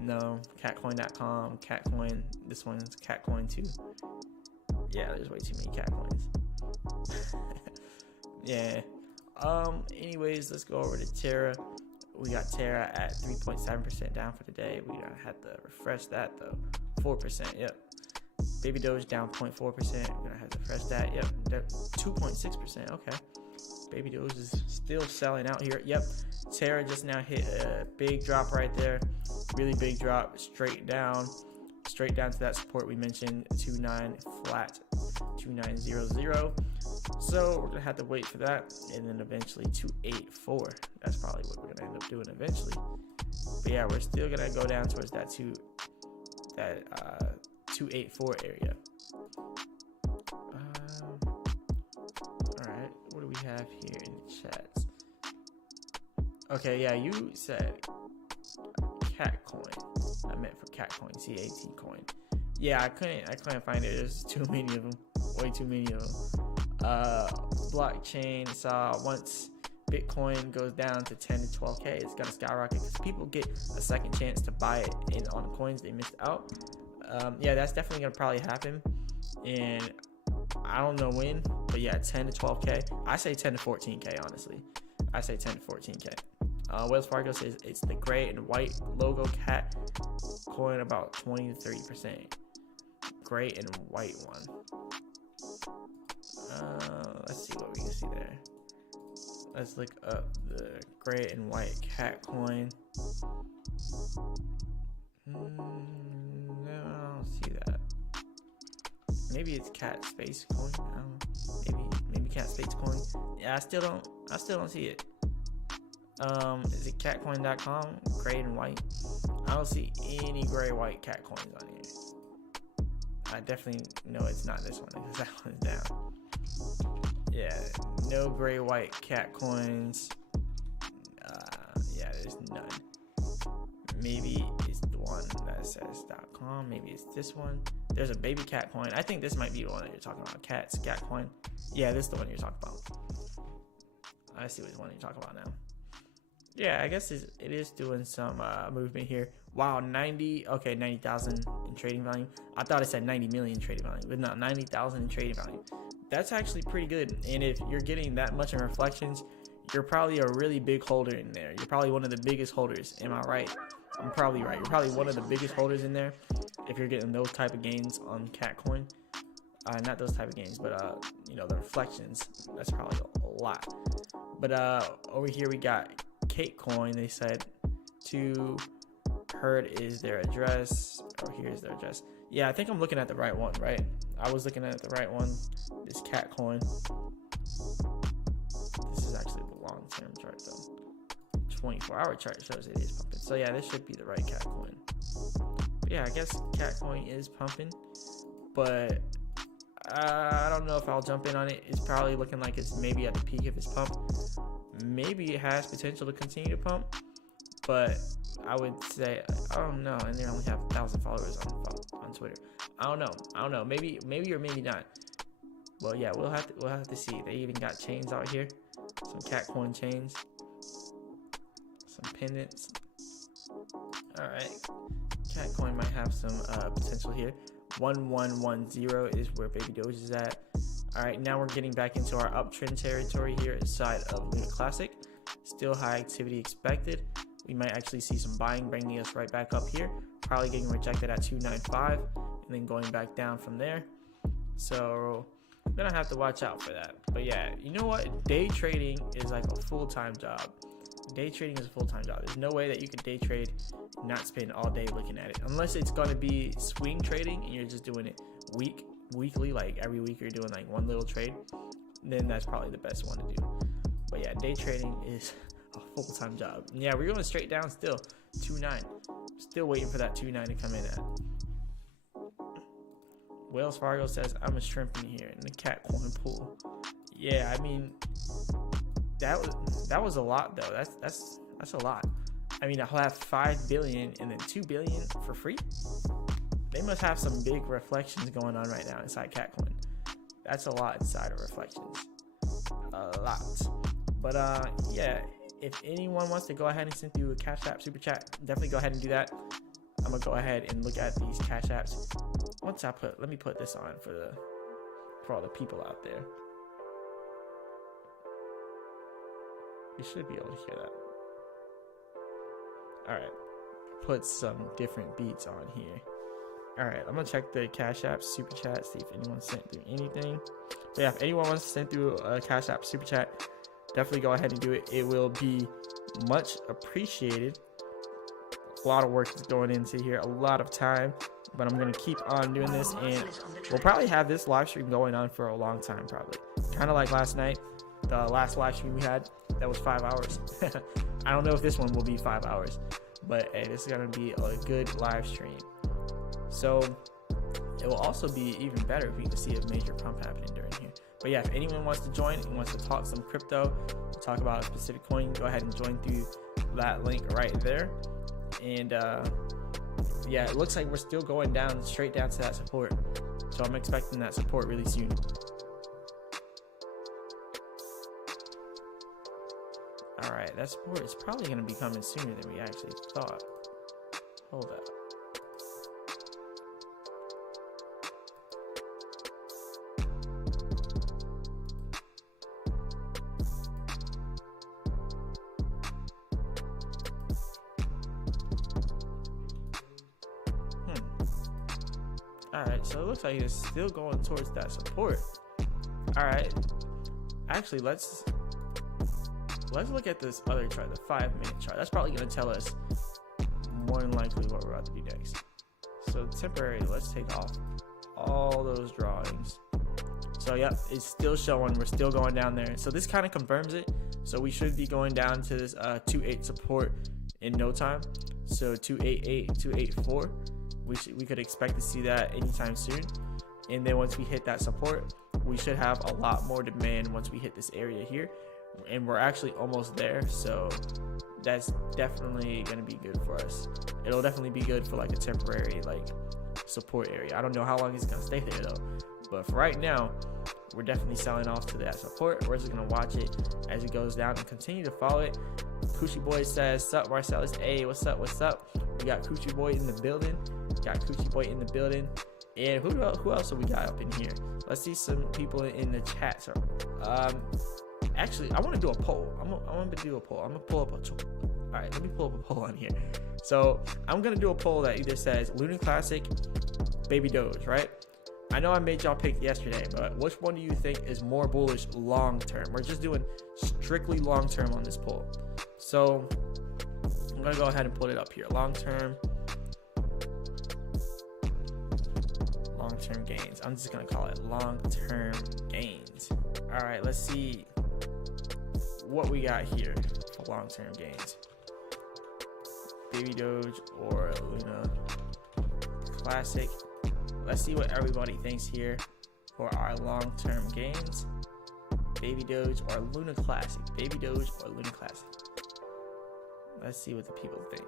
No, catcoin.com, Catcoin. This one's Catcoin too. Yeah, there's way too many Catcoins. Yeah. Anyways, let's go over to Terra. We got Terra at 3.7% down for the day. We gotta have to refresh that though. 4%. Yep. Baby Doge down 0.4%. We're gonna have to refresh that. Yep. 2.6%. Okay. Baby Doge is still selling out here. Yep. Terra just now hit a big drop right there. Really big drop straight down to that support we mentioned, 29 flat, 2900. So we're gonna have to wait for that, and then eventually 284. That's probably what we're gonna end up doing eventually. But yeah, we're still gonna go down towards that 284 area. All right, what do we have here in the chats? Okay, yeah, you said Catcoin. I meant for Catcoin, CAT coin. Yeah, I couldn't find it. There's too many of them. Way too many of them. Blockchain saw once Bitcoin goes down to 10 to 12k, it's gonna skyrocket because people get a second chance to buy it in on the coins they missed out. Yeah, that's definitely gonna probably happen, and I don't know when, but yeah, 10 to 12k. I say 10 to 14k, honestly. I say 10 to 14k. Wells Fargo says it's the gray and white logo cat coin, about 20 to 30%. Gray and white one. Let's see what we can see there. Let's look up the gray and white cat coin. No, I don't see that. Maybe it's cat space coin. I don't know. Maybe cat space coin. Yeah, I still don't see it. Is it catcoin.com? Gray and white. I don't see any gray white cat coins on here. I definitely know it's not this one because that one's down. Yeah, no gray white cat coins. Yeah, there's none. Maybe it's the one that says .com. Maybe it's this one. There's a baby cat coin. I think this might be the one that you're talking about. Cat coin. Yeah, this is the one you're talking about. I see which one you're talking about now. Yeah, I guess it is doing some movement here. Wow, 90,000 in trading volume. I thought it said 90 million trading volume, but no, 90,000 in trading volume. that's actually pretty good. And if you're getting that much in reflections, you're probably a really big holder in there. You're probably one of the biggest holders. Am I right? I'm probably right. You're probably one of the biggest holders in there if you're getting those type of gains on Catcoin. Not those type of gains, but the reflections. That's probably a lot. But over here we got Cakecoin. They said to Herd is their address. Oh, here's their address. Yeah, I think I'm looking at the right one, right? I was looking at the right one. This Catcoin. This is actually the long-term chart though. 24-hour chart shows it is pumping. So yeah, this should be the right Catcoin. But yeah, I guess Catcoin is pumping, but I don't know if I'll jump in on it. It's probably looking like it's maybe at the peak of its pump. Maybe it has potential to continue to pump, but I would say I don't know. And they only have 1,000 followers on Twitter. I don't know. Maybe or maybe not. Well, yeah, we'll have to see. They even got chains out here. Some Catcoin chains. Some pendants. All right. Catcoin might have some potential here. 1110 is where Baby Doge is at. All right, now we're getting back into our uptrend territory here inside of Lunc Classic. Still high activity expected. We might actually see some buying bringing us right back up here. Probably getting rejected at 295 and then going back down from there. So I'm gonna have to watch out for that. But yeah, you know what? Day trading is like a full-time job. Day trading is a full-time job. There's no way that you can day trade and not spend all day looking at it, unless it's going to be swing trading and you're just doing it weekly, like every week you're doing like one little trade. Then that's probably the best one to do. But yeah, day trading is a full-time job. And yeah, we're going straight down still. 2.9. Still waiting for that 2.9 to come in at. Wells Fargo says I'm a shrimp in here in the Catcoin pool. Yeah, I mean, that was a lot though. That's a lot. I mean, I'll have 5 billion and then 2 billion for free. They must have some big reflections going on right now inside Catcoin. That's a lot inside of reflections. A lot. But yeah, if anyone wants to go ahead and send through a Cash App Super Chat, definitely go ahead and do that. I'm gonna go ahead and look at these Cash Apps. Let me put this on for all the people out there. You should be able to hear that. Alright. Put some different beats on here. Alright, I'm gonna check the Cash App Super Chat, see if anyone sent through anything. So yeah, if anyone wants to send through a Cash App Super Chat, definitely go ahead and do it. It will be much appreciated. A lot of work is going into here, a lot of time, but I'm gonna keep on doing this, and we'll probably have this live stream going on for a long time, probably. Kind of like last night, the last live stream we had, that was 5 hours. I don't know if this one will be 5 hours, but hey, this is gonna be a good live stream. So it will also be even better if we can see a major pump happening during here. But yeah, if anyone wants to join and wants to talk some crypto, talk about a specific coin, go ahead and join through that link right there. And yeah, it looks like we're still going down, straight down to that support. So I'm expecting that support really soon. Alright, that support is probably going to be coming sooner than we actually thought. Hold up. Alright, so it looks like it's still going towards that support. Alright. Actually, let's look at this other chart, the 5-minute chart. That's probably going to tell us more than likely what we're about to do next. So temporary, let's take off all those drawings. So yep, it's still showing we're still going down there. So this kind of confirms it. So we should be going down to this 2.8 support in no time. So 2.88, 2.84. We could expect to see that anytime soon. And then once we hit that support, we should have a lot more demand once we hit this area here. And we're actually almost there, so that's definitely going to be good for us. It'll definitely be good for like a temporary like support area. I don't know how long it's going to stay there though, but for right now, we're definitely selling off to that support. We're just going to watch it as it goes down and continue to follow it. Coochie Boy says, "Sup Marcellus? Hey, what's up? What's up? We got Coochie Boy in the building. And who else have we got up in here? Let's see some people in the chat. So, actually, I want to do a poll. I'm gonna do a poll. I'm gonna pull up all right, let me pull up a poll on here. So I'm gonna do a poll that either says Lunc Classic, Baby Doge, right? I know I made y'all pick yesterday, but which one do you think is more bullish long term? We're just doing strictly long term on this poll. So I'm gonna go ahead and put it up here. Long term gains. I'm just gonna call it long term gains. All right, let's see what we got here for long term gains. Baby Doge or Luna Classic. Let's see what everybody thinks here for our long term gains. Baby Doge or Luna Classic. Baby Doge or Luna Classic. Let's see what the people think.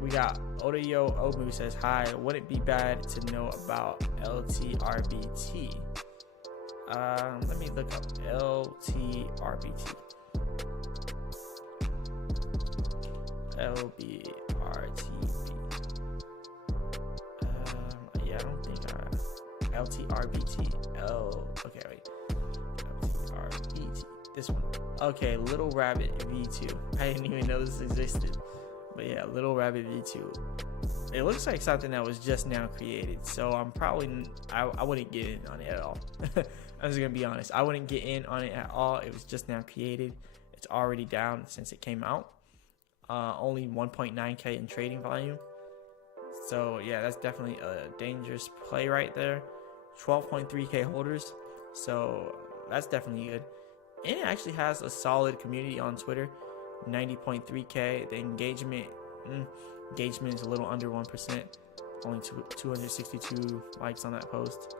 We got Odayo Omu says, hi, would it be bad to know about LTRBT? Let me look up LTRBT. LBRTB. Yeah, I don't think LTRBT. Okay, wait. LTRBT. This one. Okay, Little Rabbit V2. I didn't even know this existed. But yeah, Little Rabbit V2. It looks like something that was just now created. So I'm probably, I wouldn't get in on it at all. I'm just going to be honest. I wouldn't get in on it at all. It was just now created. It's already down since it came out. Only 1.9K in trading volume. So yeah, that's definitely a dangerous play right there. 12.3K holders. So that's definitely good. And it actually has a solid community on Twitter. 90.3K. The engagement is a little under 1%. Only 262 likes on that post.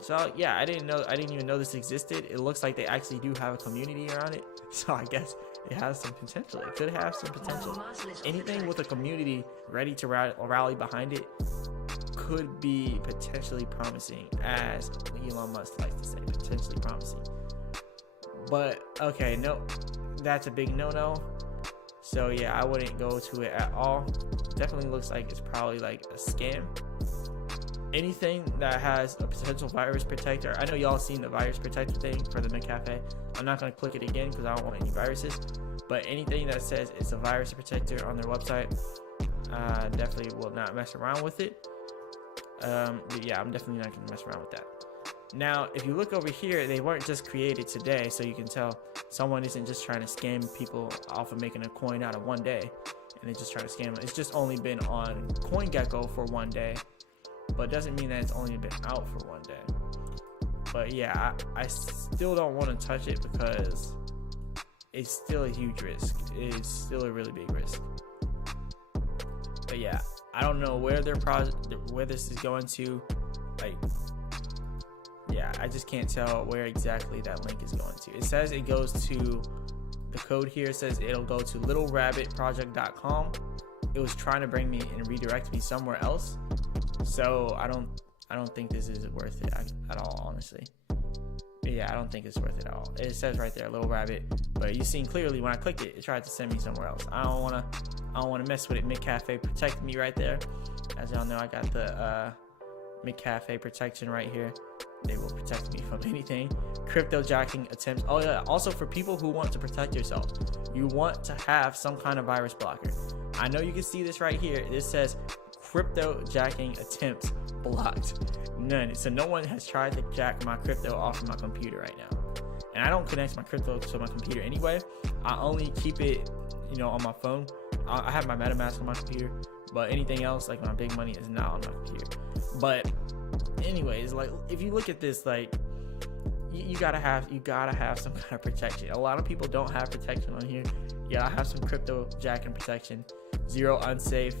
So yeah, I didn't even know this existed. It looks like they actually do have a community around it. So I guess it has some potential. It could have some potential. Anything with a community ready to rally behind it could be potentially promising, as Elon Musk likes to say, potentially promising. But okay, no, that's a big no-no. So yeah, I wouldn't go to it at all. Definitely looks like it's probably like a scam. Anything that has a potential virus protector, I know y'all seen the virus protector thing for the McCafe. I'm not going to click it again because I don't want any viruses. But anything that says it's a virus protector on their website, definitely will not mess around with it. But yeah, I'm definitely not going to mess around with that. Now, if you look over here, they weren't just created today, so you can tell someone isn't just trying to scam people off of making a coin out of one day, and they just try to scam them. It's just only been on CoinGecko for one day, but it doesn't mean that it's only been out for one day. But yeah, I still don't want to touch it because it's still a huge risk. It's still a really big risk. But yeah, I don't know where where this is going to. Like, yeah, I just can't tell where exactly that link is going to. It says it goes to the code here. It says it'll go to littlerabbitproject.com. It was trying to bring me and redirect me somewhere else. So I don't think this is worth it at all, honestly. But yeah, I don't think it's worth it at all. It says right there, Little Rabbit, but you seen clearly when I clicked it, it tried to send me somewhere else. I don't wanna mess with it. McCafe protected me right there. As y'all know, I got the McCafe protection right here. They will protect me from anything. Crypto jacking attempts. Oh yeah, also for people who want to protect yourself, you want to have some kind of virus blocker. I know you can see this right here. This says crypto jacking attempts blocked. None. So no one has tried to jack my crypto off of my computer right now. And I don't connect my crypto to my computer anyway. I only keep it, on my phone. I have my MetaMask on my computer, but anything else, like my big money, is not on my computer. But anyways, like if you look at this, like you gotta have some kind of protection. A lot of people don't have protection on here. You gotta have some crypto jacking protection. 0 unsafe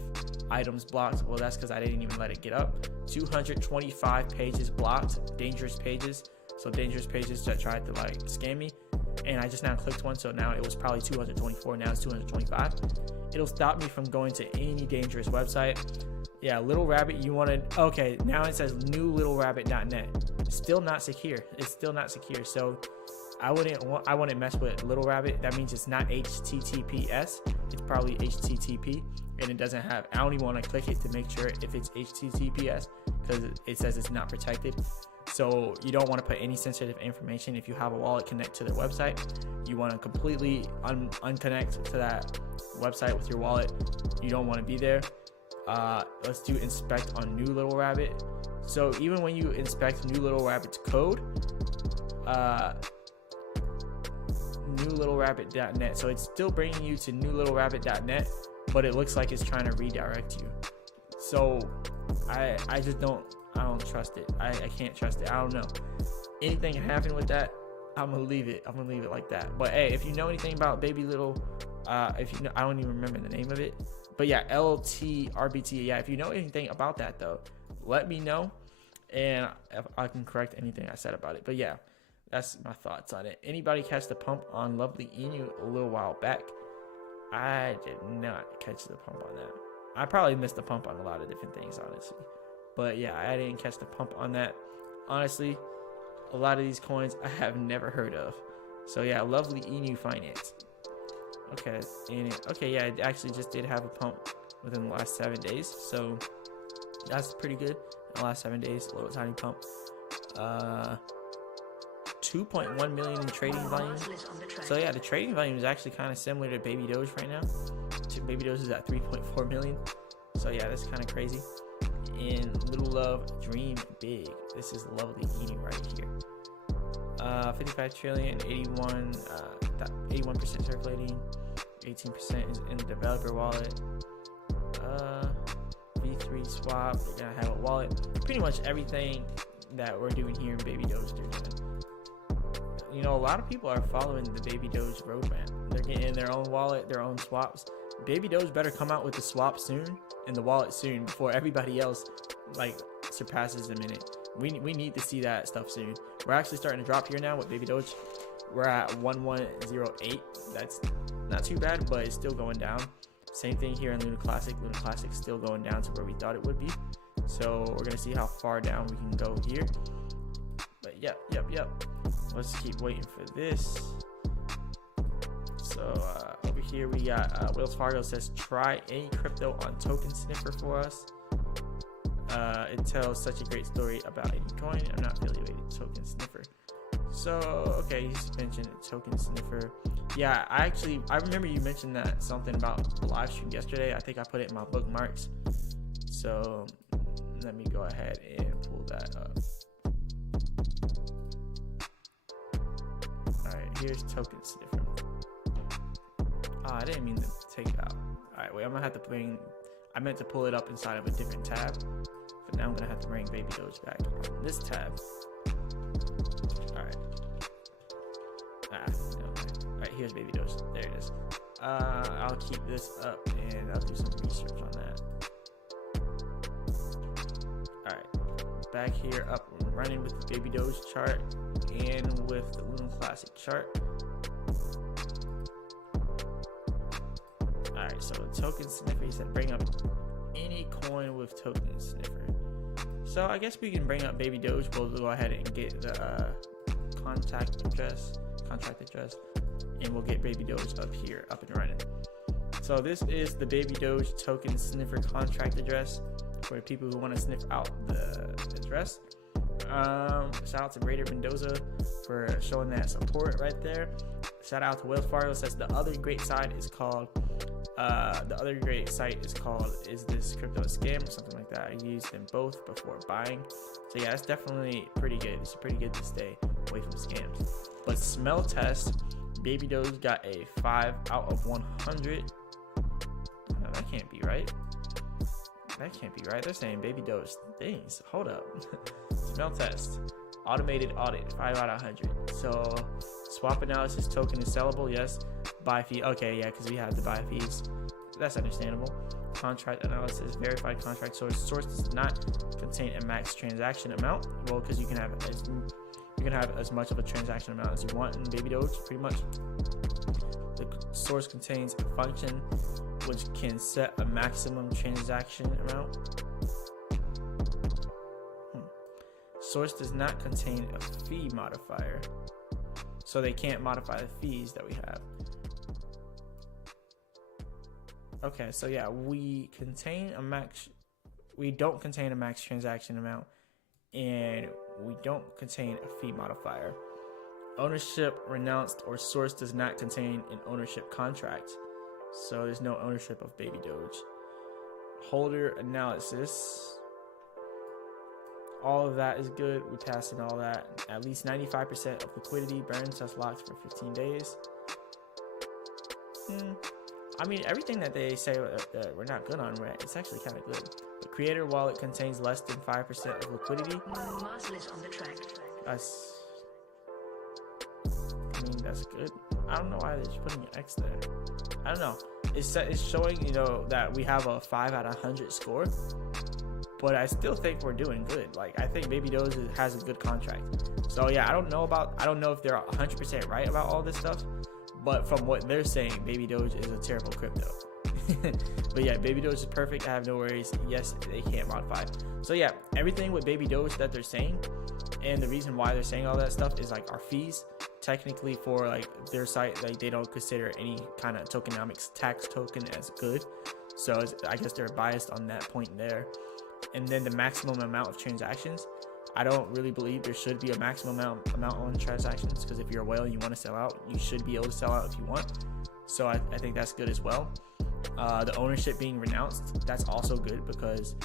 items blocked. Well, that's because I didn't even let it get up. 225 pages blocked. Dangerous pages. So dangerous pages that tried to like scam me. And I just now clicked one, so now it was probably 224. Now it's 225. It'll stop me from going to any dangerous website. Yeah, Little Rabbit, you wanted. Okay, now it says new littlerabbit.net. Still not secure. It's still not secure. So I wouldn't mess with Little Rabbit. That means it's not HTTPS. It's probably HTTP, and it doesn't have. I don't even want to click it to make sure if it's HTTPS because it says it's not protected. So you don't want to put any sensitive information. If you have a wallet connect to their website, you want to completely unconnect to that website with your wallet. You don't want to be there. Let's do inspect on New Little Rabbit. So even when you inspect New Little Rabbit's code, newlittlerabbit.net. So it's still bringing you to newlittlerabbit.net, but it looks like it's trying to redirect you. So I don't trust it. I can't trust it. I don't know. Anything can happen with that. I'm gonna leave it like that. But hey, if you know anything about Baby Little, if you know, I don't even remember the name of it. But yeah, LTRBT. Yeah, if you know anything about that though, let me know, and I can correct anything I said about it. But yeah, that's my thoughts on it. Anybody catch the pump on Lovely Inu a little while back? I did not catch the pump on that. I probably missed the pump on a lot of different things, honestly. But yeah, I didn't catch the pump on that. Honestly, a lot of these coins I have never heard of. So yeah, Lovely Inu Finance. Okay, yeah, it actually just did have a pump within the last 7 days. So that's pretty good. In the last 7 days, a little tiny pump. 2.1 million in trading volume. So yeah, the trading volume is actually kind of similar to Baby Doge right now. Baby Doge is at 3.4 million. So yeah, that's kind of crazy. In Little Love, Dream Big. This is Lovely Inu right here. 55 trillion, 81% circulating, 18% is in the developer wallet. V3 swap, they're gonna have a wallet. Pretty much everything that we're doing here in Baby Doge, they're doing. You know, a lot of people are following the Baby Doge roadmap. They're getting their own wallet, their own swaps. Baby Doge better come out with the swap soon and the wallet soon before everybody else like surpasses them in it. We need to see that stuff soon. We're actually starting to drop here now with Baby Doge. We're at 1108. That's not too bad, but it's still going down. Same thing here in Luna Classic. Luna Classic's still going down to where we thought it would be. So we're gonna see how far down we can go here. But yep. Let's keep waiting for this. So over here we got Wells Fargo says try any crypto on Token Sniffer for us. It tells such a great story about any coin. I'm not affiliated with Token Sniffer. So okay, you just mentioned Token Sniffer. Yeah, I remember you mentioned that something about the live stream yesterday. I think I put it in my bookmarks. So let me go ahead and pull that up. Alright, here's Token Sniffer. I didn't mean to take it out. Alright, wait, I'm gonna have to I meant to pull it up inside of a different tab. But now I'm gonna have to bring Baby Doge back on this tab. Alright. Okay. Alright, here's Baby Doge. There it is. I'll keep this up and I'll do some research on that. Alright. Back here, up and running with the Baby Doge chart and with the Luna Classic chart. Alright, so Token Sniffer, he said bring up any coin with Token Sniffer. So I guess we can bring up Baby Doge. We'll go ahead and get the contract address, and we'll get Baby Doge up here, up and running. So this is the Baby Doge Token Sniffer contract address for people who want to sniff out the address. Shout out to Raider Mendoza for showing that support right there. Shout out to Wells Fargo says the other great site is called is this crypto a scam or something like that. I used them both before buying. So yeah, it's definitely pretty good. It's pretty good to stay away from scams. But smell test, Baby Doge got a 5 out of 100. No, that can't be right. They're saying Baby Doge things. Hold up. Smell test. Automated audit, 5 out of 100. So swap analysis token is sellable, yes. Buy fee, okay, yeah, because we have the buy fees. That's understandable. Contract analysis, verified contract source does not contain a max transaction amount. Well, because you can have as much of a transaction amount as you want in Baby Doge, pretty much. The source contains a function which can set a maximum transaction amount. Source does not contain a fee modifier. So so they can't modify the fees that we have. Okay, so yeah, we don't contain a max transaction amount, and we don't contain a fee modifier. Ownership renounced or source does not contain an ownership contract, so there's no ownership of Baby Doge. Holder analysis, all of that is good. We passed in all that. At least 95% of liquidity burns us locked for 15 days. I mean, everything that they say we're not good on, right? It's actually kind of good. The creator wallet contains less than 5% of liquidity. That's good. I don't know why they're just putting an X there. I don't know. It's showing, you know, that we have a 5 out of 100 score, but I still think we're doing good. Like, I think Baby Doge has a good contract. So yeah, I don't know if they're 100% right about all this stuff, but from what they're saying, Baby Doge is a terrible crypto. But yeah, Baby Doge is perfect. I have no worries. Yes, they can't modify. So yeah, everything with Baby Doge that they're saying, and the reason why they're saying all that stuff is like our fees. Technically, for like their site, like they don't consider any kind of tokenomics tax token as good. So I guess they're biased on that point there. And then the maximum amount of transactions, I don't really believe there should be a maximum amount on transactions, because if you're a whale and you want to sell out, you should be able to sell out if you want. So I think that's good as well. The ownership being renounced, that's also good, because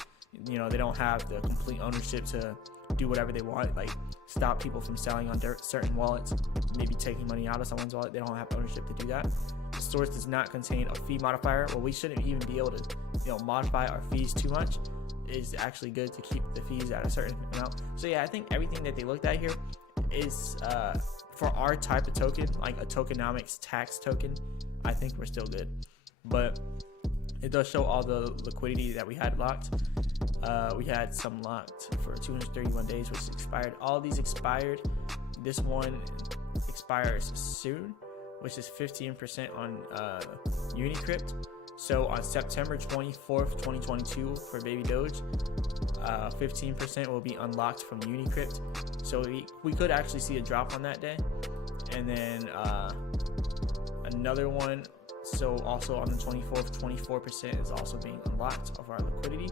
you know they don't have the complete ownership to do whatever they want, like stop people from selling on certain wallets, maybe taking money out of someone's wallet. They don't have ownership to do that. The source does not contain a fee modifier. Well, we shouldn't even be able to, you know, modify our fees too much. It's actually good to keep the fees at a certain amount. So yeah, I think everything that they looked at here is for our type of token, like a tokenomics tax token. I think we're still good, but it does show all the liquidity that we had locked. We had some locked for 231 days, which expired. All these expired. This one expires soon, which is 15% on Unicrypt. So on September 24th, 2022 for Baby Doge, 15% will be unlocked from Unicrypt. So we could actually see a drop on that day. And then another one, so also on the 24th, 24% is also being unlocked of our liquidity.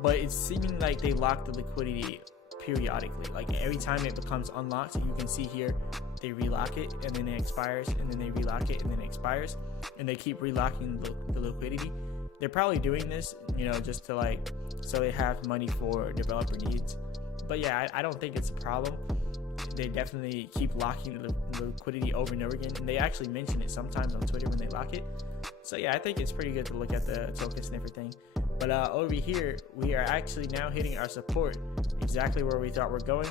But it's seeming like they lock the liquidity periodically. Like every time it becomes unlocked, you can see here, they relock it and then it expires, and then they relock it and then it expires, and they keep relocking the liquidity. They're probably doing this, you know, just to like, so they have money for developer needs. But yeah, I don't think it's a problem. They definitely keep locking the liquidity over and over again, and they actually mention it sometimes on Twitter when they lock it. So yeah, I think it's pretty good to look at the tokens and everything. But over here, we are actually now hitting our support exactly where we thought we're going,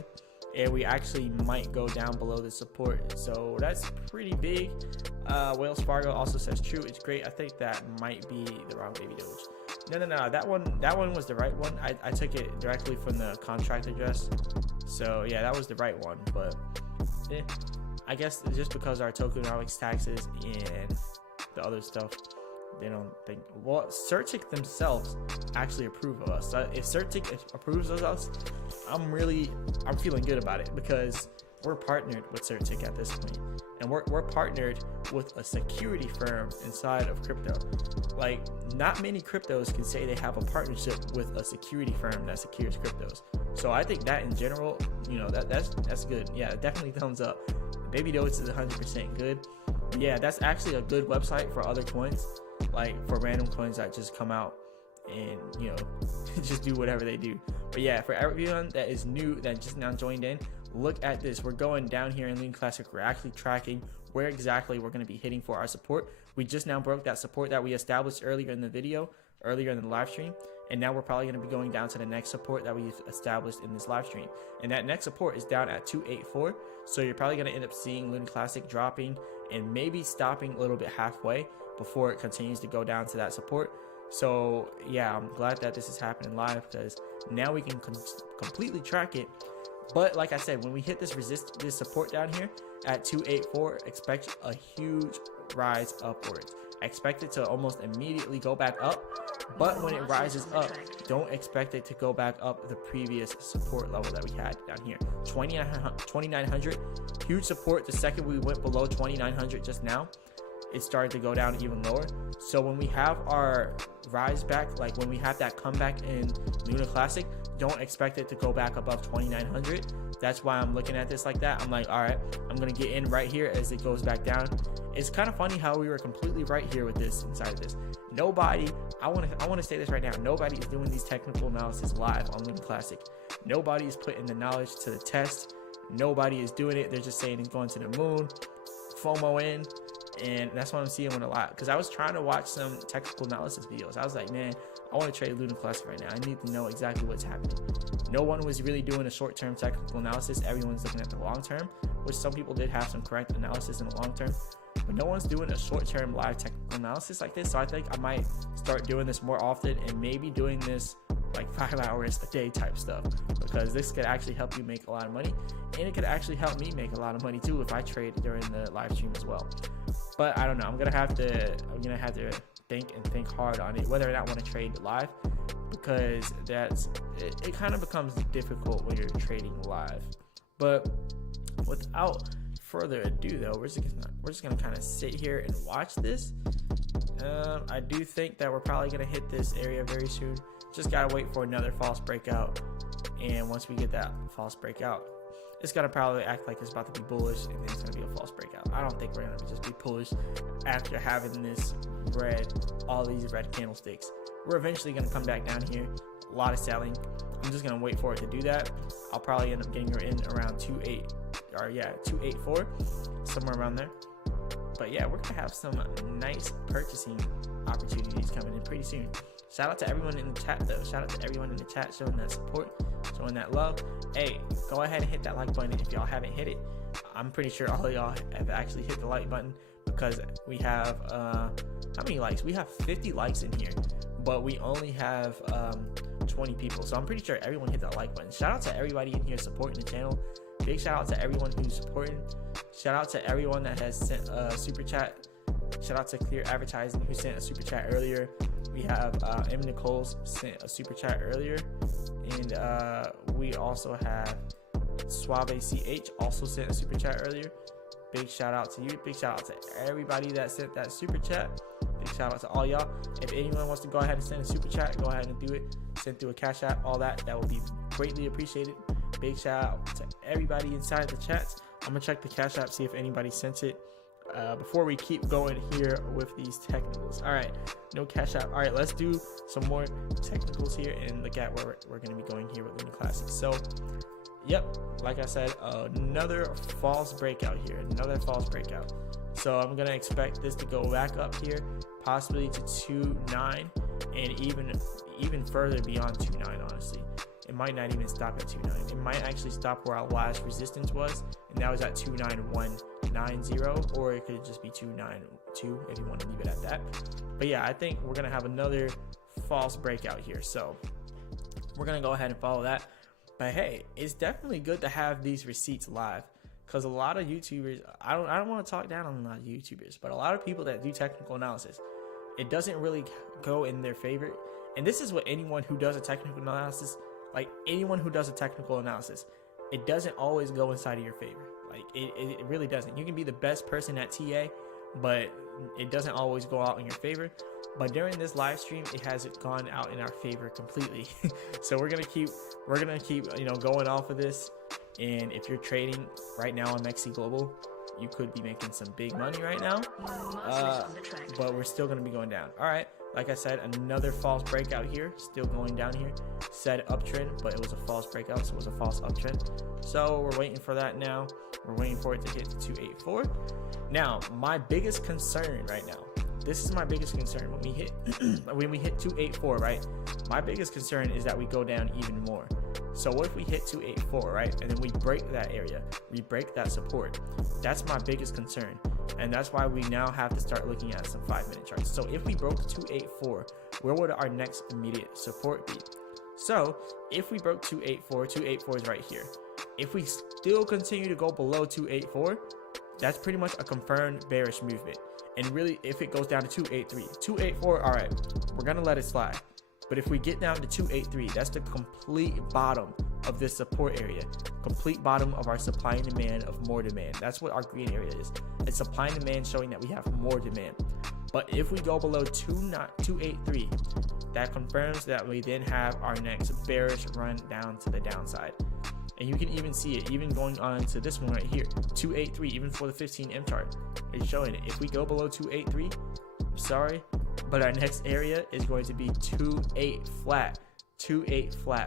and we actually might go down below the support. So that's pretty big. Wells Fargo also says true. It's great. I think that might be the wrong Baby Doge. No. That one was the right one. I took it directly from the contract address. So yeah, that was the right one. But I guess just because our tokenomics taxes and the other stuff, they don't think. Well, Certic themselves actually approve of us. So if Certic approves of us, I'm feeling good about it, because we're partnered with Certic at this point, and we're partnered with a security firm inside of crypto. Like, not many cryptos can say they have a partnership with a security firm that secures cryptos. So I think that in general, you know, that's good. Yeah, definitely thumbs up. Baby Doge is 100% good. Yeah, that's actually a good website for other coins, like for random coins that just come out and, you know, just do whatever they do. But yeah, for everyone that is new, that just now joined in, look at this. We're going down here in Lunc Classic. We're actually tracking where exactly we're going to be hitting for our support. We just now broke that support that we established earlier in the video, earlier in the live stream, and now we're probably going to be going down to the next support that we've established in this live stream, and that next support is down at 284. So you're probably going to end up seeing Lunc Classic dropping and maybe stopping a little bit halfway before it continues to go down to that support. So yeah, I'm glad that this is happening live, because now we can completely track it. But like I said, when we hit this support down here at 284, expect a huge rise upwards. I expect it to almost immediately go back up But when it rises up, don't expect it to go back up the previous support level that we had down here. 2900, huge support. The second we went below 2900 just now, it started to go down even lower. So when we have our rise back, like when we have that comeback in Luna Classic, don't expect it to go back above 2900. That's why I'm looking at this like that. I'm like, all right, I'm gonna get in right here as it goes back down. It's kind of funny how we were completely right here with this inside of this. Nobody, I want to say this right now, nobody is doing these technical analysis live on Luna Classic. Nobody is putting the knowledge to the test. Nobody is doing it. They're just saying it's going to the moon, FOMO in. And that's what I'm seeing with a lot, because I was trying to watch some technical analysis videos. I was like, man, I want to trade Luna Classic right now. I need to know exactly what's happening. No one was really doing a short-term technical analysis. Everyone's looking at the long term, which some people did have some correct analysis in the long term, but no one's doing a short-term live technical analysis like this. So I think I might start doing this more often, and maybe doing this like 5 hours a day type stuff, because this could actually help you make a lot of money, and it could actually help me make a lot of money too if I trade during the live stream as well. But I don't know. I'm gonna have to think hard on it, whether or not I want to trade live, because it kind of becomes difficult when you're trading live. But without further ado, though, we're just gonna kind of sit here and watch this. I do think that we're probably gonna hit this area very soon. Just gotta wait for another false breakout, and once we get that false breakout, it's gonna probably act like it's about to be bullish, and then it's gonna be a false breakout. I don't think we're gonna just be bullish after having this all these red candlesticks. We're eventually gonna come back down here. A lot of selling. I'm just gonna wait for it to do that. I'll probably end up getting her in around 284, somewhere around there. But yeah, we're gonna have some nice purchasing opportunities coming in pretty soon. Shout out to everyone in the chat though. Shout out to everyone in the chat showing that support, showing that love. Hey, go ahead and hit that like button if y'all haven't hit it. I'm pretty sure all of y'all have actually hit the like button, because we have how many likes? We have 50 likes in here, but we only have 20 people. So I'm pretty sure everyone hit that like button. Shout out to everybody in here supporting the channel. Big shout out to everyone who's supporting. Shout out to everyone that has sent a super chat. Shout out to Clear Advertising who sent a super chat earlier. We have M. Nicole's sent a super chat earlier, and we also have Suave CH also sent a super chat earlier. Big shout out to you. Big shout out to everybody that sent that super chat. Big shout out to all y'all. If anyone wants to go ahead and send a super chat, go ahead and do it. Send through a Cash App, all that. That would be greatly appreciated. Big shout out to everybody inside the chats. I'm gonna check the Cash App, see if anybody sent it before we keep going here with these technicals. All right, no Cash App. All right, let's do some more technicals here and look at where we're gonna be going here with Luna Classic. So, yep, like I said, another false breakout here, another false breakout. So I'm gonna expect this to go back up here, possibly to 2.9, and even further beyond 2.9. Honestly, it might not even stop at 2.9. It might actually stop where our last resistance was, and that was at 2.9190, or it could just be 2.92 if you want to leave it at that. But yeah, I think we're gonna have another false breakout here, so we're gonna go ahead and follow that. But hey, it's definitely good to have these receipts live, because a lot of YouTubers, I don't want to talk down on a lot of YouTubers, but a lot of people that do technical analysis, it doesn't really go in their favor. And this is what anyone who does a technical analysis, like anyone who does a technical analysis, it doesn't always go inside of your favor. Like it really doesn't. You can be the best person at TA, but it doesn't always go out in your favor. But during this live stream, it has gone out in our favor completely. So we're gonna keep going off of this. And if you're trading right now on Mexi Global, you could be making some big money right now. But we're still gonna be going down. All right, like I said, another false breakout here, still going down here. Said uptrend, but it was a false breakout, so it was a false uptrend. So we're waiting for that now. We're waiting for it to hit the 284. Now, my biggest concern right now, this is my biggest concern when we hit 284, right? My biggest concern is that we go down even more. So what if we hit 284, right? And then we break that area, we break that support. That's my biggest concern. And that's why we now have to start looking at some 5-minute charts. So if we broke 284, where would our next immediate support be? So if we broke 284, 284 is right here. If we still continue to go below 284, that's pretty much a confirmed bearish movement. And really, if it goes down to 283, 284, all right, we're gonna let it slide. But if we get down to 283, that's the complete bottom of this support area, complete bottom of our supply and demand of more demand. That's what our green area is. It's supply and demand showing that we have more demand. But if we go below 283, that confirms that we then have our next bearish run down to the downside. And you can even see it, even going on to this one right here, 283, even for the 15M chart, it's showing it. If we go below 283, I'm sorry, but our next area is going to be 28 flat,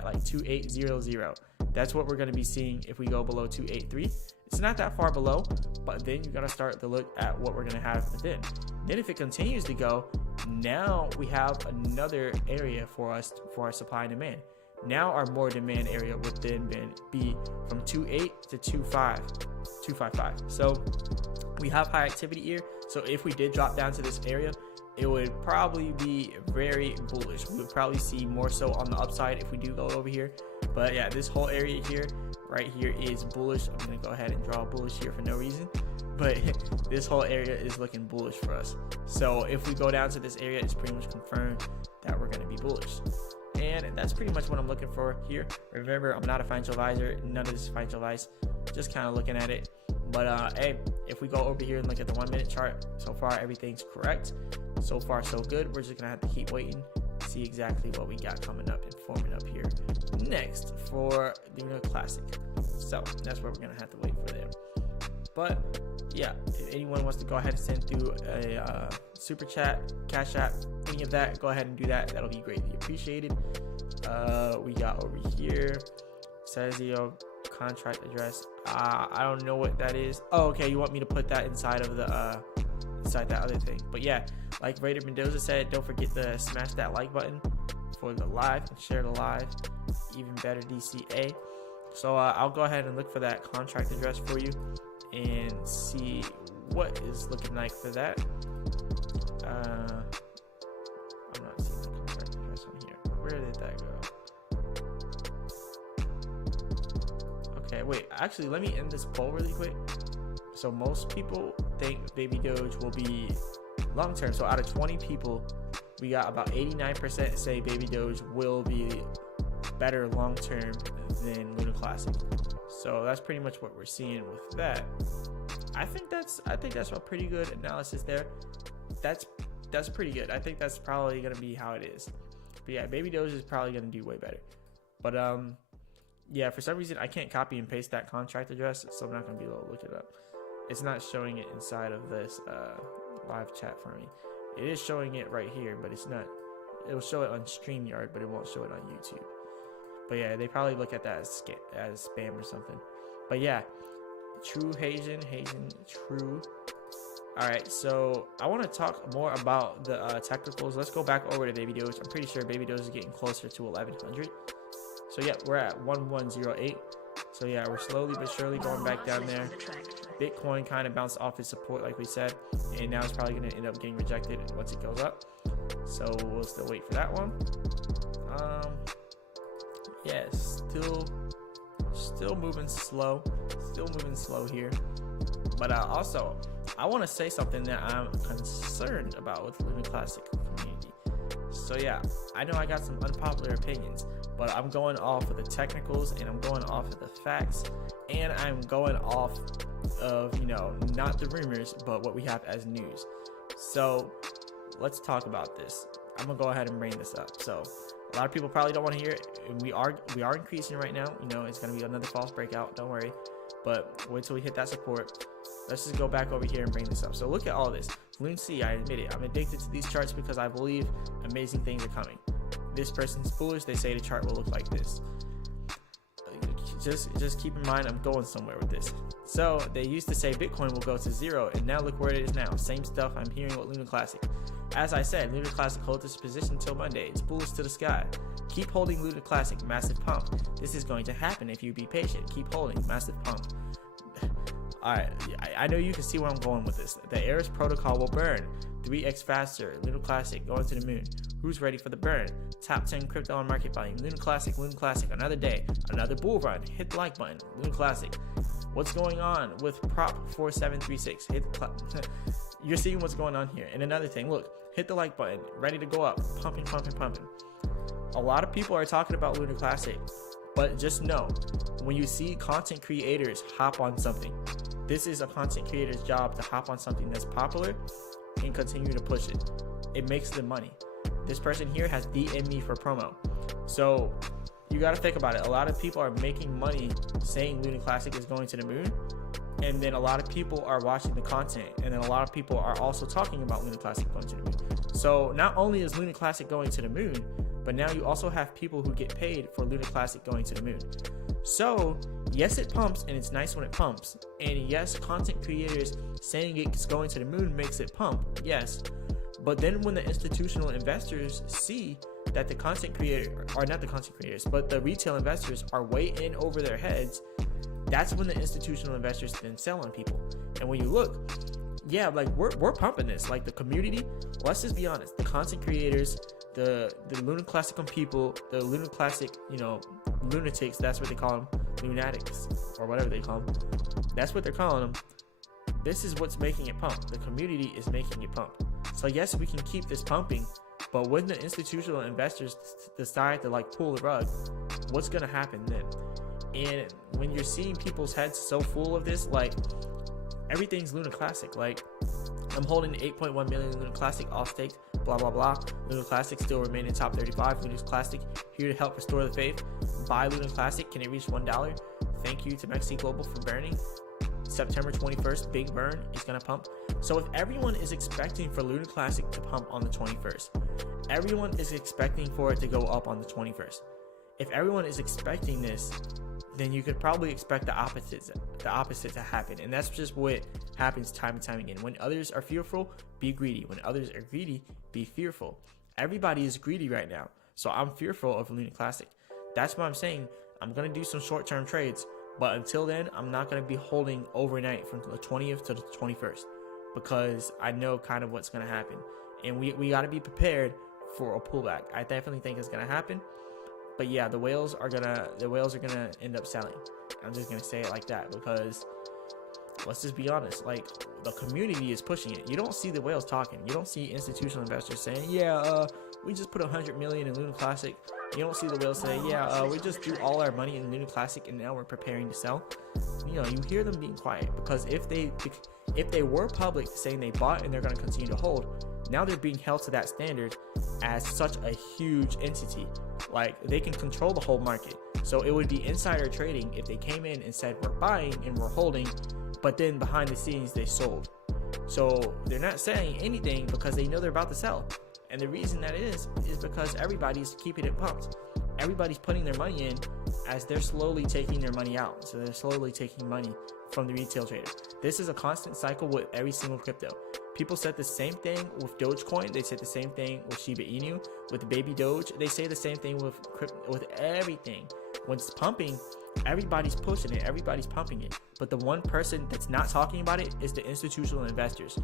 like 2800. That's what we're going to be seeing if we go below 283. It's not that far below, but then you got to start to look at what we're going to have then. Then if it continues to go, now we have another area for us for our supply and demand. Now our more demand area would then be from 28 to 255. So we have high activity here. So if we did drop down to this area, it would probably be very bullish. We would probably see more so on the upside if we do go over here. But yeah, this whole area here, right here, is bullish. I'm gonna go ahead and draw bullish here for no reason, but this whole area is looking bullish for us. So if we go down to this area, it's pretty much confirmed that we're gonna be bullish. And that's pretty much what I'm looking for here. Remember, I'm not a financial advisor. None of this is financial advice. Just kind of looking at it. But hey, if we go over here and look at the 1 minute chart, so far everything's correct. So far so good. We're just gonna have to keep waiting, see exactly what we got coming up and forming up here next for the Lunar Classic. So that's where we're gonna have to wait for them. But yeah, if anyone wants to go ahead and send through a super chat, cash app, any of that, go ahead and do that. That'll be greatly appreciated. We got over here, says your contract address. I don't know what that is. Oh, okay, you want me to put that inside of the inside that other thing. But yeah, like Raider Mendoza said, don't forget to smash that like button for the live and share the live. Even better, DCA. So I'll go ahead and look for that contract address for you and see what is looking like for that. I'm not seeing the contract address on here. Where did that go? Okay, wait, actually, let me end this poll really quick. So most people think Baby Doge will be long term. So out of 20 people, we got about 89% say Baby Doge will be better long term than Lunar Classic. So that's pretty much what we're seeing with that. I think that's a pretty good analysis there. That's pretty good. I think that's probably gonna be how it is. But yeah, Baby Doge is probably gonna do way better. But yeah, for some reason I can't copy and paste that contract address, so I'm not gonna be able to look it up. It's not showing it inside of this live chat for me. It is showing it right here, but it's not. It'll show it on StreamYard, but it won't show it on YouTube. But yeah, they probably look at that as spam or something. But yeah, true Haitian, true. All right, so I want to talk more about the technicals. Let's go back over to Baby Doge. I'm pretty sure Baby Doge is getting closer to 1100. So yeah, we're at 1108. So yeah, we're slowly but surely going back down there. Bitcoin kind of bounced off its support, like we said, and now it's probably going to end up getting rejected once it goes up. So we'll still wait for that one. Yeah, still moving slow here. But also, I want to say something that I'm concerned about with the Lunar Classic community. So yeah, I know I got some unpopular opinions, but I'm going off of the technicals, and I'm going off of the facts, and I'm going off of, you know, not the rumors, but what we have as news. So let's talk about this. I'm gonna go ahead and bring this up. So a lot of people probably don't want to hear it. We are increasing right now. You know, it's gonna be another false breakout. Don't worry. But wait till we hit that support. Let's just go back over here and bring this up. So look at all this. Lunc, I admit it. I'm addicted to these charts because I believe amazing things are coming. This person's bullish. They say the chart will look like this. Just keep in mind, I'm going somewhere with this. So they used to say Bitcoin will go to 0, and now look where it is now. Same stuff I'm hearing with Lunar Classic. As I said, Lunar Classic holds this position until Monday. It's bullish to the sky. Keep holding Lunar Classic, massive pump. This is going to happen if you be patient. Keep holding, massive pump. Alright, I know you can see where I'm going with this. The Eris protocol will burn. 3x faster. Lunar Classic going to the moon. Who's ready for the burn? Top 10 crypto on market volume. Lunar Classic, another day, another bull run. Hit the like button. Lunar Classic. What's going on with Prop 4736? you're seeing what's going on here. And another thing, look, hit the like button, ready to go up, pumping. A lot of people are talking about Lunar Classic, but just know, when you see content creators hop on something, this is a content creator's job to hop on something that's popular and continue to push it. It makes them money. This person here has DM'd me for promo. So you got to think about it. A lot of people are making money saying Lunar Classic is going to the moon. And then a lot of people are watching the content. And then a lot of people are also talking about Lunar Classic going to the moon. So not only is Lunar Classic going to the moon, but now you also have people who get paid for Lunar Classic going to the moon. So yes, it pumps, and it's nice when it pumps. And yes, content creators saying it's going to the moon makes it pump. Yes. But then when the institutional investors see that the content creator, or not the content creators, but the retail investors are way in over their heads, that's when the institutional investors then sell on people. And when you look, yeah, like we're pumping this. Like the community, let's just be honest, the content creators, the Lunar Classic people, the Lunar Classic, lunatics, that's what they call them, lunatics, or whatever they call them. That's what they're calling them. This is what's making it pump. The community is making it pump. So yes, we can keep this pumping, but when the institutional investors decide to like pull the rug, what's gonna happen then? And when you're seeing people's heads so full of this, like everything's Lunar Classic. Like I'm holding 8.1 million Lunar Classic off staked, blah blah blah. Lunar Classic still remain in top 35. Lunar Classic here to help restore the faith. Buy Lunar Classic. Can it reach $1? Thank you to Mexi Global for burning. September 21st, big burn is gonna pump. So if everyone is expecting for Lunar Classic to pump on the 21st, everyone is expecting for it to go up on the 21st. If everyone is expecting this, then you could probably expect the opposite to happen. And that's just what happens time and time again. When others are fearful, be greedy. When others are greedy, be fearful. Everybody is greedy right now. So I'm fearful of Lunar Classic. That's why I'm saying I'm going to do some short-term trades. But until then, I'm not going to be holding overnight from the 20th to the 21st. Because I know kind of what's going to happen. And we got to be prepared for a pullback. I definitely think it's going to happen. But yeah, the whales are gonna end up selling. I'm just gonna say it like that, because let's just be honest, like the community is pushing it. You don't see the whales talking. You don't see institutional investors saying, yeah, we just put 100 million in Lunar Classic. You don't see the whales say, yeah, we just threw all our money in Lunar Classic and now we're preparing to sell. You hear them being quiet, because if they were public saying they bought and they're gonna continue to hold, now they're being held to that standard as such a huge entity. Like they can control the whole market. So it would be insider trading if they came in and said we're buying and we're holding, but then behind the scenes they sold. So they're not saying anything because they know they're about to sell. And the reason that is because everybody's keeping it pumped. Everybody's putting their money in as they're slowly taking their money out. So they're slowly taking money from the retail trader. This is a constant cycle with every single crypto. People said the same thing with Dogecoin. They said the same thing with Shiba Inu, with the baby Doge. They say the same thing with everything. When it's pumping, everybody's pushing it. Everybody's pumping it. But the one person that's not talking about it is the institutional investors.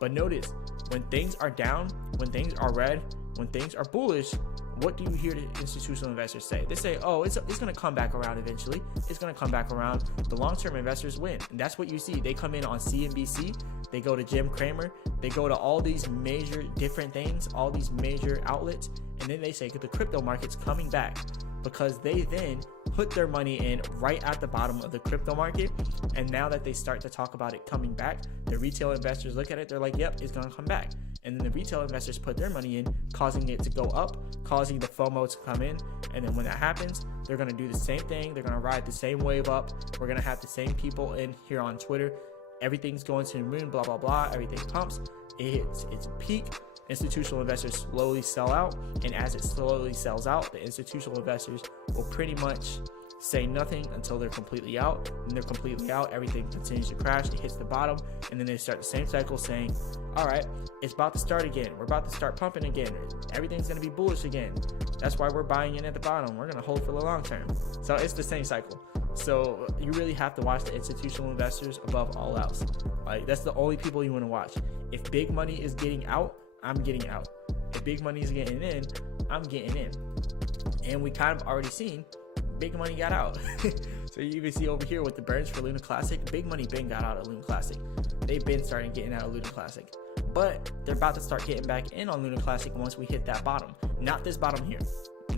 But notice, when things are down, when things are red, when things are bullish, what do you hear the institutional investors say? They say, oh, it's going to come back around eventually. It's going to come back around. The long-term investors win. And that's what you see. They come in on CNBC. They go to Jim Cramer. They go to all these major different things, all these major outlets. And then they say the crypto market's coming back, because they then put their money in right at the bottom of the crypto market. And now that they start to talk about it coming back, the retail investors look at it. They're like, yep, it's going to come back. And then the retail investors put their money in, causing it to go up, causing the FOMO to come in. And then when that happens, they're going to do the same thing. They're going to ride the same wave up. We're going to have the same people in here on Twitter. Everything's going to the moon, blah, blah, blah. Everything pumps. It hits its peak. Institutional investors slowly sell out. And as it slowly sells out, the institutional investors will pretty much say nothing until they're completely out. When they're completely out, everything continues to crash. It hits the bottom. And then they start the same cycle saying, all right, it's about to start again. We're about to start pumping again. Everything's going to be bullish again. That's why we're buying in at the bottom. We're going to hold for the long term. So it's the same cycle. So you really have to watch the institutional investors above all else. Like, that's the only people you want to watch. If big money is getting out, I'm getting out. If big money is getting in, I'm getting in. And we kind of already seen big money got out. So you can see over here with the burns for Lunar Classic, big money been got out of Lunar Classic. they've been starting getting out of Luna Classic. But they're about to start getting back in on Luna Classic once we hit that bottom. Not this bottom here.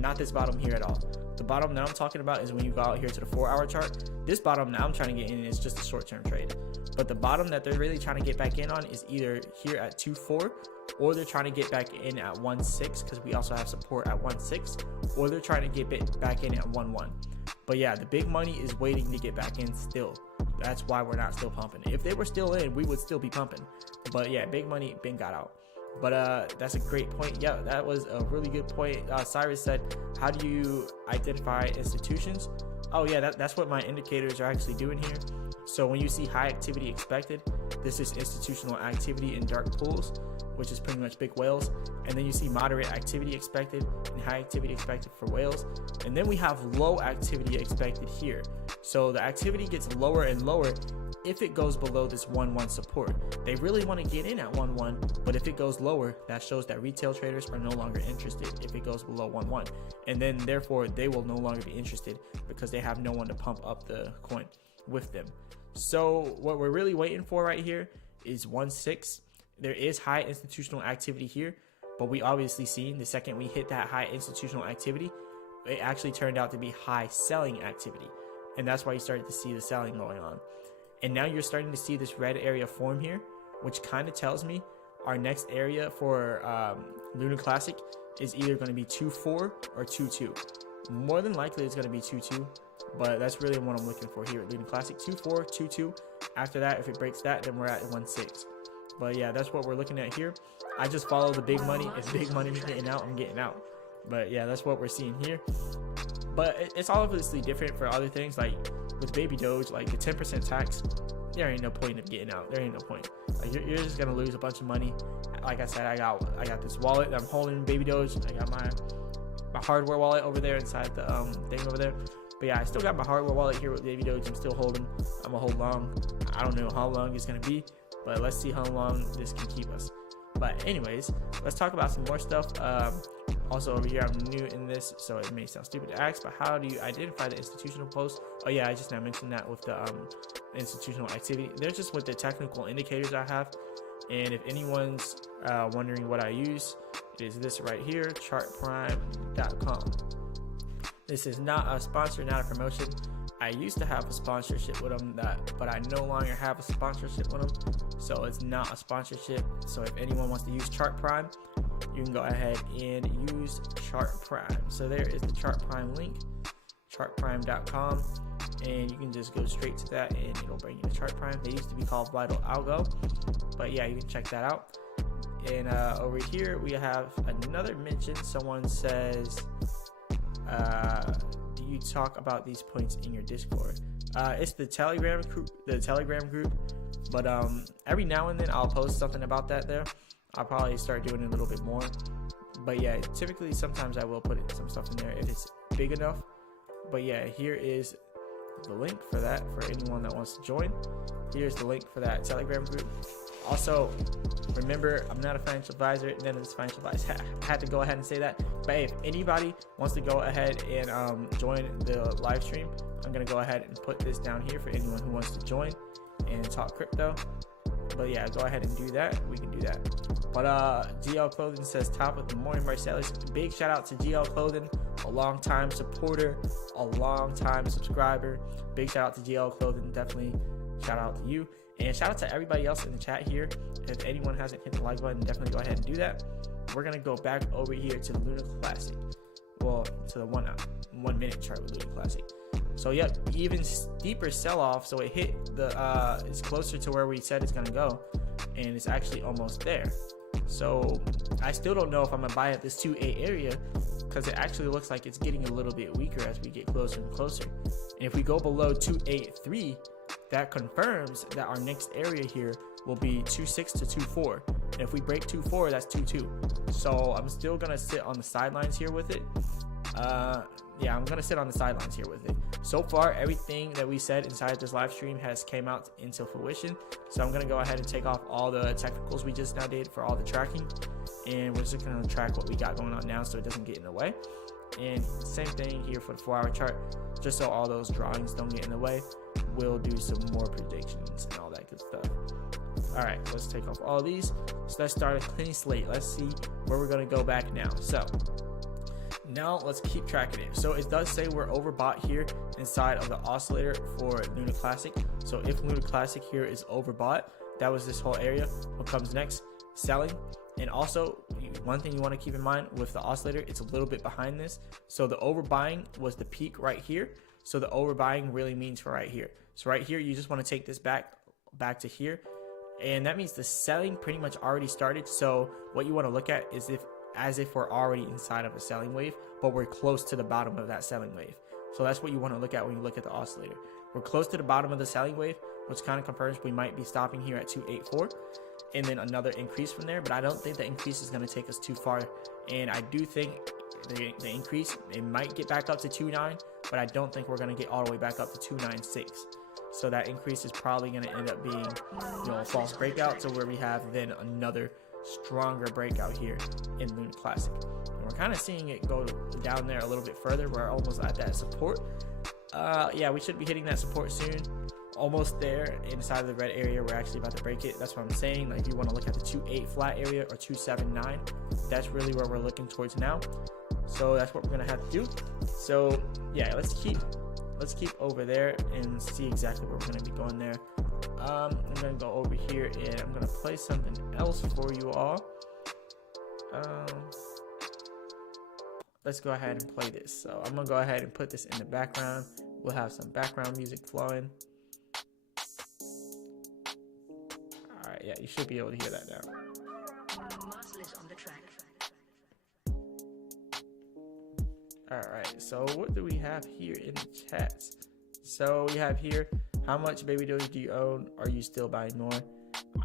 Not this bottom here at all. The bottom that I'm talking about is when you go out here to the 4-hour chart. This bottom that I'm trying to get in is just a short-term trade. But the bottom that they're really trying to get back in on is either here at 2.4, or they're trying to get back in at 1.6, because we also have support at 1.6, or they're trying to get back in at 1.1. But yeah, the big money is waiting to get back in still. That's why we're not still pumping. If they were still in, we would still be pumping. But yeah, big money been got out. But that's a great point. Yeah, that was a really good point. Cyrus said, how do you identify institutions? Oh yeah, that's what my indicators are actually doing here. So when you see high activity expected, this is institutional activity in dark pools, which is pretty much big whales. And then you see moderate activity expected and high activity expected for whales. And then we have low activity expected here. So the activity gets lower and lower if it goes below this 1.1 support. They really want to get in at 1.1, but if it goes lower, that shows that retail traders are no longer interested if it goes below 1.1. And then therefore they will no longer be interested because they have no one to pump up the coin with them. So what we're really waiting for right here is 1.6. There is high institutional activity here, but we obviously seen the second we hit that high institutional activity, it actually turned out to be high selling activity. And that's why you started to see the selling going on. And now you're starting to see this red area form here, which kind of tells me our next area for Luna Classic is either going to be 2.4 or 2.2. More than likely it's going to be 2.2, but that's really what I'm looking for here at Luna Classic. 2.4, 2.2. After that, if it breaks that, then we're at 1.6. But yeah, that's what we're looking at here. I just follow the big money. If big money's getting out, I'm getting out. But yeah, that's what we're seeing here. But it's obviously different for other things. Like with Baby Doge, like the 10% tax, there ain't no point of getting out. There ain't no point. Like you're just gonna lose a bunch of money. Like I said, I got this wallet that I'm holding Baby Doge. I got my hardware wallet over there inside the thing over there. But yeah, I still got my hardware wallet here with Baby Doge. I'm still holding. I'm gonna hold long. I don't know how long it's gonna be, but let's see how long this can keep us. But anyways, let's talk about some more stuff. Also over here, I'm new in this, so it may sound stupid to ask, but how do you identify the institutional post? Oh yeah, I just now mentioned that with the institutional activity. They're just with the technical indicators I have. And if anyone's wondering what I use, it is this right here, chartprime.com. This is not a sponsor, not a promotion. I used to have a sponsorship with them, but I no longer have a sponsorship with them, so it's not a sponsorship. So if anyone wants to use Chart Prime, you can go ahead and use Chart Prime. So there is the Chart Prime link, chartprime.com, and you can just go straight to that and it'll bring you to Chart Prime. They used to be called Vital Algo, but yeah, you can check that out. And over here we have another mention. Someone says, do you talk about these points in your Discord? It's the Telegram group, but every now and then I'll post something about that there. I'll probably start doing it a little bit more, but yeah, typically sometimes I will put some stuff in there if it's big enough. But yeah, here is the link for that for anyone that wants to join. Here's the link for that Telegram group. Also, remember, I'm not a financial advisor. None of this financial advice. I had to go ahead and say that. But hey, if anybody wants to go ahead and join the live stream, I'm going to go ahead and put this down here for anyone who wants to join and talk crypto. But yeah, go ahead and do that. We can do that. But GL Clothing says, top of the morning, Marcellus. Big shout out to GL Clothing, a long time supporter, a long time subscriber. Big shout out to GL Clothing. Definitely shout out to you. And shout out to everybody else in the chat here. If anyone hasn't hit the like button, definitely go ahead and do that. We're going to go back over here to the Luna Classic. Well, to the 1 minute chart with Luna Classic. So yep, even steeper sell-off. So it hit the, it's closer to where we said it's going to go. And it's actually almost there. So I still don't know if I'm going to buy at this 2.8 area, because it actually looks like it's getting a little bit weaker as we get closer and closer. And if we go below 2.83, that confirms that our next area here will be 2.6 to 2.4. And if we break 2.4, that's 2.2. So I'm still going to sit on the sidelines here with it. Yeah, I'm going to sit on the sidelines here with it. So far, everything that we said inside this live stream has came out into fruition. So I'm going to go ahead and take off all the technicals we just now did for all the tracking. And we're just going to track what we got going on now so it doesn't get in the way. And same thing here for the 4-hour chart, just so all those drawings don't get in the way. We'll do some more predictions and all that good stuff. All right, let's take off all these. So let's start a clean slate. Let's see where we're going to go back now. So now let's keep track of it. So it does say we're overbought here inside of the oscillator for Luna Classic. So if Luna Classic here is overbought, that was this whole area. What comes next? Selling. And also, one thing you want to keep in mind with the oscillator, it's a little bit behind this. So the overbuying was the peak right here. So the overbuying really means for right here. So right here, you just want to take this back to here. And that means the selling pretty much already started. So what you want to look at is as if we're already inside of a selling wave, but we're close to the bottom of that selling wave. So that's what you want to look at when you look at the oscillator. We're close to the bottom of the selling wave, which kind of confirms we might be stopping here at 284. And then another increase from there, but I don't think the increase is going to take us too far. And I do think the increase, it might get back up to 2.9, but I don't think we're going to get all the way back up to 2.96. So that increase is probably going to end up being, a false breakout to where we have then another stronger breakout here in Luna Classic. And we're kind of seeing it go down there a little bit further. We're almost at that support. Yeah, we should be hitting that support soon. Almost there inside of the red area. We're actually about to break it. That's what I'm saying. Like if you want to look at the 2.8 flat area or 2.79, that's really where we're looking towards now. So that's what we're gonna have to do. So yeah, let's keep over there and see exactly where we're gonna be going there. I'm gonna go over here and I'm gonna play something else for you all. Let's go ahead and play this. So I'm gonna go ahead and put this in the background. We'll have some background music flowing. Yeah, you should be able to hear that now. Alright, so what do we have here in the chats? So we have here, how much Baby Doge do you own? Are you still buying more?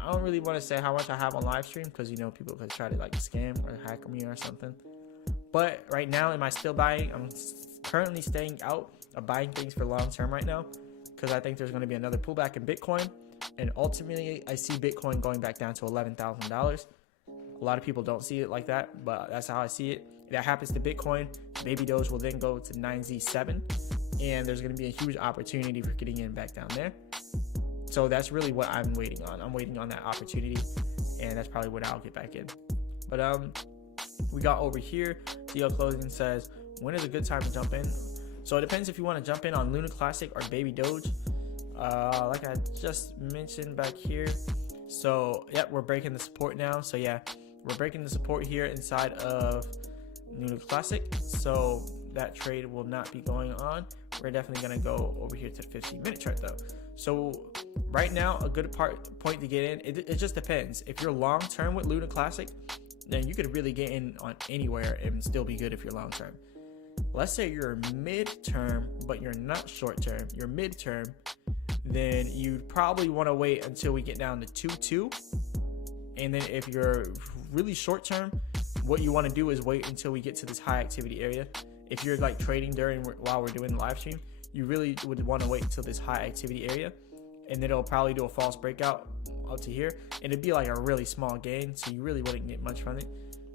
I don't really want to say how much I have on live stream because people could try to like scam or hack me or something. But right now, am I still buying? I'm currently staying out of buying things for long term right now because I think there's going to be another pullback in Bitcoin. And ultimately, I see Bitcoin going back down to $11,000. A lot of people don't see it like that, but that's how I see it. If that happens to Bitcoin, Baby Doge will then go to 9Z7, and there's going to be a huge opportunity for getting in back down there. So that's really what I'm waiting on. I'm waiting on that opportunity, and that's probably when I'll get back in. But we got over here, DL Closing says, when is a good time to jump in? So it depends if you want to jump in on Luna Classic or Baby Doge. Like I just mentioned back here. So yeah, we're breaking the support now. So yeah, we're breaking the support here inside of Luna Classic. So that trade will not be going on. We're definitely going to go over here to the 15-minute chart though. So right now, a good point to get in, it just depends. If you're long term with Luna Classic, then you could really get in on anywhere and still be good if you're long term. Let's say you're mid-term, but you're not short-term. You're mid-term, then you'd probably want to wait until we get down to 2.2. And then if you're really short-term, what you want to do is wait until we get to this high activity area. If you're like trading while we're doing the live stream, you really would want to wait until this high activity area. And then it'll probably do a false breakout up to here. And it'd be like a really small gain, so you really wouldn't get much from it.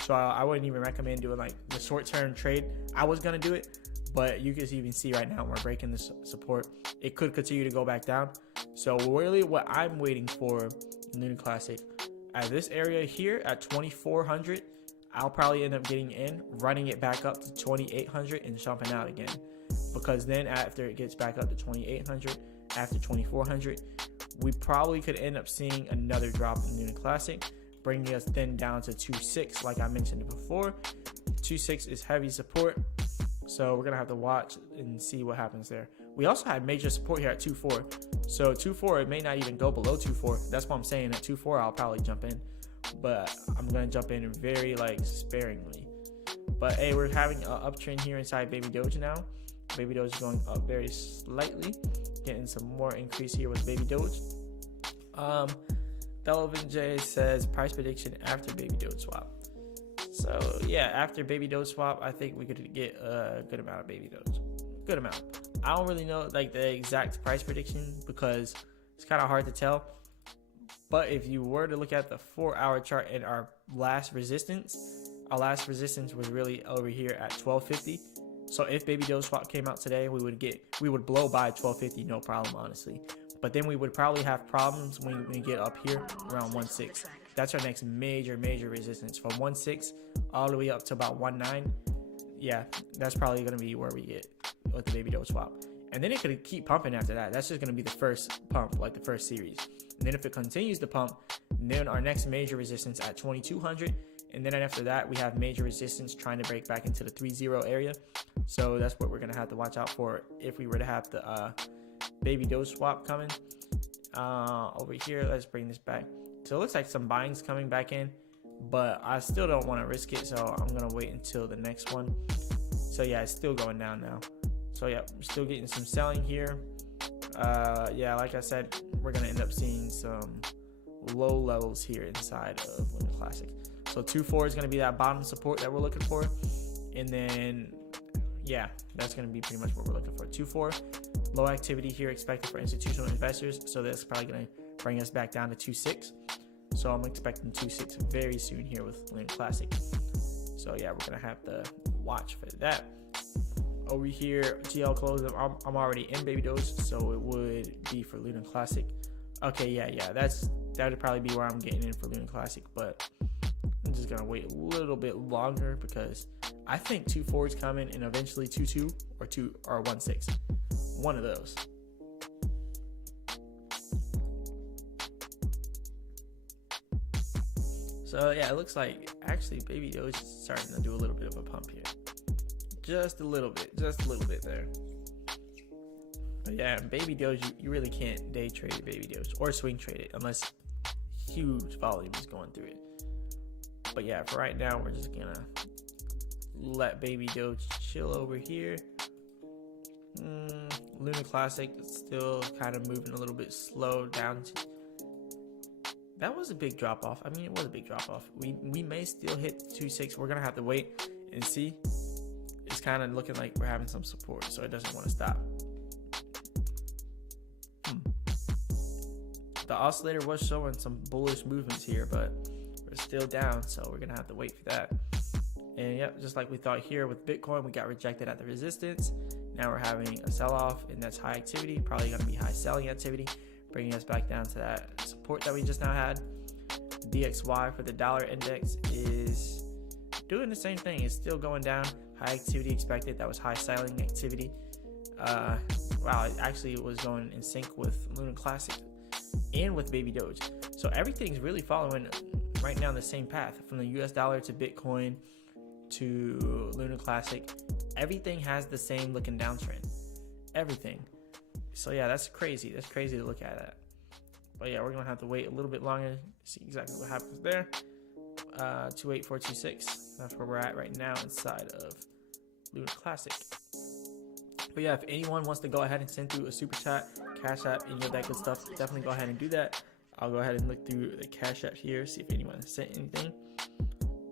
So I wouldn't even recommend doing like the short-term trade. I was going to do it, but you can even see right now we're breaking this support. It could continue to go back down. So really what I'm waiting for in Luna Classic, at this area here at 2,400, I'll probably end up getting in, running it back up to 2,800 and jumping out again. Because then after it gets back up to 2,800, after 2,400, we probably could end up seeing another drop in Luna Classic, bringing us then down to 2.6 like I mentioned before. 2.6 is heavy support, so we're gonna have to watch and see what happens there. We also had major support here at 2.4, so 2.4 it may not even go below 2.4. That's what I'm saying. At 2.4 I'll probably jump in, but I'm gonna jump in very like sparingly. But hey, we're having an uptrend here inside Baby Doge now. Baby Doge is going up very slightly, getting some more increase here with Baby Doge. Delvin J says price prediction after Baby Doge swap. So yeah, after Baby Doge swap, I think we could get a good amount of Baby Doge. Good amount. I don't really know like the exact price prediction because it's kind of hard to tell. But if you were to look at the 4-hour chart and our last resistance was really over here at 1250. So if Baby Doge swap came out today, we would blow by 1250, no problem, honestly. But then we would probably have problems when we get up here around 1.6. That's our next major resistance, from 1.6 all the way up to about 1.9. Yeah, that's probably going to be where we get with the baby Doge swap. And then it could keep pumping after that. That's just going to be the first pump, like the first series. And then if it continues to pump, then our next major resistance at 2200. And then after that, we have major resistance trying to break back into the 3.0 area. So that's what we're going to have to watch out for if we were to have the baby Doge swap coming. Over here, let's bring this back. So it looks like some buying's coming back in, but I still don't want to risk it, so I'm going to wait until the next one. So yeah, it's still going down now. So yeah, we're still getting some selling here. Yeah, like I said, we're going to end up seeing some low levels here inside of Lunc Classic. So 2.4 is going to be that bottom support that we're looking for. And then, yeah, that's going to be pretty much what we're looking for. 2.4, low activity here expected for institutional investors. So that's probably going to bring us back down to 2.6. So I'm expecting 2.6 very soon here with Lunc Classic. So yeah, we're going to have to watch for that. Over here, GL close. I'm already in baby Doge, so it would be for Lunc Classic. Okay, yeah, that would probably be where I'm getting in for Lunc Classic, but I'm just gonna wait a little bit longer because I think 2.4 is coming, and eventually 2.2 or 1.6, one of those. So yeah, it looks like actually baby Doge is starting to do a little bit of a pump here. Just a little bit there. But yeah, baby Doge, you really can't day trade a baby Doge or swing trade it unless huge volume is going through it. But yeah, for right now, we're just gonna let baby Doge chill over here. Lunc Classic is still kind of moving a little bit slow down. That was a big drop off. I mean, it was a big drop off. We may still hit 2.6. We're gonna have to wait and see. It's kind of looking like we're having some support, so it doesn't want to stop. The oscillator was showing some bullish movements here, but we're still down, so we're gonna have to wait for that. And yep, just like we thought here with Bitcoin, we got rejected at the resistance. Now we're having a sell-off, and that's high activity, probably gonna be high selling activity, bringing us back down to that support that we just now had. DXY for the dollar index is doing the same thing. It's still going down. High activity expected. That was high selling activity. Wow, it actually was going in sync with Lunc Classic and with baby Doge. So everything's really following right now the same path, from the US dollar to Bitcoin to Lunc Classic. Everything has the same looking downtrend. Everything. So yeah, that's crazy. That's crazy to look at that. But yeah, we're gonna have to wait a little bit longer to see exactly what happens there. 28426. That's where we're at right now inside of Lunc Classic. But yeah, if anyone wants to go ahead and send through a super chat, Cash App, any of that good stuff, definitely go ahead and do that. I'll go ahead and look through the Cash App here, see if anyone has sent anything.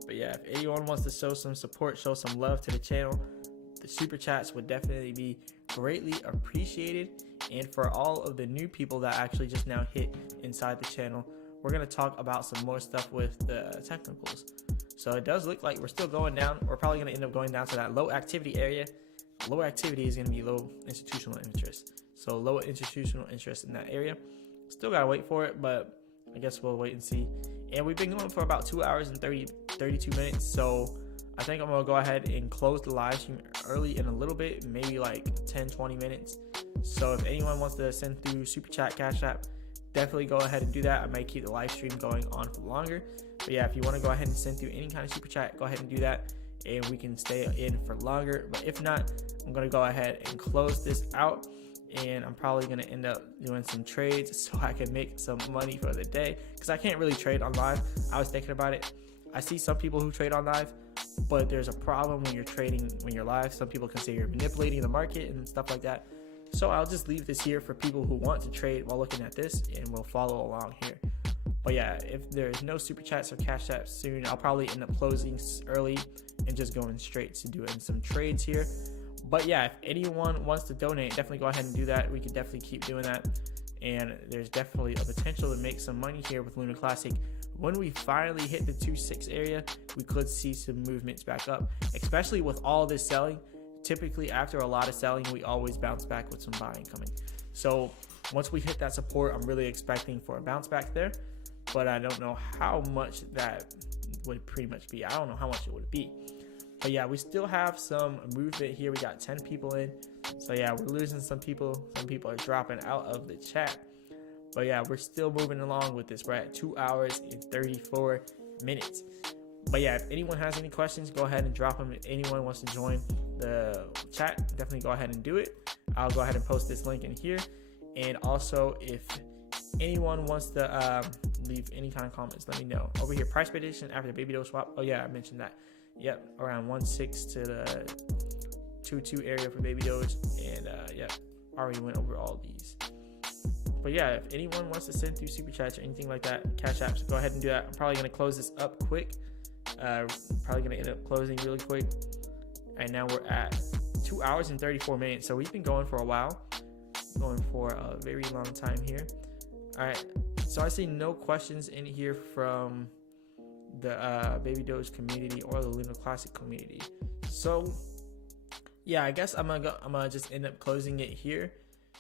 But yeah, if anyone wants to show some support, show some love to the channel, the super chats would definitely be greatly appreciated. And for all of the new people that actually just now hit inside the channel, we're going to talk about some more stuff with the technicals. So it does look like we're still going down. We're probably going to end up going down to that low activity area. Low activity is going to be low institutional interest. So low institutional interest in that area. Still got to wait for it, but I guess we'll wait and see. And we've been going for about 2 hours and 32 minutes. So I think I'm going to go ahead and close the live stream early in a little bit, maybe like 10-20 minutes. So if anyone wants to send through super chat, Cash App, definitely go ahead and do that. I might keep the live stream going on for longer. But yeah, if you want to go ahead and send through any kind of super chat, go ahead and do that, and we can stay in for longer. But if not, I'm going to go ahead and close this out, and I'm probably going to end up doing some trades so I can make some money for the day, because I can't really trade on live. I was thinking about it. I see some people who trade on live, but there's a problem when you're trading when you're live. Some people can say you're manipulating the market and stuff like that. So I'll just leave this here for people who want to trade while looking at this, and we'll follow along here. But yeah, if there's no super chats or Cash Apps soon, I'll probably end up closing early and just going straight to doing some trades here. But yeah, if anyone wants to donate, definitely go ahead and do that. We can definitely keep doing that. And there's definitely a potential to make some money here with Lunc Classic. When we finally hit the 2.6 area, we could see some movements back up, especially with all this selling. Typically, after a lot of selling, we always bounce back with some buying coming. So once we hit that support, I'm really expecting for a bounce back there, but I don't know how much that would pretty much be. I don't know how much it would be. But yeah, we still have some movement here. We got 10 people in. So yeah, we're losing some people. Some people are dropping out of the chat. But yeah, we're still moving along with this. We're at 2 hours and 34 minutes. But yeah, if anyone has any questions, go ahead and drop them. If anyone wants to join the chat, definitely go ahead and do it. I'll go ahead and post this link in here. And also, if anyone wants to leave any kind of comments, let me know. Over here, price prediction after the baby Doge swap. Oh yeah, I mentioned that. Yep, around 1.6 to the 2.2 area for baby Doge. And yep, already went over all these. But yeah, if anyone wants to send through super chats or anything like that, cash apps, go ahead and do that. I'm probably going to close this up quick. Probably going to end up closing really quick. Right now we're at 2 hours and 34 minutes. So we've been going for a while. Going for a very long time here. All right. So I see no questions in here from the baby Doge community or the Luna Classic community. So yeah, I guess I'm gonna just end up closing it here.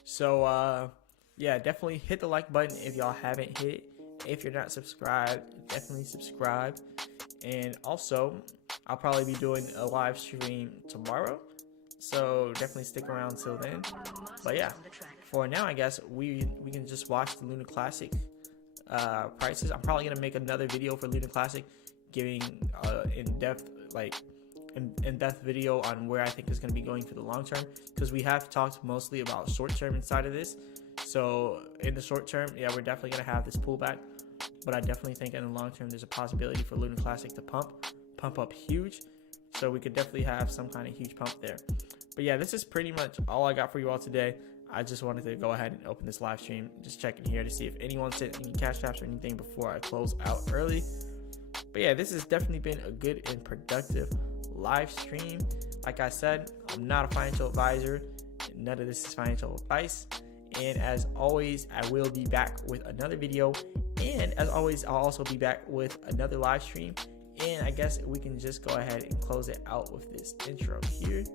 So yeah, definitely hit the like button if y'all haven't hit it. If you're not subscribed, definitely subscribe. And also, I'll probably be doing a live stream tomorrow, so definitely stick around till then. But yeah, for now, I guess we can just watch the Luna Classic prices. I'm probably gonna make another video for Luna Classic, giving in-depth video on where I think is gonna be going for the long term, because we have talked mostly about short term inside of this. So in the short term, yeah, we're definitely gonna have this pullback, but I definitely think in the long term there's a possibility for Luna Classic to pump up huge. So we could definitely have some kind of huge pump there. But yeah, this is pretty much all I got for you all today. I just wanted to go ahead and open this live stream, just checking here to see if anyone sent any cash apps or anything before I close out early. But yeah, this has definitely been a good and productive live stream. Like I said, I'm not a financial advisor. None of this is financial advice. And as always, I will be back with another video. And as always, I'll also be back with another live stream. And I guess we can just go ahead and close it out with this intro here.